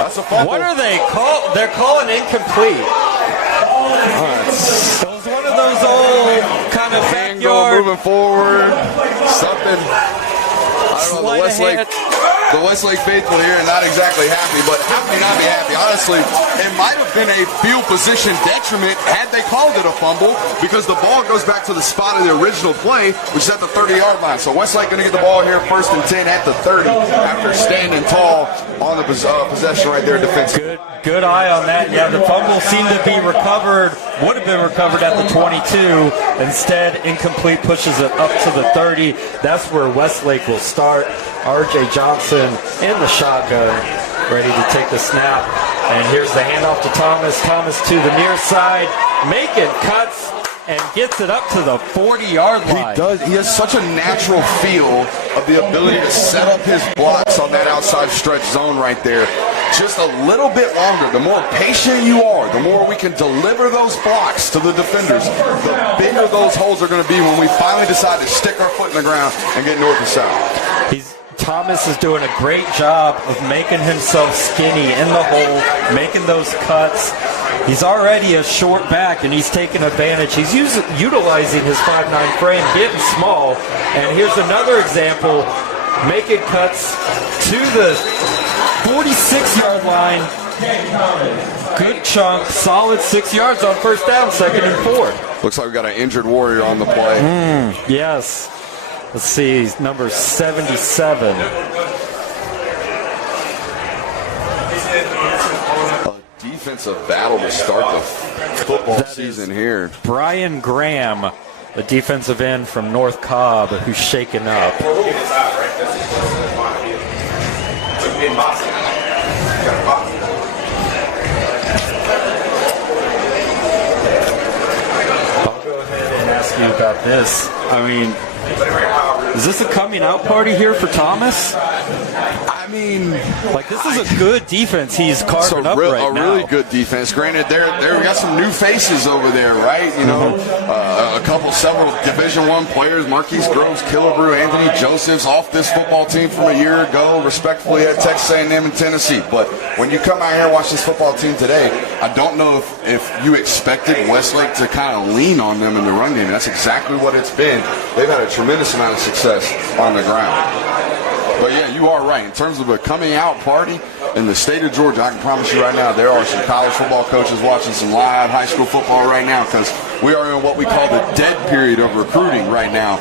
that's a fumble. What are they called? They're calling incomplete. It was one of those old kind of backyard moving forward, something. I don't know, the Westlake faithful here are not exactly happy, but how can you not be happy? Honestly, it might have been a field position detriment had they called it a fumble because the ball goes back to the spot of the original play, which is at the 30-yard line. So Westlake going to get the ball here 1st and 10 at the 30 after standing tall on the possession right there defensively. Good eye on that. Yeah, the fumble seemed to be recovered, would have been recovered at the 22. Instead, incomplete pushes it up to the 30. That's where Westlake will start. R.J. Johnson in the shotgun, ready to take the snap. And here's the handoff to Thomas. Thomas to the near side. Macon cuts and gets it up to the 40-yard line. He does. He has such a natural feel of the ability to set up his blocks on that outside stretch zone right there. Just a little bit longer. The more patient you are, the more we can deliver those blocks to the defenders, the bigger those holes are going to be when we finally decide to stick our foot in the ground and get north and south. Thomas is doing a great job of making himself skinny in the hole, making those cuts. He's already a short back, and he's taking advantage. He's utilizing his 5'9" frame, getting small. And here's another example, making cuts to the 46-yard line. Good chunk, solid 6 yards on first down, 2nd and 4. Looks like we got an injured Warrior on the play. Yes. Let's see, number 77. A defensive battle to start the football season here. Brian Graham, the defensive end from North Cobb, who's shaken up. I'll go ahead and ask you about this. I mean, is this a coming out party here for Thomas? I mean, like, this is a good defense he's carving up right now. A really good defense. Granted, we got some new faces over there, right? You know, several Division I players, Marquise Groves, Killebrew, Anthony Josephs, off this football team from a year ago, respectfully at Texas A&M and Tennessee. But when you come out here and watch this football team today, I don't know if you expected Westlake to kind of lean on them in the run game. That's exactly what it's been. They've had a tremendous amount of success on the ground. But yeah, you are right. In terms of a coming out party in the state of Georgia, I can promise you right now there are some college football coaches watching some live high school football right now, because we are in what we call the dead period of recruiting right now,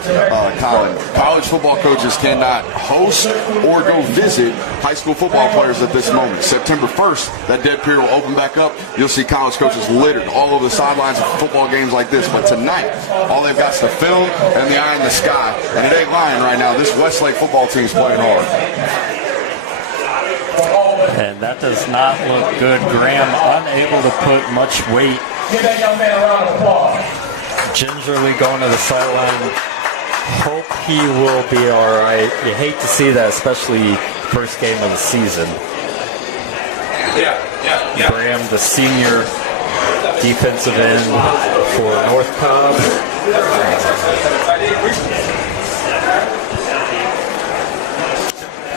Colin. College football coaches cannot host or go visit high school football players at this moment. September 1st, that dead period will open back up. You'll see college coaches littered all over the sidelines of football games like this. But tonight, all they've got is the film and the eye in the sky. And it ain't lying right now. This Westlake football team's playing hard. And that does not look good. Graham unable to put much weight. Give that young man a round of applause. Gingerly going to the sideline. Hope he will be all right. You hate to see that, especially first game of the season. Yeah. Graham, the senior defensive end for North Cobb.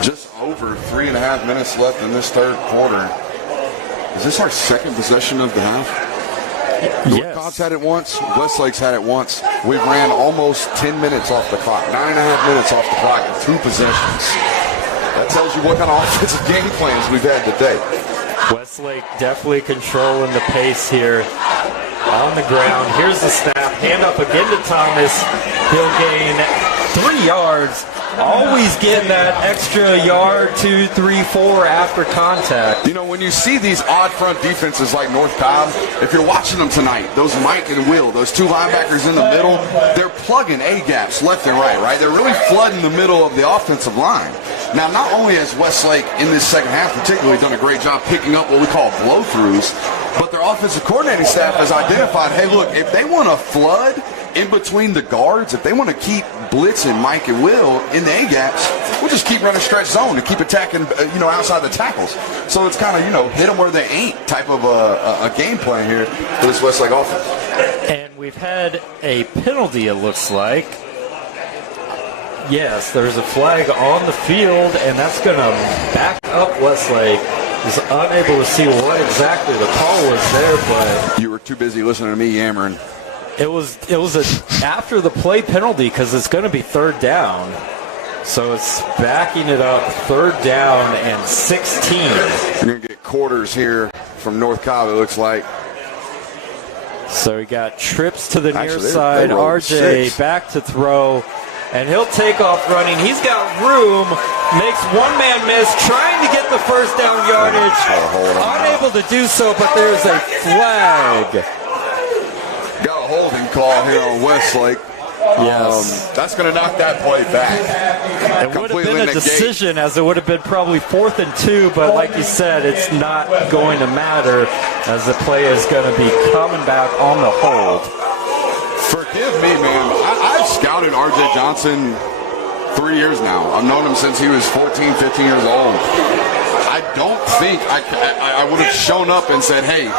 Just over 3.5 minutes left in this third quarter. Is this our second possession of the half? North Cobb's had it once. Westlake's had it once. We've ran almost 10 minutes off the clock. 9.5 minutes off the clock in 2 possessions. That tells you what kind of offensive game plans we've had today. Westlake definitely controlling the pace here on the ground. Here's the snap. Hand up again to Thomas. He'll gain 3 yards. Always getting that extra yard, 2, 3, 4 after contact. You know, when you see these odd front defenses like North Cobb, if you're watching them tonight, those Mike and Will, those 2 linebackers in the middle, they're plugging A-gaps left and right? They're really flooding the middle of the offensive line. Now, not only has Westlake in this second half particularly done a great job picking up what we call blow-throughs, but their offensive coordinating staff has identified, hey, look, if they want to flood in between the guards, if they want to keep blitzing Mike and Will in the A-gaps, we'll just keep running stretch zone and keep attacking, outside the tackles. So it's kind of, hit them where they ain't type of a game plan here for this Westlake offense. And we've had a penalty, it looks like. Yes, there's a flag on the field, and that's going to back up Westlake. Is unable to see what exactly the call was there, but you were too busy listening to me yammering. It was after the play penalty, because it's going to be 3rd down. So it's backing it up, 3rd down and 16. You're going to get quarters here from North Cobb, it looks like. So we got trips to the near side. RJ 6. Back to throw. And he'll take off running. He's got room. Makes one-man miss. Trying to get the first down yardage. Unable to do so, but there's a flag. Got a holding call here on Westlake. Yes. That's going to knock that play back. It would have been a decision, as it would have been probably 4th and 2, but like you said, it's not going to matter as the play is going to be coming back on the hold. Forgive me, man. I've scouted R.J. Johnson 3 years now. I've known him since he was 14, 15 years old. I don't think I would have shown up and said, hey,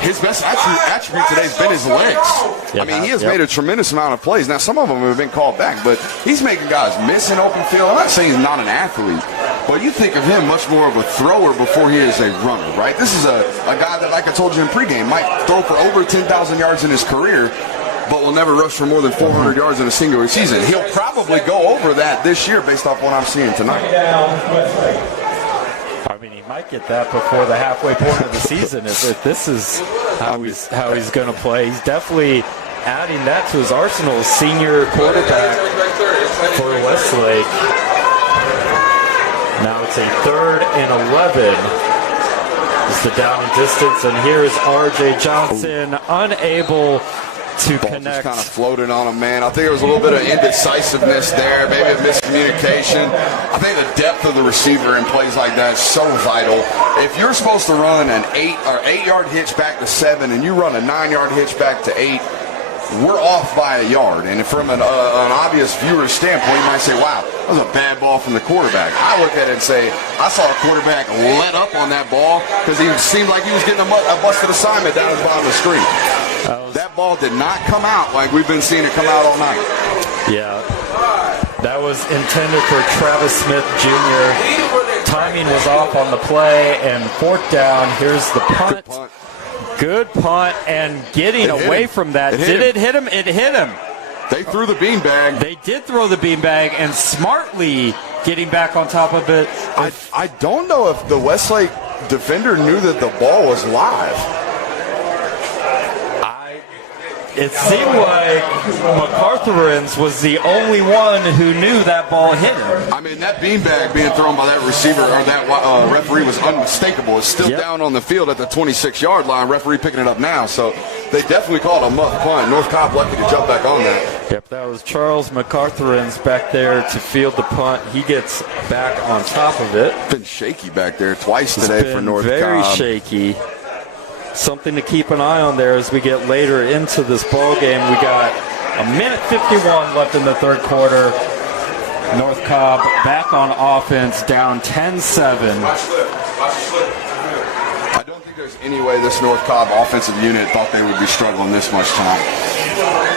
his best attribute today has been his legs. I mean, he has made a tremendous amount of plays. Now, some of them have been called back, but he's making guys miss in open field. I'm not saying he's not an athlete, but you think of him much more of a thrower before he is a runner, right? This is a guy that, like I told you in pregame, might throw for over 10,000 yards in his career, but will never rush for more than 400 yards in a single season. He'll probably go over that this year based off what I'm seeing tonight. I mean, he might get that before the halfway point of the season if this is how he's going to play. He's definitely adding that to his arsenal. Senior quarterback for Westlake. Now it's a 3rd and 11. It's the down and distance, and here is R.J. Johnson unable to connect. Just kind of floated on him, man. I think there was a little bit of indecisiveness there, maybe a miscommunication. I think the depth of the receiver in plays like that is so vital. If you're supposed to run an 8-yard hitch back to 7 and you run a 9-yard hitch back to 8, we're off by a yard. And from an obvious viewer's standpoint, you might say, wow, that was a bad ball from the quarterback. I look at it and say, I saw a quarterback let up on that ball because he seemed like he was getting a busted assignment down at the bottom of the screen. That ball did not come out like we've been seeing it come out all night. Yeah. That was intended for Travis Smith Jr. Timing was off on the play, and 4th down. Here's the punt. Good punt, and getting away from that. Did it hit him? It hit him. They threw the beanbag. They did throw the beanbag, and smartly getting back on top of it. I don't know if the Westlake defender knew that the ball was live. It seemed like MacArthurans was the only one who knew that ball hit him. I mean, that beanbag being thrown by that receiver or that referee was unmistakable. It's still down on the field at the 26-yard line. Referee picking it up now, so they definitely called a muff punt. North Cobb lucky to jump back on that. Yep, that was Charles MacArthurans back there to field the punt. He gets back on top of it. Been shaky back there twice today for North Cobb. Very shaky. Something to keep an eye on there as we get later into this ball game. We got a minute 51 left in the 3rd quarter. North Cobb back on offense, down 10-7. I don't think there's any way this North Cobb offensive unit thought they would be struggling this much tonight.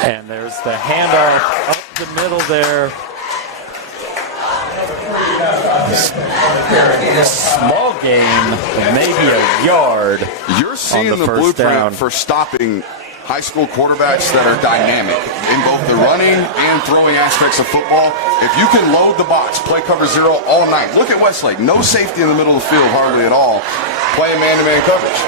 And there's the handoff up the middle there. Small game, maybe a yard. You're seeing the blueprint down for stopping high school quarterbacks that are dynamic in both the running and throwing aspects of football. If you can load the box, play cover 0 all night. Look at Westlake. No safety in the middle of the field hardly at all. Playing man-to-man coverage.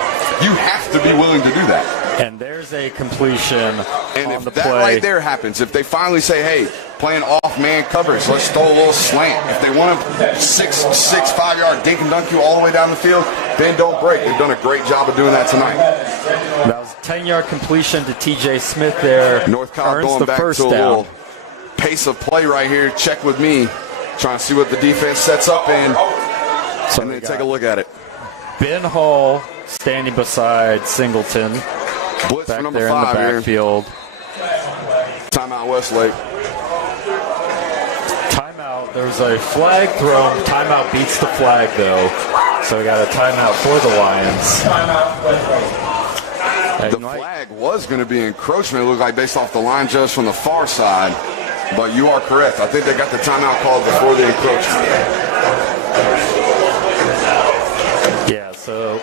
You have to be willing to do that. And there's a completion and on the if that play. right there happens, if they finally say, hey, playing off-man coverage, let's throw a little slant. If they want to 5-yard dink and dunk you all the way down the field, then don't break. They've done a great job of doing that tonight. That was a 10-yard completion to T.J. Smith there. North Cobb going back to a little pace of play right here. Check with me. Trying to see what the defense sets up in. So and then take a look at it. Ben Hall standing beside Singleton. Blitz back for number there 5 in the backfield. Timeout Westlake. Timeout. There's a flag thrown. Timeout beats the flag, though. So we got a timeout for the Lions. The flag was going to be encroachment, it looked like, based off the line just from the far side. But you are correct. I think they got the timeout called before the encroachment. Yeah, so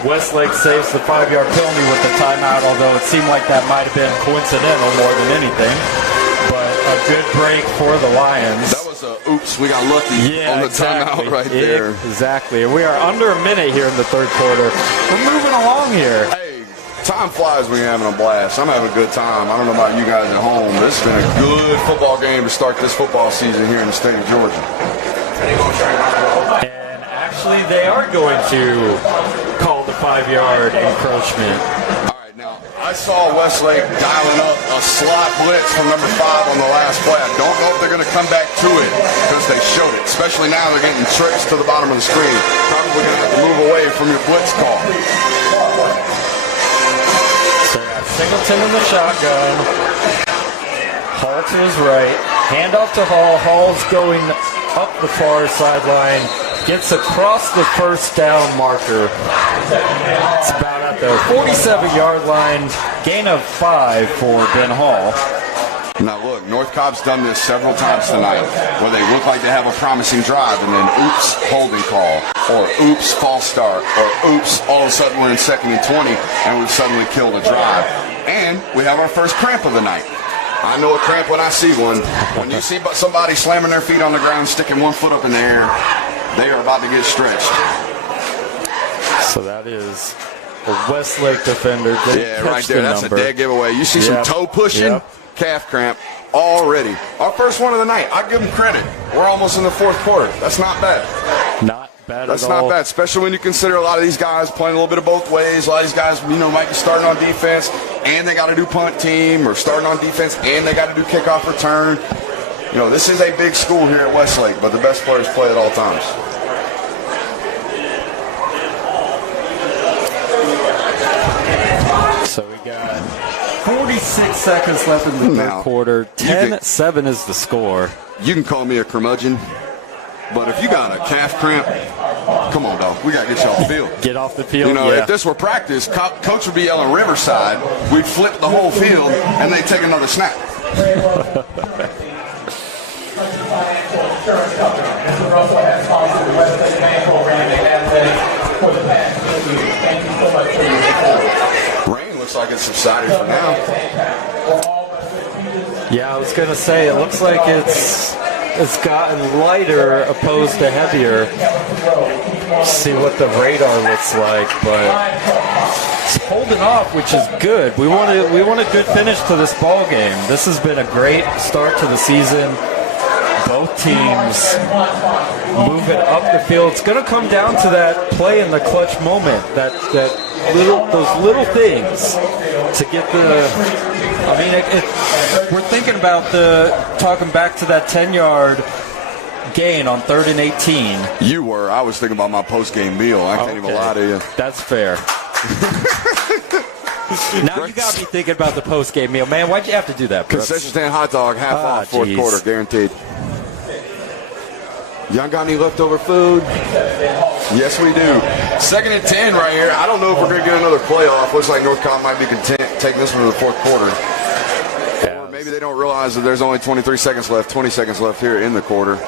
Westlake saves the 5-yard penalty with the timeout, although it seemed like that might have been coincidental more than anything. But a good break for the Lions. That was a oops, we got lucky on the timeout right there. Exactly. And we are under a minute here in the 3rd quarter. We're moving along here. Hey, time flies when you're having a blast. I'm having a good time. I don't know about you guys at home, but it's been a good football game to start this football season here in the state of Georgia. And actually, they are going to call the 5-yard encroachment. All right, now, I I saw Westlake dialing up a slot blitz from number 5 on the last play. I don't know if they're going to come back to it because they showed it. Especially now they're getting tricks to the bottom of the screen. Probably going to have to move away from your blitz call. So Singleton in the shotgun. Hall to his right. Handoff to Hall. Hall's going up the far sideline. Gets across the first down marker. It's about at the 47-yard line. Gain of 5 for Ben Hall. Now look, North Cobb's done this several times tonight where they look like they have a promising drive and then oops, holding call, or oops, false start, or oops, all of a sudden we're in 2nd and 20 and we've suddenly killed a drive. And we have our first cramp of the night. I know a cramp when I see one. When you see somebody slamming their feet on the ground, sticking one foot up in the air, they are about to get stretched. So that is a Westlake defender. Yeah, right there. That's a dead giveaway. You see some toe pushing, calf cramp already. Our first one of the night. I give them credit. We're almost in the 4th quarter. That's not bad. Not bad That's at all. not bad, especially when you consider a lot of these guys playing a little bit of both ways. A lot of these guys, might be starting on defense and they got to do punt team, or starting on defense and they got to do kickoff return. This is a big school here at Westlake, but the best players play at all times. So we got 46 seconds left in the third quarter. 10-7 is the score. You can call me a curmudgeon, but if you got a calf cramp, come on, dog. We got to get you off the field. Get off the field, If this were practice, coach would be yelling Riverside. We'd flip the whole field, and they'd take another snap. Rain looks like it's subsided for now. Yeah, I was going to say, it looks like it's gotten lighter opposed to heavier. See what the radar looks like, but it's holding off, which is good. We want a good finish to this ball game. This has been a great start to the season. Both teams moving up the field. It's going to come down to that play in the clutch moment, those little things to get the. I mean, we're thinking about talking back to that 10-yard gain on 3rd and 18. You were. I was thinking about my post-game meal. I can't even lie to you. That's fair. Now you got me thinking about the post-game meal. Man, why'd you have to do that, Brooks? Concession stand hot dog, half off, 4th quarter, guaranteed. Y'all got any leftover food? Yes, we do. 2nd and 10 right here. I don't know if we're going to get another playoff. Looks like North Cobb might be content taking this one to the 4th quarter. Or maybe they don't realize that there's only 23 seconds left, 20 seconds left here in the quarter.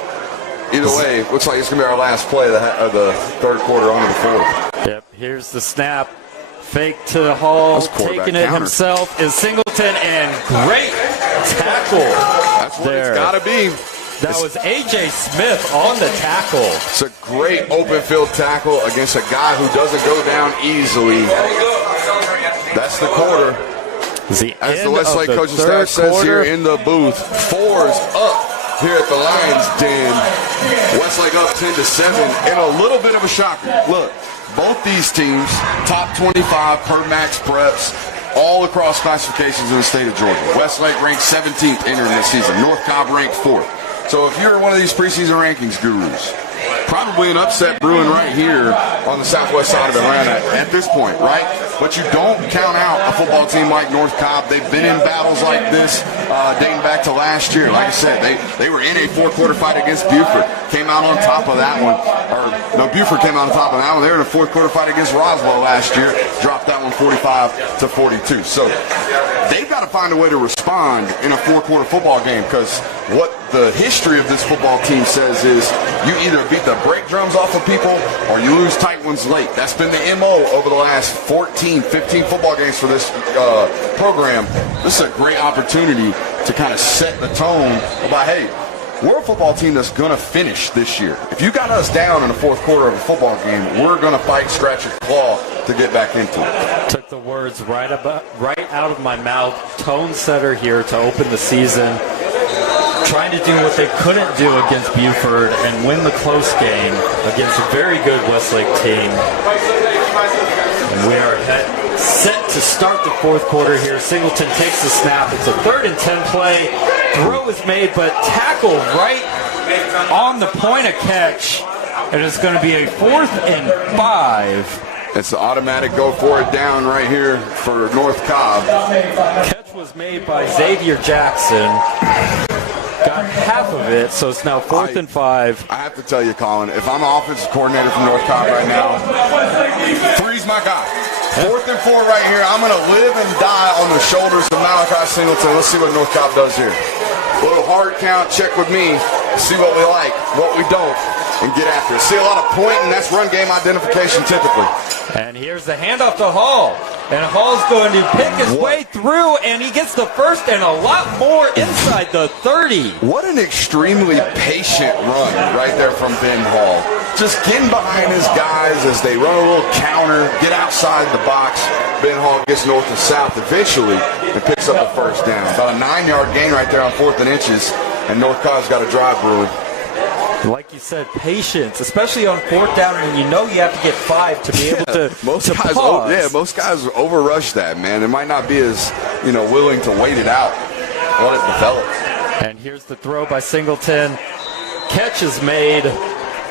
Either way, looks like it's going to be our last play of the 3rd quarter on to the 4th. Yep, here's the snap. Fake to Hall, taking it himself is Singleton, and great tackle. That's what it's got to be. That was A.J. Smith on the tackle. It's a great open field tackle against a guy who doesn't go down easily. That's the quarter. As the Westlake coaching staff says here in the booth, 4's up here at the Lions Den. Westlake up 10-7 and a little bit of a shocker. Look, both these teams, top 25 per max preps, all across classifications in the state of Georgia. Westlake ranked 17th entering this season. North Cobb ranked 4th. So if you're one of these preseason rankings gurus, probably an upset brewing right here on the southwest side of Atlanta at this point, right? But you don't count out a football team like North Cobb. They've been in battles like this dating back to last year. Like I said, they were in a 4th quarter fight against Buford. Came out on top of that one. Buford came out on top of that one. They were in a 4th quarter fight against Roswell last year. Dropped that one 45-42. So they've got to find a way to respond in a 4th quarter football game, because what the history of this football team says is you either beat the brake drums off of people or you lose tight ones late. That's been the MO over the last 14, 15 football games for this program. This is a great opportunity to kind of set the tone about, hey, we're a football team that's going to finish this year. If you got us down in the 4th quarter of a football game, we're going to fight, scratch, and claw to get back into it. Took the words right out of my mouth. Tone setter here to open the season. Trying to do what they couldn't do against Buford and win the close game against a very good Westlake team. And we are set to start the fourth quarter here. Singleton takes the snap. It's a 3rd and 10 play. Throw is made, but tackle right on the point of catch. It is going to be a 4th and 5. It's the automatic go for it down right here for North Cobb. Catch was made by Xavier Jackson. Got half of it, so it's now 4th and 5. I have to tell you, Colin, if I'm an offensive coordinator from North Cobb right now, 3's my guy. 4th and 4 right here. I'm going to live and die on the shoulders of Malachi Singleton. Let's see what North Cobb does here. A little hard count, check with me, see what we like, what we don't, and get after it. See a lot of pointing, that's run game identification typically. And here's the handoff to Hall. And Hall's going to pick his way through, and he gets the first and a lot more inside the 30. What an extremely patient run right there from Ben Hall. Just getting behind his guys as they run a little counter, get outside the box. Ben Hall gets north and south eventually and picks up the first down. About a 9-yard gain right there on 4th and inches, and North Cobb's got a drive brewing. Like you said, patience, especially on 4th down when you know you have to get 5 to be able to pause. Most guys overrush that, man. They might not be as, willing to wait it out, let it develop. And here's the throw by Singleton. Catch is made.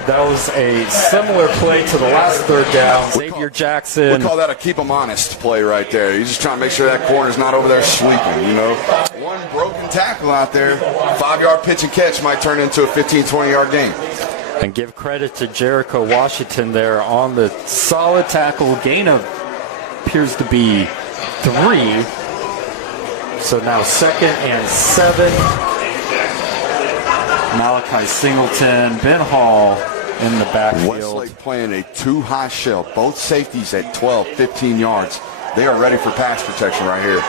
That was a similar play to the last 3rd down. Xavier Jackson. We call that a keep them honest play right there. You're just trying to make sure that corner's not over there sleeping, One broken tackle out there, 5-yard pitch and catch might turn into a 15, 20-yard game. And give credit to Jericho Washington there on the solid tackle. Gain of appears to be 3. So now 2nd and 7. Malachi Singleton, Ben Hall in the backfield. Westlake playing a 2-high shell. Both safeties at 12, 15 yards. They are ready for pass protection right here.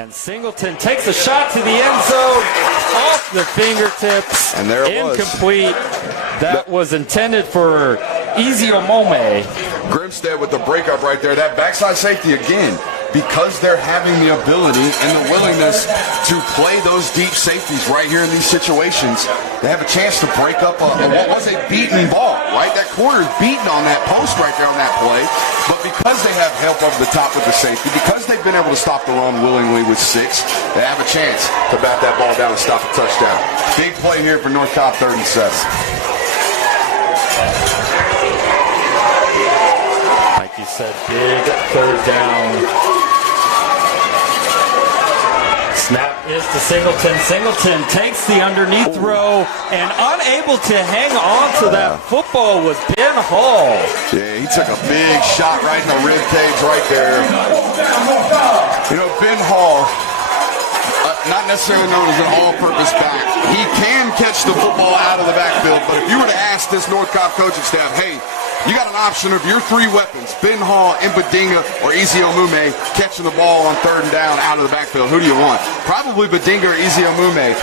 And Singleton takes a shot to the end zone, off the fingertips. And there it was. Incomplete. That was intended for Eziomome. Grimstead with the breakup right there. That backside safety again. Because they're having the ability and the willingness to play those deep safeties right here in these situations, they have a chance to break up what was a beaten ball, right? That corner is beaten on that post right there on that play, but because they have help over the top with the safety, because they've been able to stop the run willingly with 6, they have a chance to bat that ball down and stop a touchdown. Big play here for North Cobb, 3rd and 7. Like you said, big 3rd down. Snap is to Singleton. Singleton takes the underneath throw, and unable to hang on to that football was Ben Hall. Yeah, he took a big shot right in the rib cage right there. Ben Hall, not necessarily known as an all-purpose back, he can catch the football out of the backfield, but if you were to ask this North Cobb coaching staff, hey, you got an option of your 3 weapons, Ben Hall, Mbadinga, or Eziomome, catching the ball on 3rd and down out of the backfield. Who do you want? Probably Badinga or Eziomome.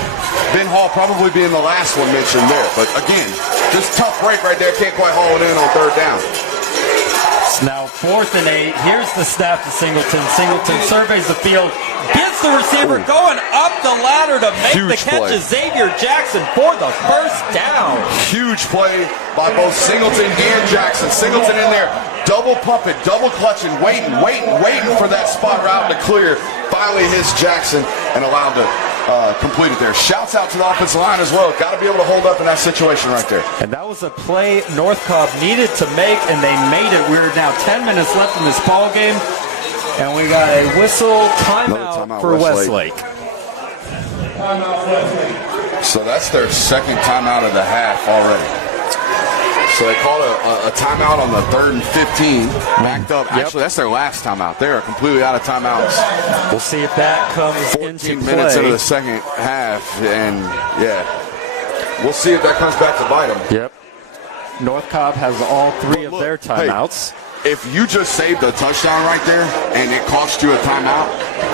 Ben Hall probably being the last one mentioned there. But again, just tough break right there. Can't quite haul it in on 3rd down. It's now 4th and 8. Here's the snap to Singleton. Singleton surveys the field, gets the receiver going up the ladder to make the catch of Xavier Jackson for the first down. Huge play by both Singleton and Jackson. Singleton in there, double pumping, double clutching, waiting for that spot route to clear. Finally hits Jackson and allowed to complete it there. Shouts out to the offensive line as well. Got to be able to hold up in that situation right there. And that was a play North Cobb needed to make, and they made it. We're now 10 minutes left in this ball game, and we got a whistle timeout for Westlake. So that's their 2nd timeout of the half already. So they called a timeout on the 3rd and 15. Backed up. Yep. Actually, that's their last timeout. They are completely out of timeouts. We'll see if that comes 14 minutes into the second half. And, we'll see if that comes back to bite them. Yep. North Cobb has all 3 of their timeouts. Hey, if you just saved a touchdown right there and it cost you a timeout,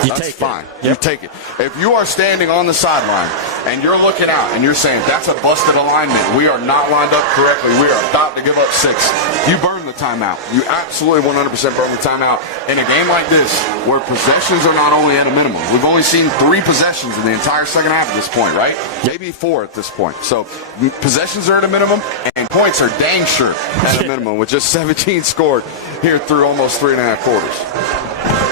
that's fine. You take it. If you are standing on the sideline and you're looking out and you're saying that's a busted alignment, we are not lined up correctly, we are about to give up 6, you burn the timeout. You absolutely 100% burn the timeout. In a game like this where possessions are not only at a minimum, we've only seen 3 possessions in the entire second half at this point, right? Maybe 4 at this point. So possessions are at a minimum and points are dang sure at a minimum with just 17 scored here through almost 3.5 quarters.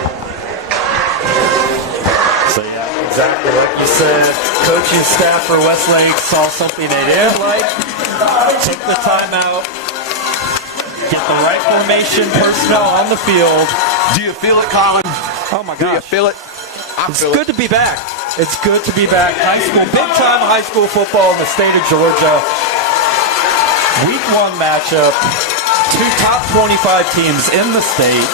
Exactly like you said. Coaching staff for Westlake saw something they didn't like, took the timeout, get the right formation personnel on the field. Do you feel it, Colin? Oh my Do you gosh. feel it? It's good to be back. It's good to be back. High school, big time high school football in the state of Georgia. Week 1 matchup. 2 top 25 teams in the state.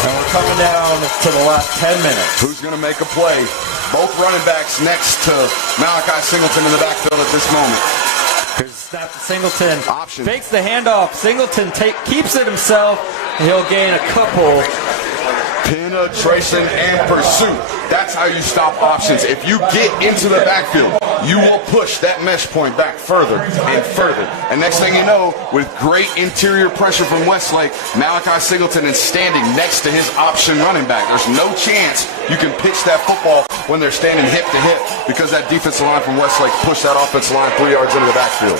And we're coming down to the last 10 minutes. Who's going to make a play? Both running backs next to Malachi Singleton in the backfield at this moment. Here's a snap to Singleton. Option. Fakes the handoff. Singleton keeps it himself. And he'll gain a couple. Penetration and pursuit. That's how you stop options. If you get into the backfield, you will push that mesh point back further and further. And next thing you know, with great interior pressure from Westlake, Malachi Singleton is standing next to his option running back. There's no chance you can pitch that football when they're standing hip to hip because that defensive line from Westlake pushed that offensive line 3 yards into the backfield.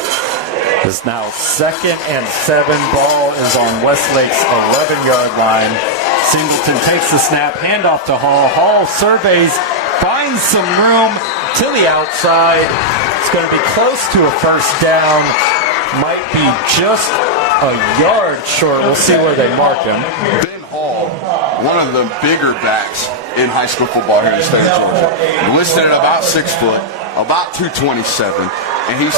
It's now 2nd and 7. Ball is on Westlake's 11-yard line. Singleton takes the snap, handoff to Hall. Hall surveys, finds some room to the outside. It's going to be close to a first down. Might be just a yard short. We'll see where they mark him. Ben Hall, one of the bigger backs in high school football here in the state of Georgia. Listed at about 6 foot, about 227. And he's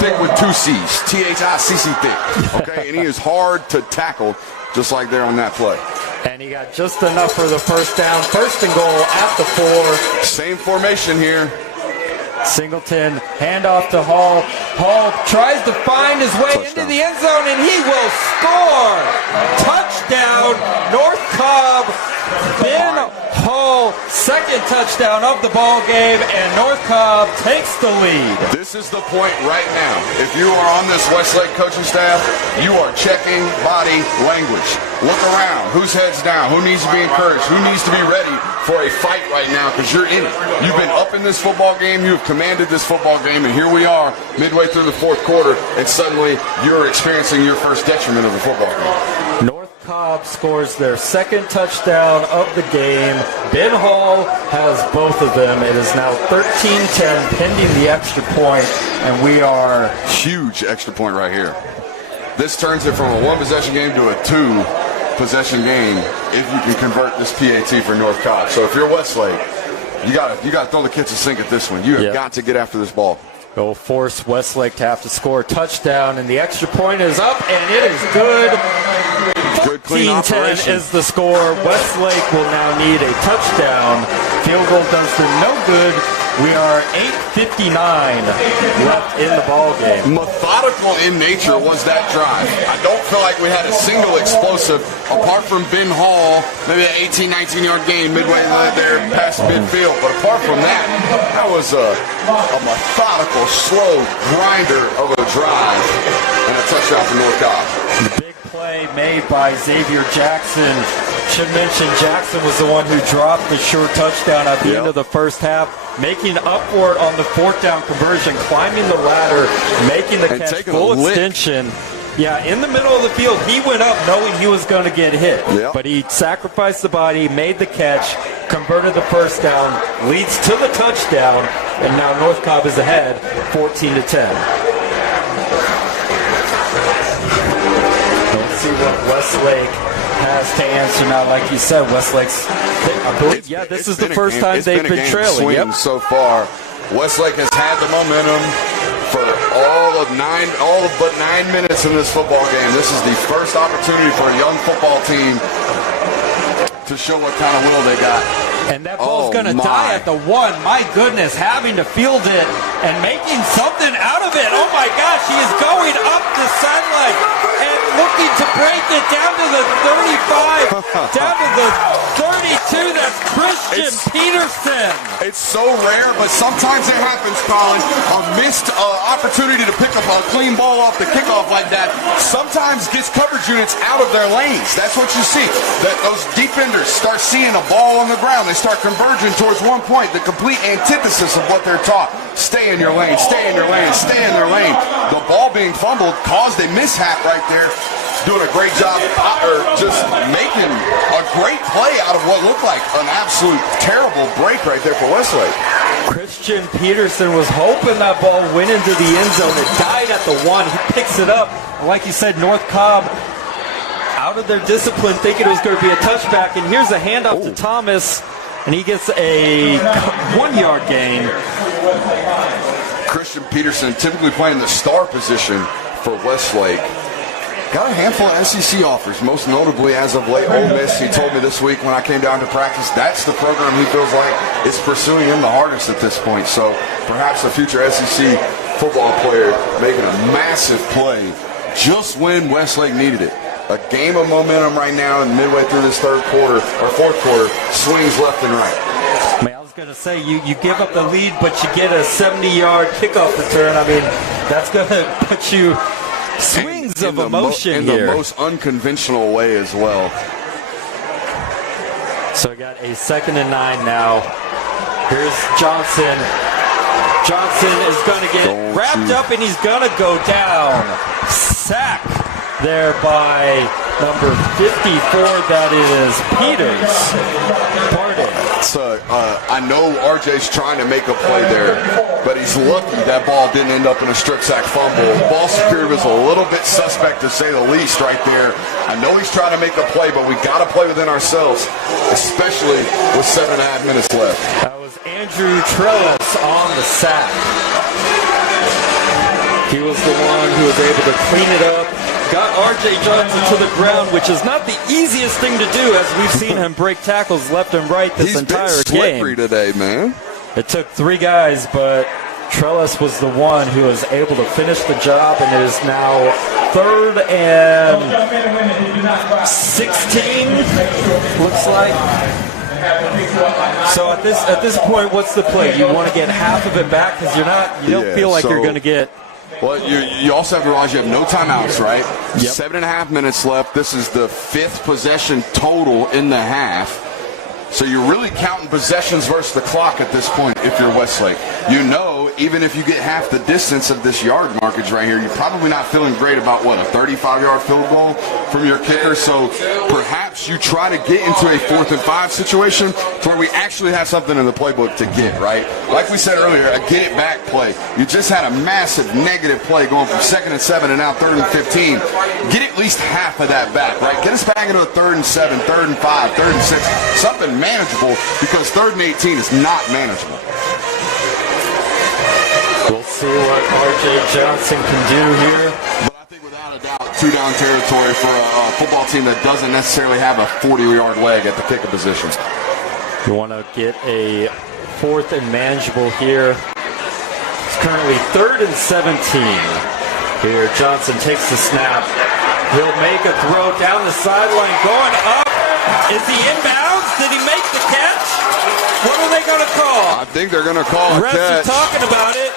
thick with 2 C's, T-H-I-C-C thick, okay? And he is hard to tackle, just like there on that play. And he got just enough for the first down. 1st and goal at the 4. Same formation here. Singleton, handoff to Hall. Hall tries to find his way into the end zone, and he will score! Touchdown, North Cobb. Ben Hall, 2nd touchdown of the ball game, and North Cobb takes the lead. This is the point right now. If you are on this Westlake coaching staff, you are checking body language. Look around. Whose head's down? Who needs to be encouraged? Who needs to be ready for a fight right now because you're in it. You've been up in this football game. You have commanded this football game, and here we are midway through the 4th quarter, and suddenly you're experiencing your first detriment of the football game. North Cobb scores their 2nd touchdown of the game. Ben Hall has both of them. It is now 13-10 pending the extra point, and we are... Huge extra point right here. This turns it from a 1-possession game to a 2-possession game if you can convert this PAT for North Cobb. So if you're Westlake, you gotta throw the kitchen sink at this one. You have got to get after this ball. It'll force Westlake to have to score a touchdown, and the extra point is up, and it is good. Good clean operation. 14-10 is the score. Westlake will now need a touchdown. Field goal does them no good. We are 8:59 left in the ball game. Methodical in nature was that drive. I don't feel like we had a single explosive apart from Ben Hall, maybe an 18, 19-yard gain midway there past midfield. But apart from that, that was a methodical, slow grinder of a drive and a touchdown for North Cobb. Big play made by Xavier Jackson. Should mention Jackson was the one who dropped the short touchdown at the end of the first half, making up for it on the 4th down conversion, climbing the ladder, making the catch, full extension. Yeah, in the middle of the field, he went up knowing he was going to get hit. But he sacrificed the body, made the catch, converted the first down, leads to the touchdown, and now North Cobb is ahead, 14-10. Let's see what Westlake has to answer now. Like you said, Westlake's, I believe, this is the first time they've been trailing. So far, Westlake has had the momentum for all but 9 minutes in this football game. This is the first opportunity for a young football team to show what kind of will they got. And that ball's going to die at the 1. My goodness, having to field it and making something out of it. Oh my gosh, he is going up the sideline and looking to break it down to the 35, down to the 32. That's Christian Peterson. It's so rare, but sometimes it happens, Colin. A missed opportunity to pick up a clean ball off the kickoff like that sometimes gets coverage units out of their lanes. That's what you see. That those defenders start seeing a ball on the ground. They start converging towards one point, the complete antithesis of what they're taught. Stay in your lane, stay in your lane, stay in their lane. The ball being fumbled caused a mishap right there. doing a great job, or just making a great play out of what looked like an absolute terrible break right there for Westlake. Christian Peterson was hoping that ball went into the end zone. It died at the 1. He picks it up. Like you said, North Cobb out of their discipline, thinking it was going to be a touchback. And here's a handoff to Thomas, and he gets a 1-yard gain. Christian Peterson, typically playing the star position for Westlake, got a handful of SEC offers, most notably as of late Ole Miss. He told me this week when I came down to practice, that's the program he feels like is pursuing him the hardest at this point. So perhaps a future SEC football player making a massive play just when Westlake needed it. A game of momentum right now, and midway through this fourth quarter, swings left and right. I was going to say, you give up the lead, but you get a 70-yard kickoff return. I mean, that's going to put you swings of emotion here. In the most unconventional way as well. So we got a 2nd and 9 now. Here's Johnson. Johnson is going to get wrapped up, and he's going to go down. Sack there by number 54. That is Peters. So I know RJ's trying to make a play there, but he's lucky that ball didn't end up in a strip sack fumble. Ball security was a little bit suspect, to say the least, right there. I know he's trying to make a play, but we got to play within ourselves, especially with 7.5 minutes left. That was Andrew Trellis on the sack. He was the one who was able to clean it up. Got R.J. Johnson to the ground, which is not the easiest thing to do, as we've seen him break tackles left and right this entire game. He's been slippery today, man. It took 3 guys, but Trellis was the one who was able to finish the job, and it is now 3rd and 16, looks like. So at this point, what's the play? You want to get half of it back because you don't feel like you're going to get. Well, you also have to realize you have no timeouts, right? Yep. 7.5 minutes left. This is the 5th possession total in the half. So you're really counting possessions versus the clock at this point if you're Westlake. You know, even if you get half the distance of this yard markage right here, you're probably not feeling great about, what, a 35-yard field goal from your kicker. So perhaps you try to get into a 4th and 5 situation to where we actually have something in the playbook to get, right? Like we said earlier, a get-it-back play. You just had a massive negative play going from 2nd and 7 and now 3rd and 15. Get at least half of that back, right? Get us back into a 3rd and 7, 3rd and 5, 3rd and 6, something manageable, because 3rd and 18 is not manageable. We'll see what R.J. Johnson can do here. But I think without a doubt, 2-down territory for a football team that doesn't necessarily have a 40-yard leg at the kicker position. You want to get a 4th and manageable here. It's currently 3rd and 17. Here, Johnson takes the snap. He'll make a throw down the sideline, going up. Is he inbounds? Did he make the catch? What are they going to call? I think they're going to call a catch. Refs are talking about it.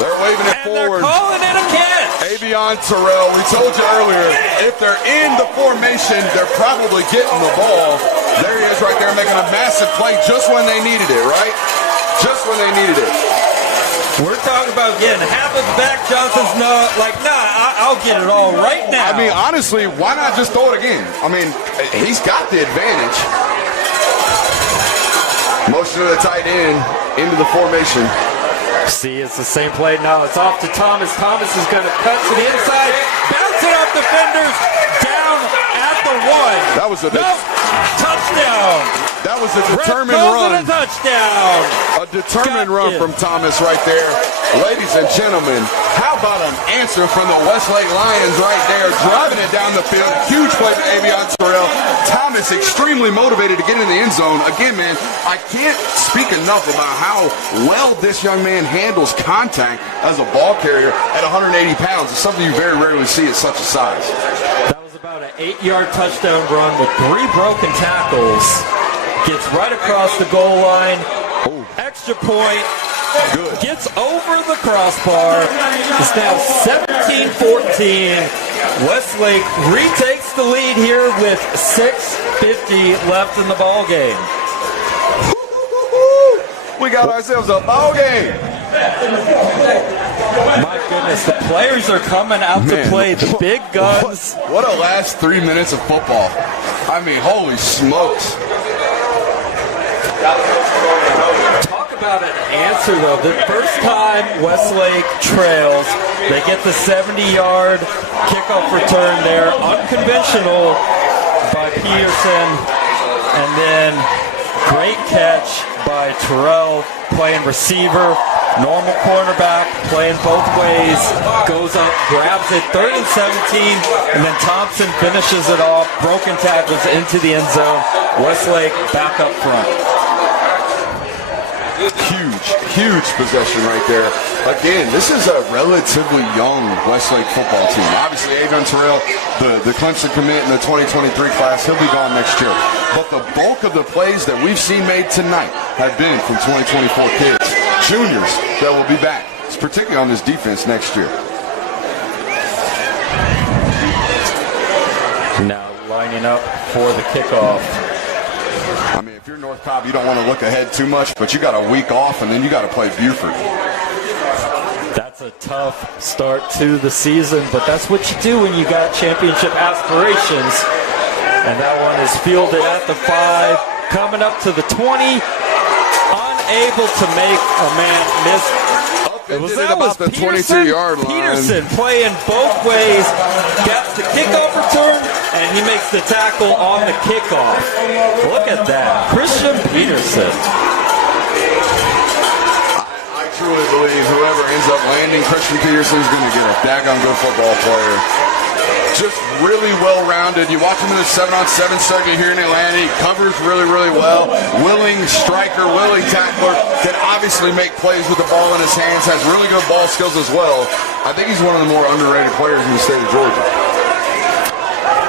They're waving it forward. They're calling it a catch. Avion Terrell, we told you earlier, if they're in the formation, they're probably getting the ball. There he is right there making a massive play just when they needed it, right? Just when they needed it. We're talking about getting half of back. Johnson's I'll get it all right now. I mean, honestly, why not just throw it again? I mean, he's got the advantage. Motion to the tight end into the formation. See, it's the same play now. It's off to Thomas. Thomas is going to cut to the inside, bounce it off defenders, down at the 1. That was a touchdown. That was a determined run. A touchdown. A determined run from Thomas right there. Ladies and gentlemen, how about an answer from the Westlake Lions right there, driving it down the field. Huge play to Avion Terrell. Thomas extremely motivated to get in the end zone. Again, man, I can't speak enough about how well this young man handles contact as a ball carrier at 180 pounds. It's something you very rarely see at such a size. That was about an 8-yard touchdown run with 3 broken tackles. Gets right across the goal line. Ooh. Extra point. Good. Gets over the crossbar. It's now 17-14. Westlake retakes the lead here with 6:50 left in the ball game. We got ourselves a ball game. My goodness. goodness, the players are coming out to play. The big guns. What a last 3 minutes of football. I mean, holy smokes. Talk about an answer, though. The first time Westlake trails, they get the 70-yard kickoff return there. Unconventional by Peterson. And then great catch by Terrell playing receiver. Normal cornerback playing both ways. Goes up, grabs it, 3rd and 17. And then Thompson finishes it off. Broken tackles into the end zone. Westlake back up front. Huge possession right there. Again, this is a relatively young Westlake football team. Obviously, Avon Terrell, the Clemson commit in the 2023 class, he'll be gone next year. But the bulk of the plays that we've seen made tonight have been from 2024 kids, juniors that will be back, particularly on this defense next year. Now lining up for the kickoff. I mean, if you're North Cobb, you don't want to look ahead too much, but you got a week off, and then you got to play Buford. That's a tough start to the season, but that's what you do when you got championship aspirations. And that one is fielded at the 5, coming up to the 20, unable to make a man miss. It was about the 22-yard line. Peterson playing both ways, gets the kickoff return, and he makes the tackle on the kickoff. Look at that, Christian Peterson. I truly believe whoever ends up landing Christian Peterson is going to get a daggone good football player. Just really well-rounded. You watch him in the 7-on-7 circuit here in Atlanta. He covers really, really well. Willing striker, willing tackler. Can obviously make plays with the ball in his hands. Has really good ball skills as well. I think he's one of the more underrated players in the state of Georgia.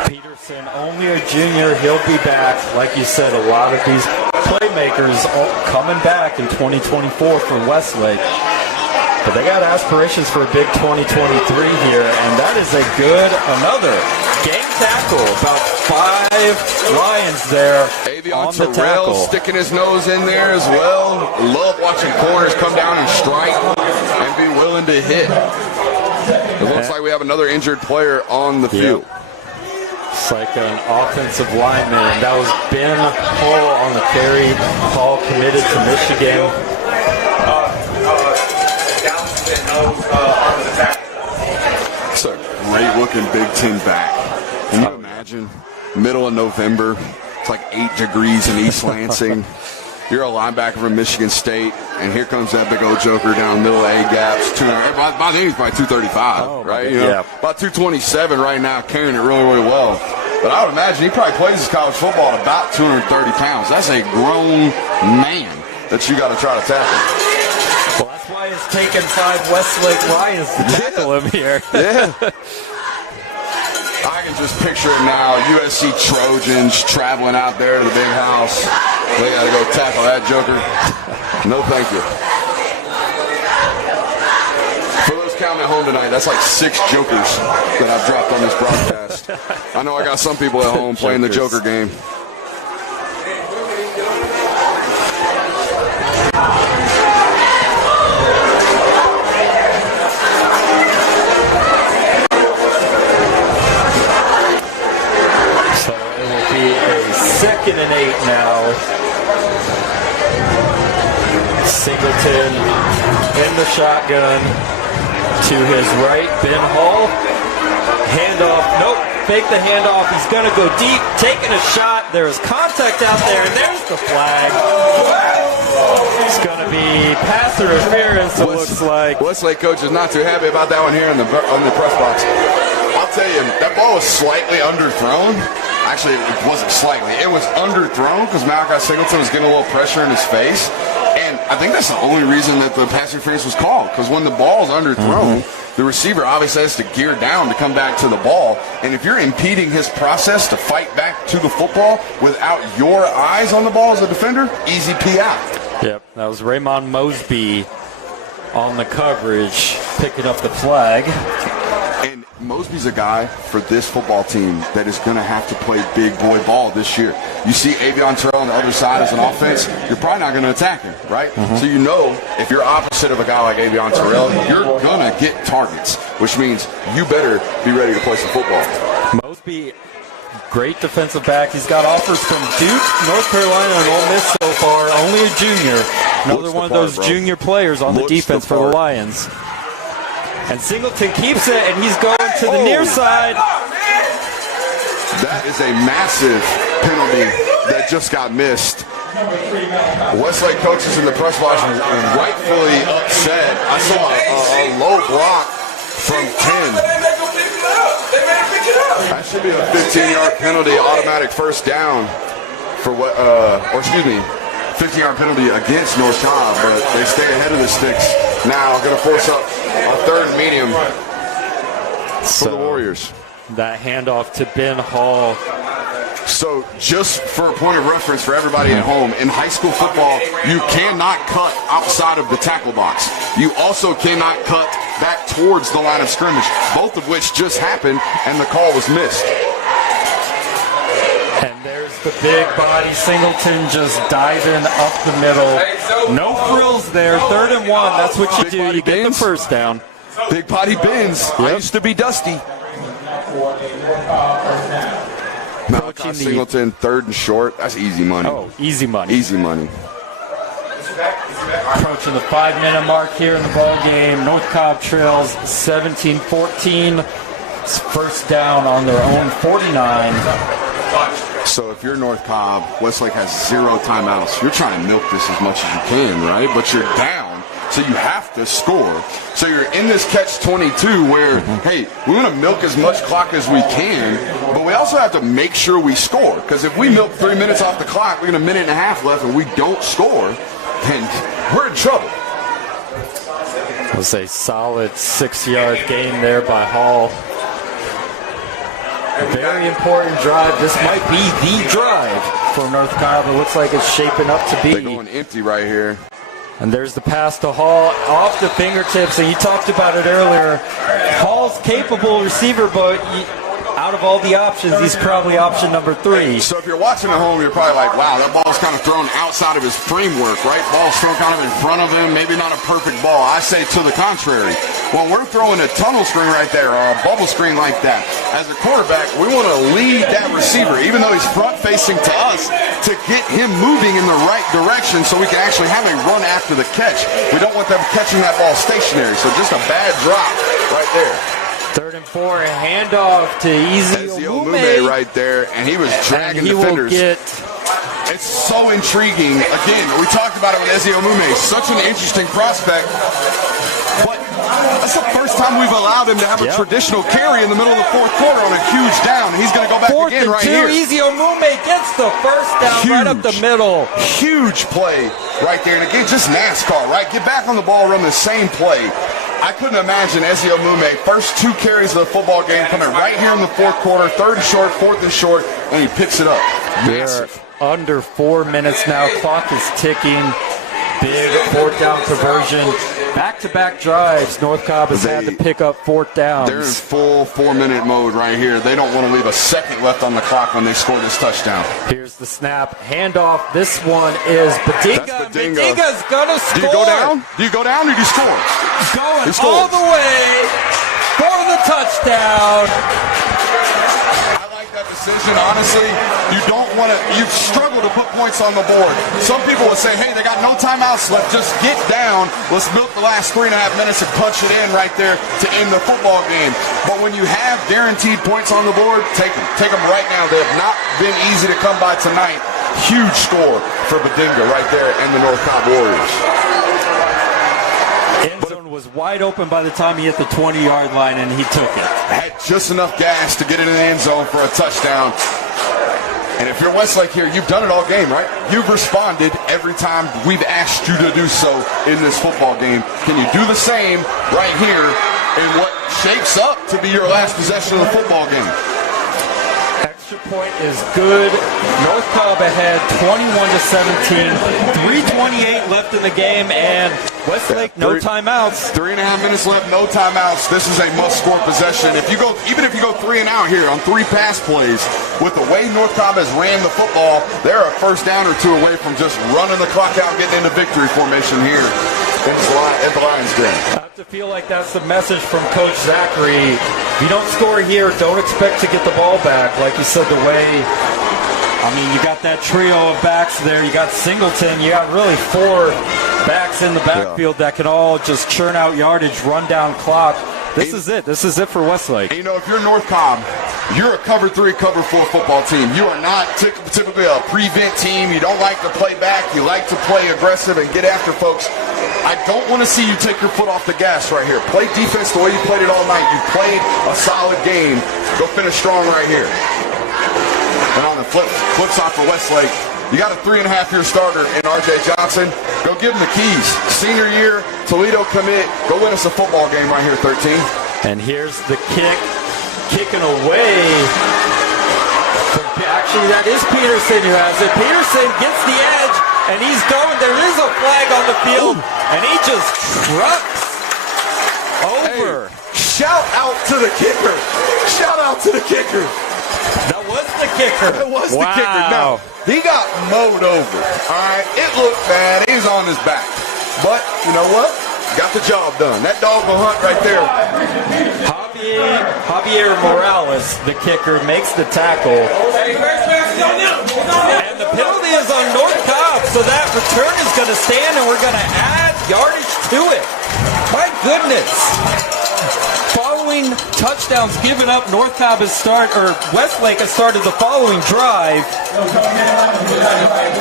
Peterson, only a junior. He'll be back. Like you said, a lot of these playmakers coming back in 2024 for Westlake. But they got aspirations for a big 2023 here, and that is another game tackle. About 5 Lions there on the tackle. Sticking his nose in there as well. Love watching corners come down and strike and be willing to hit. It looks like we have another injured player on the field. It's like an offensive lineman. That was Ben Hall on the carry. Hall committed to Michigan. It's a great-looking Big Ten back. Can you imagine? Middle of November. It's like 8 degrees in East Lansing. You're a linebacker from Michigan State, and here comes that big old joker down the middle of A-gaps. I think he's probably 235, right? You know, about 227 right now, carrying it really, really well. But I would imagine he probably plays his college football at about 230 pounds. That's a grown man that you got to try to tackle. Well, that's why it's taken 5 Westlake Lions to tackle him here. I can just picture it now. USC Trojans traveling out there to the big house. They got to go tackle that joker. No, thank you. For those counting at home tonight, that's like 6 jokers that I've dropped on this broadcast. I know I got some people at home playing the joker game. Second and 8 now. Singleton in the shotgun to his right. Ben Hall. Handoff. Nope. Fake the handoff. He's going to go deep. Taking a shot. There's contact out there. And there's the flag. It's going to be pass interference, it looks like. Westlake coach is not too happy about that one here on the press box. I'll tell you, that ball was slightly underthrown. Actually, it wasn't slightly. It was underthrown because Malachi Singleton was getting a little pressure in his face. And I think that's the only reason that the pass interference was called. Because when the ball is underthrown, the receiver obviously has to gear down to come back to the ball. And if you're impeding his process to fight back to the football without your eyes on the ball as a defender, easy PI. Yep, that was Raymond Mosby on the coverage, picking up the flag. And Mosby's a guy for this football team that is going to have to play big boy ball this year. You see Avion Terrell on the other side as an offense, you're probably not going to attack him, right? So you know if you're opposite of a guy like Avion Terrell, you're going to get targets, which means you better be ready to play some football. Mosby, great defensive back. He's got offers from Duke, North Carolina, and Ole Miss so far. Only a junior. Another one of those junior players on the defense for the Lions. And Singleton keeps it, and he's going to the near side. That is a massive penalty that just got missed. Westlake coaches in the press box were rightfully upset. I saw a low block from 10. That should be a 15-yard penalty, automatic first down for what, 15-yard penalty against North Cobb, but they stay ahead of the sticks now. Going to force up a third and medium for the Warriors. That handoff to Ben Hall. So just for a point of reference for everybody at home, in high school football, you cannot cut outside of the tackle box. You also cannot cut back towards the line of scrimmage, both of which just happened, and the call was missed. And there's the big body Singleton just diving up the middle. No frills there. 3rd and 1. That's what you do. You get the first down. Big body bends. I used to be Dusty. Malachi Singleton, 3rd and short. That's easy money. Oh, easy money. Easy money. Approaching the 5-minute mark here in the ball game. North Cobb trails 17-14. It's first down on their own 49. So if you're North Cobb, Westlake has 0 timeouts. You're trying to milk this as much as you can, right? But you're down, so you have to score. So you're in this catch-22 where, hey, we want to milk as much clock as we can, but we also have to make sure we score. Because if we milk 3 minutes off the clock, we got a minute and a half left, and we don't score, then we're in trouble. It was a solid 6-yard gain there by Hall. Very important drive. This might be the drive for North Cobb. It looks like it's shaping up to be. They're going empty right here. And there's the pass to Hall off the fingertips, and you talked about it earlier. Hall's capable receiver, but out of all the options, he's probably option number 3. So if you're watching at home, you're probably like, wow, that ball's kind of thrown outside of his framework, right? Ball's thrown kind of in front of him, maybe not a perfect ball. I say to the contrary. Well, we're throwing a tunnel screen right there, or a bubble screen like that. As a quarterback, we want to lead that receiver, even though he's front-facing to us, to get him moving in the right direction so we can actually have a run after the catch. We don't want them catching that ball stationary, so just a bad drop right there. 3rd and 4, a handoff to Ezio Mume right there, and he was dragging defenders. It's so intriguing. Again, we talked about it with Ezio Mume. Such an interesting prospect. But that's the first time we've allowed him to have a traditional carry in the middle of the 4th quarter on a huge down. He's going to go back again right here. 4th and 2, Ezio Mume gets the first down right up the middle. Huge play right there. And again, just NASCAR, right? Get back on the ball, run the same play. I couldn't imagine Ezio Mume, first 2 carries of the football game, coming right here in the 4th quarter, 3rd and short, 4th and short, and he picks it up. We're under 4 minutes now. Clock is ticking. Big 4th down conversion. Back-to-back drives. North Cobb has had to pick up 4th downs. They're in full 4-minute mode right here. They don't want to leave a second left on the clock when they score this touchdown. Here's the snap. Handoff. This one is Badinga. Badinga's going to score. Do you go down? Do you go down or do you score? Going all the way for the touchdown. Decision, honestly, you don't want to, you struggle to put points on the board. Some people would say, hey, they got no timeouts left, just get down, let's milk the last 3.5 minutes and punch it in right there to end the football game. But when you have guaranteed points on the board, take them right now. They have not been easy to come by tonight. Huge score for Badinga right there and the North Cobb Warriors. End zone was wide open by the time he hit the 20-yard line, and he took it. Had just enough gas to get it in the end zone for a touchdown. And if you're Westlake here, you've done it all game, right? You've responded every time we've asked you to do so in this football game. Can you do the same right here in what shapes up to be your last possession of the football game? Extra point is good. North Cobb ahead 21-17. 3:28 left in the game, and Westlake, no timeouts. 3.5 minutes left, no timeouts. This is a must-score possession. Even if you go 3 and out here on 3 pass plays, with the way North Cobb has ran the football, they're a first down or 2 away from just running the clock out, getting into victory formation here at the Lions Den. I have to feel like that's the message from Coach Zachary. If you don't score here, don't expect to get the ball back. Like you said, the way. I mean, you got that trio of backs there. You got Singleton. You got really 4 backs in the backfield that can all just churn out yardage, run down clock. This is it. This is it for Westlake. You know, if you're North Cobb, you're a cover 3, cover 4 football team. You are not typically a prevent team. You don't like to play back. You like to play aggressive and get after folks. I don't want to see you take your foot off the gas right here. Play defense the way you played it all night. You played a solid game. Go finish strong right here. And on the flip side for Westlake, you got a 3.5-year starter in R.J. Johnson. Go give him the keys. Senior year, Toledo commit. Go win us a football game right here, 13. And here's the kick. Kicking away. Actually, that is Peterson who has it. Peterson gets the edge, and he's going. There is a flag on the field, and he just trucks over. Hey, shout out to the kicker. Shout out to the kicker. That was the kicker. That was the kicker. Now, he got mowed over. All right, it looked bad. He's on his back. But, you know what? Got the job done. That dog will hunt right there. Javier Morales, the kicker, makes the tackle. And the penalty is on North Cobb, so that return is going to stand, and we're going to add yardage to it. My goodness. Following touchdowns given up, North Cobb Westlake has started the following drive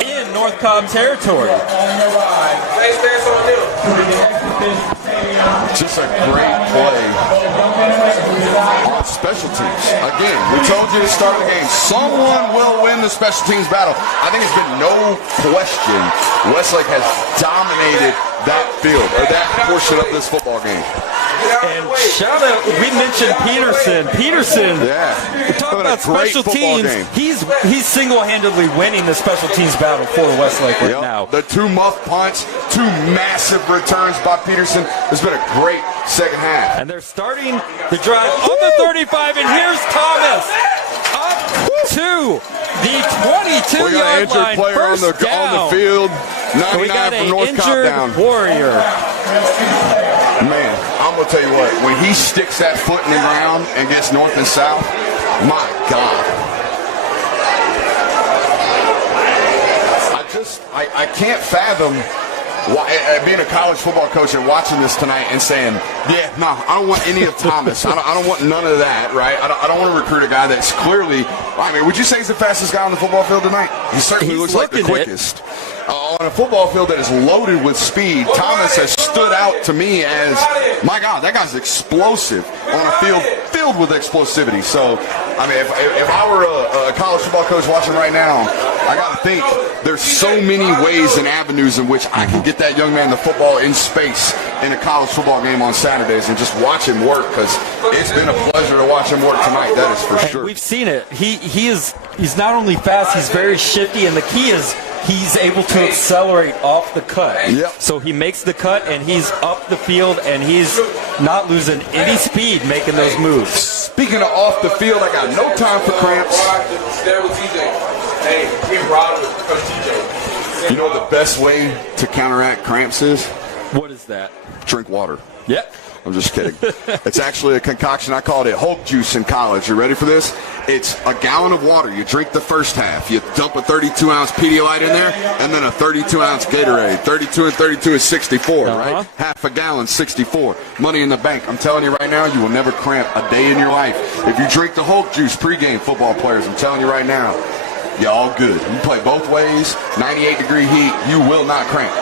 in North Cobb territory. Just a great play on special teams. Again, we told you to start the game. Someone will win the special teams battle. I think it's been no question Westlake has dominated that field, or that portion of this football game. And shout out, we mentioned Peterson. We're talking about special teams. He's single-handedly winning the special teams battle for Westlake right now. The 2 muff punts, 2 massive returns by Peterson. It's been a great second half. And they're starting the drive on the 35, and here's Thomas up to the 22-yard line. Player on the field. 99 we got from North Cobb down. Warrior. Man, I'm going to tell you what, when he sticks that foot in the ground and gets north and south, my God. I can't fathom being a college football coach and watching this tonight and saying, I don't want any of Thomas. I don't want none of that, right? I don't want to recruit a guy that's clearly, would you say he's the fastest guy on the football field tonight? He certainly looks like the quickest. On a football field that is loaded with speed, Thomas has stood out to me as, my God, that guy's explosive on a field filled with explosivity. So, if I were a college football coach watching right now, I got to think there's so many ways and avenues in which I can get that young man the football in space in a college football game on Saturdays and just watch him work, because it's been a pleasure to watch him work tonight. That is for sure. We've seen it. He's not only fast, he's very shifty, and the key is he's able to accelerate off the cut. Yep. So he makes the cut, and he's up the field, and he's not losing any speed making those moves. Speaking of off the field, I got no time for cramps. You know what the best way to counteract cramps is? What is that? Drink water. Yep. I'm just kidding. It's actually a concoction. I called it Hulk juice in college. You ready for this? It's a gallon of water. You drink the first half. You dump a 32-ounce Pedialyte in there, and then a 32-ounce Gatorade. 32 and 32 is 64, right? Half a gallon, 64. Money in the bank. I'm telling you right now, you will never cramp a day in your life. If you drink the Hulk juice, pregame football players, I'm telling you right now, you're all good. You play both ways, 98-degree heat, you will not cramp.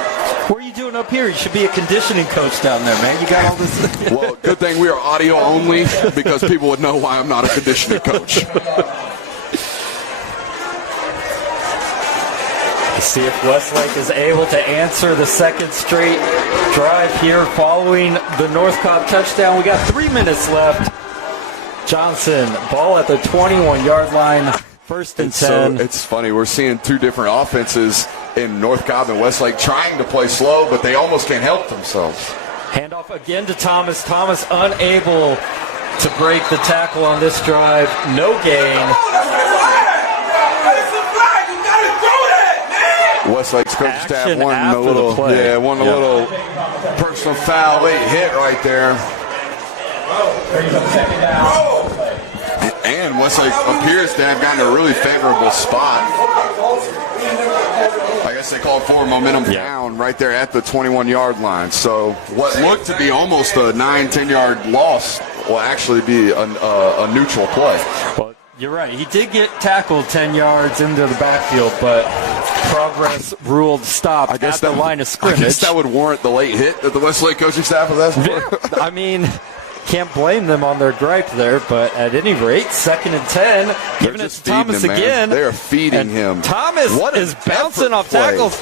What are you doing up here? You should be a conditioning coach down there, man. You got all this. Well, good thing we are audio only, because people would know why I'm not a conditioning coach. Let's see if Westlake is able to answer the second straight drive here following the North Cobb touchdown. We got 3 minutes left. Johnson, ball at the 21-yard line. First and 10. So it's funny. We're seeing 2 different offenses in North Cobb and Westlake trying to play slow, but they almost can't help themselves. Handoff again to Thomas. Thomas unable to break the tackle on this drive. No gain. Westlake's coaching staff Action wanting a after little, the play. wanting a little personal foul late hit right there. And Westlake appears to have gotten a really favorable spot. I guess they called for momentum down right there at the 21-yard line. So what looked to be almost a 9-10-yard loss will actually be a neutral play. Well, you're right. He did get tackled 10 yards into the backfield, but progress ruled stop at the line of scrimmage. I guess that would warrant the late hit that the Westlake coaching staff was asking for. I mean, can't blame them on their gripe there, but at any rate, 2nd and 10, giving it to Thomas again. They're feeding him. Thomas is bouncing off tackles.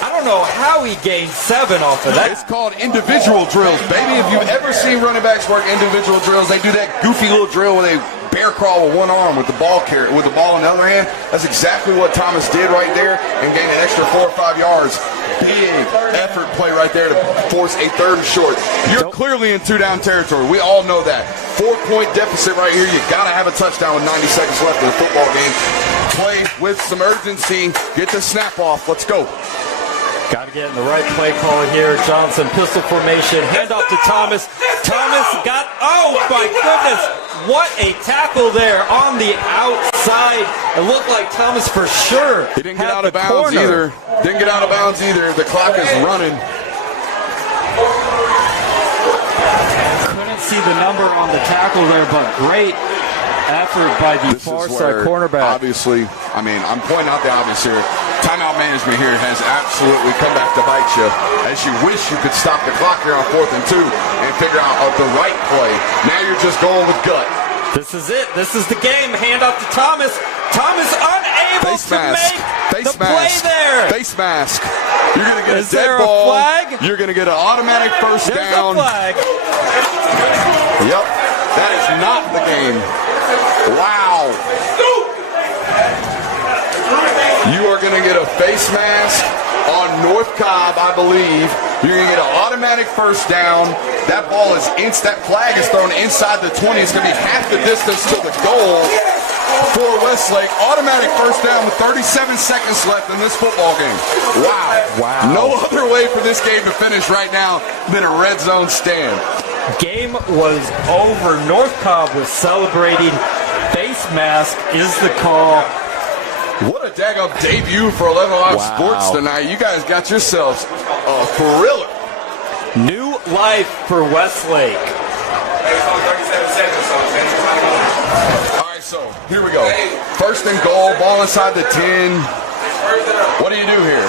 I don't know how he gained 7 off of that. It's called individual drills, baby. If you've ever seen running backs work individual drills, they do that goofy little drill where they bear crawl with one arm with the ball in the other hand. That's exactly what Thomas did right there and gained an extra 4 or 5 yards. Big effort play right there to force a 3rd and short. You're clearly in 2-down territory. We all know that. 4-point deficit right here. You got to have a touchdown with 90 seconds left in the football game. Play with some urgency. Get the snap off. Let's go. Got to get in the right play call here. Johnson, pistol formation. Handoff to Thomas. Thomas got, oh my goodness. What a tackle there on the outside. It looked like Thomas for sure. He didn't get out of bounds either. Didn't get out of bounds either. The clock is running. Couldn't see the number on the tackle there, but great effort by the far side cornerback. Obviously, I mean, I'm pointing out the obvious here. Timeout management here has absolutely come back to bite you. As you wish you could stop the clock here on 4th and 2 and figure out the right play. Now you're just going with gut. This is it. This is the game. Hand off to Thomas. Thomas unable to make the play there. Face mask. You're going to get a dead ball. Flag? You're going to get an automatic first down. There's a flag. Yep. That is not the game. Wow. You are going to get a face mask on North Cobb, I believe. You're going to get an automatic first down. That ball is that flag is thrown inside the 20. It's going to be half the distance to the goal for Westlake. Automatic first down with 37 seconds left in this football game. Wow. No other way for this game to finish right now than a red zone stand. Game was over. North Cobb was celebrating. Face mask is the call. What a daggum debut for 11 Live Sports tonight. You guys got yourselves a thriller. New life for Westlake. All right, so here we go. 1st and goal, ball inside the 10. What do you do here?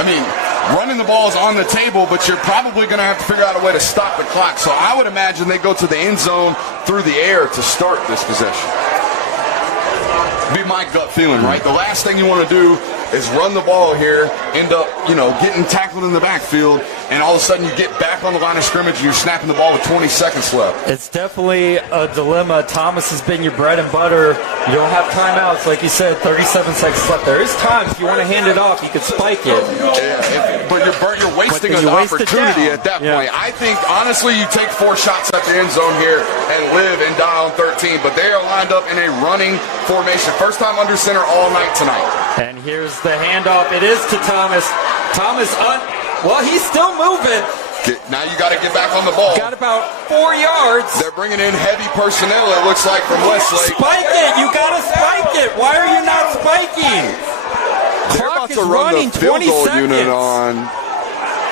I mean, running the ball is on the table, but you're probably going to have to figure out a way to stop the clock. So I would imagine they go to the end zone through the air to start this possession. Be my gut feeling, right? The last thing you want to do is run the ball here, end up, getting tackled in the backfield, and all of a sudden you get back on the line of scrimmage and you're snapping the ball with 20 seconds left. It's definitely a dilemma. Thomas has been your bread and butter. You don't have timeouts, like you said, 37 seconds left. There is time if you want to hand it off, you can spike it. Yeah, but you're wasting an opportunity at that point. I think, honestly, you take 4 shots at the end zone here and live and die on 13, but they are lined up in a running formation. First time under center all night tonight. And here's the handoff. It is to Thomas. Well, he's still moving. Now you got to get back on the ball. Got about 4 yards. They're bringing in heavy personnel, it looks like, from Westlake. Spike it. You got to spike it. Why are you not spiking? They're about to run the field goal unit on.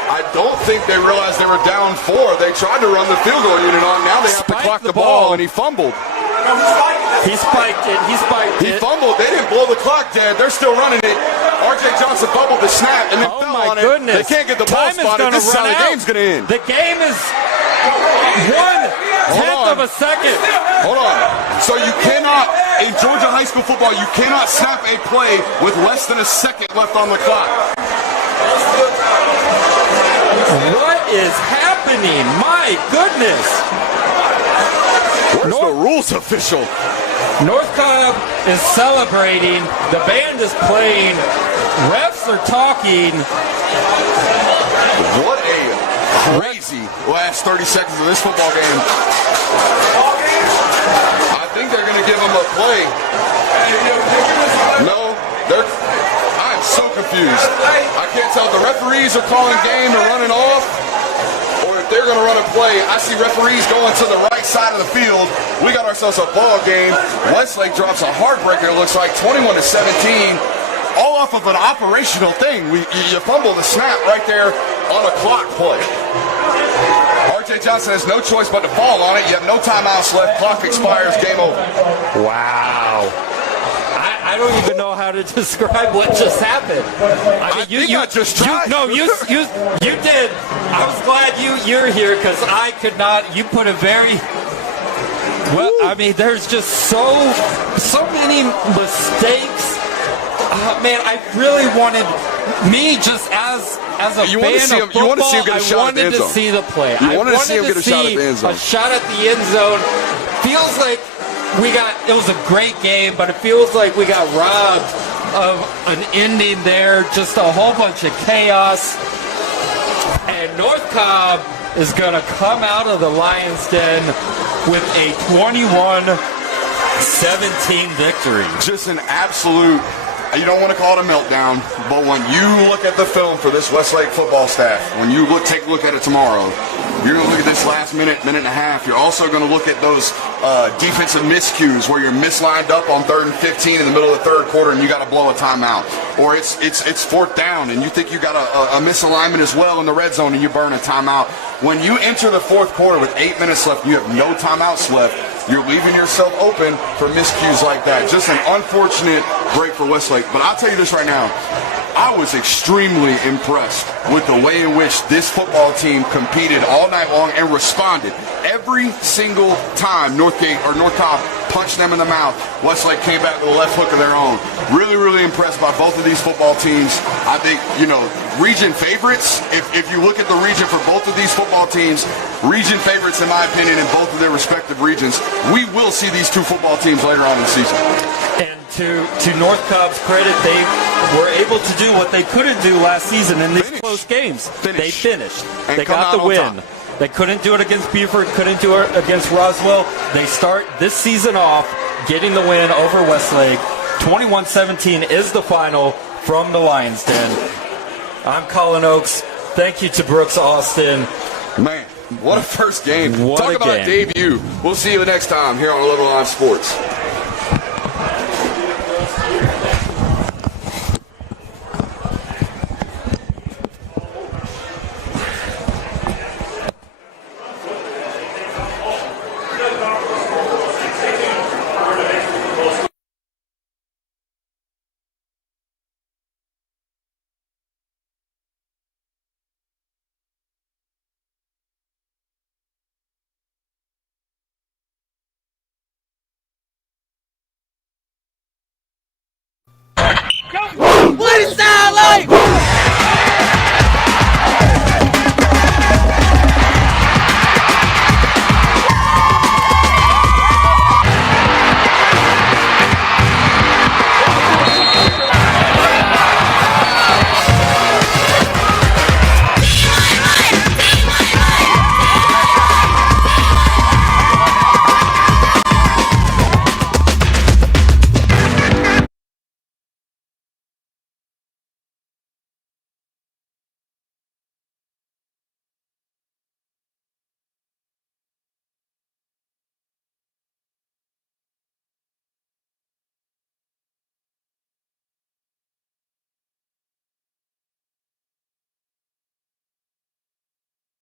I don't think they realized they were down 4. They tried to run the field goal unit on. Now they have to clock the ball, and he fumbled. He spiked it. He fumbled. They didn't blow the clock dead. They're still running it. R.J. Johnson fumbled the snap and then fell on it. They can't get the ball spotted. This is how the game's going to end. The game is 1/10 of a second. Hold on. So you cannot, in Georgia high school football, you cannot snap a play with less than a second left on the clock. What is happening? My goodness. Where's the rules official? North Cobb is celebrating. The band is playing. refs are talking. What a crazy last 30 seconds of this football game. I think they're going to give him a play. No, I'm so confused. I can't tell if the referees are calling game and running off, or if they're going to run a play. I see referees going to the right side of the field. We got ourselves a ball game. Westlake drops a heartbreaker, it looks like, 21-17. All off of an operational thing. You fumble the snap right there on a clock play. R.J. Johnson has no choice but to fall on it. You have no timeouts left. Clock expires. Game over. Wow. I don't even know how to describe what just happened. I mean, you did. I was glad you're here because I could not. You put a very well. I mean, there's just so many mistakes. Man, I really wanted just as a fan of football, I wanted to see the play. I wanted to see him get a shot at the end zone. A shot at the end zone. Feels like it was a great game, but it feels like we got robbed of an ending there. Just a whole bunch of chaos. And North Cobb is going to come out of the Lions' Den with a 21-17 victory. Just an absolute, you don't want to call it a meltdown, but when you look at the film for this Westlake football staff, when you take a look at it tomorrow, you're going to look at this last minute and a half. You're also going to look at those defensive miscues where you're mislined up on 3rd and 15 in the middle of the third quarter and you got to blow a timeout. Or it's 4th down and you think you got a misalignment as well in the red zone and you burn a timeout. When you enter the 4th quarter with 8 minutes left, you have no timeouts left. You're leaving yourself open for miscues like that. Just an unfortunate break for Westlake. But I'll tell you this right now. I was extremely impressed with the way in which this football team competed all night long and responded. Every single time North Cobb punched them in the mouth, Westlake came back with a left hook of their own. Really, really impressed by both of these football teams. I think, region favorites, if you look at the region for both of these football teams, region favorites in my opinion in both of their respective regions, we will see these two football teams later on in the season. And to North Cobb's credit, they were able to do what they couldn't do last season in these close games. They finished. They got the win. They couldn't do it against Beaufort, couldn't do it against Roswell. They start this season off getting the win over Westlake. 21-17 is the final from the Lions' Den. I'm Colin Oakes. Thank you to Brooks Austin. Man, what a first game. Talk about a debut. We'll see you next time here on Level Line Sports. What it sound like?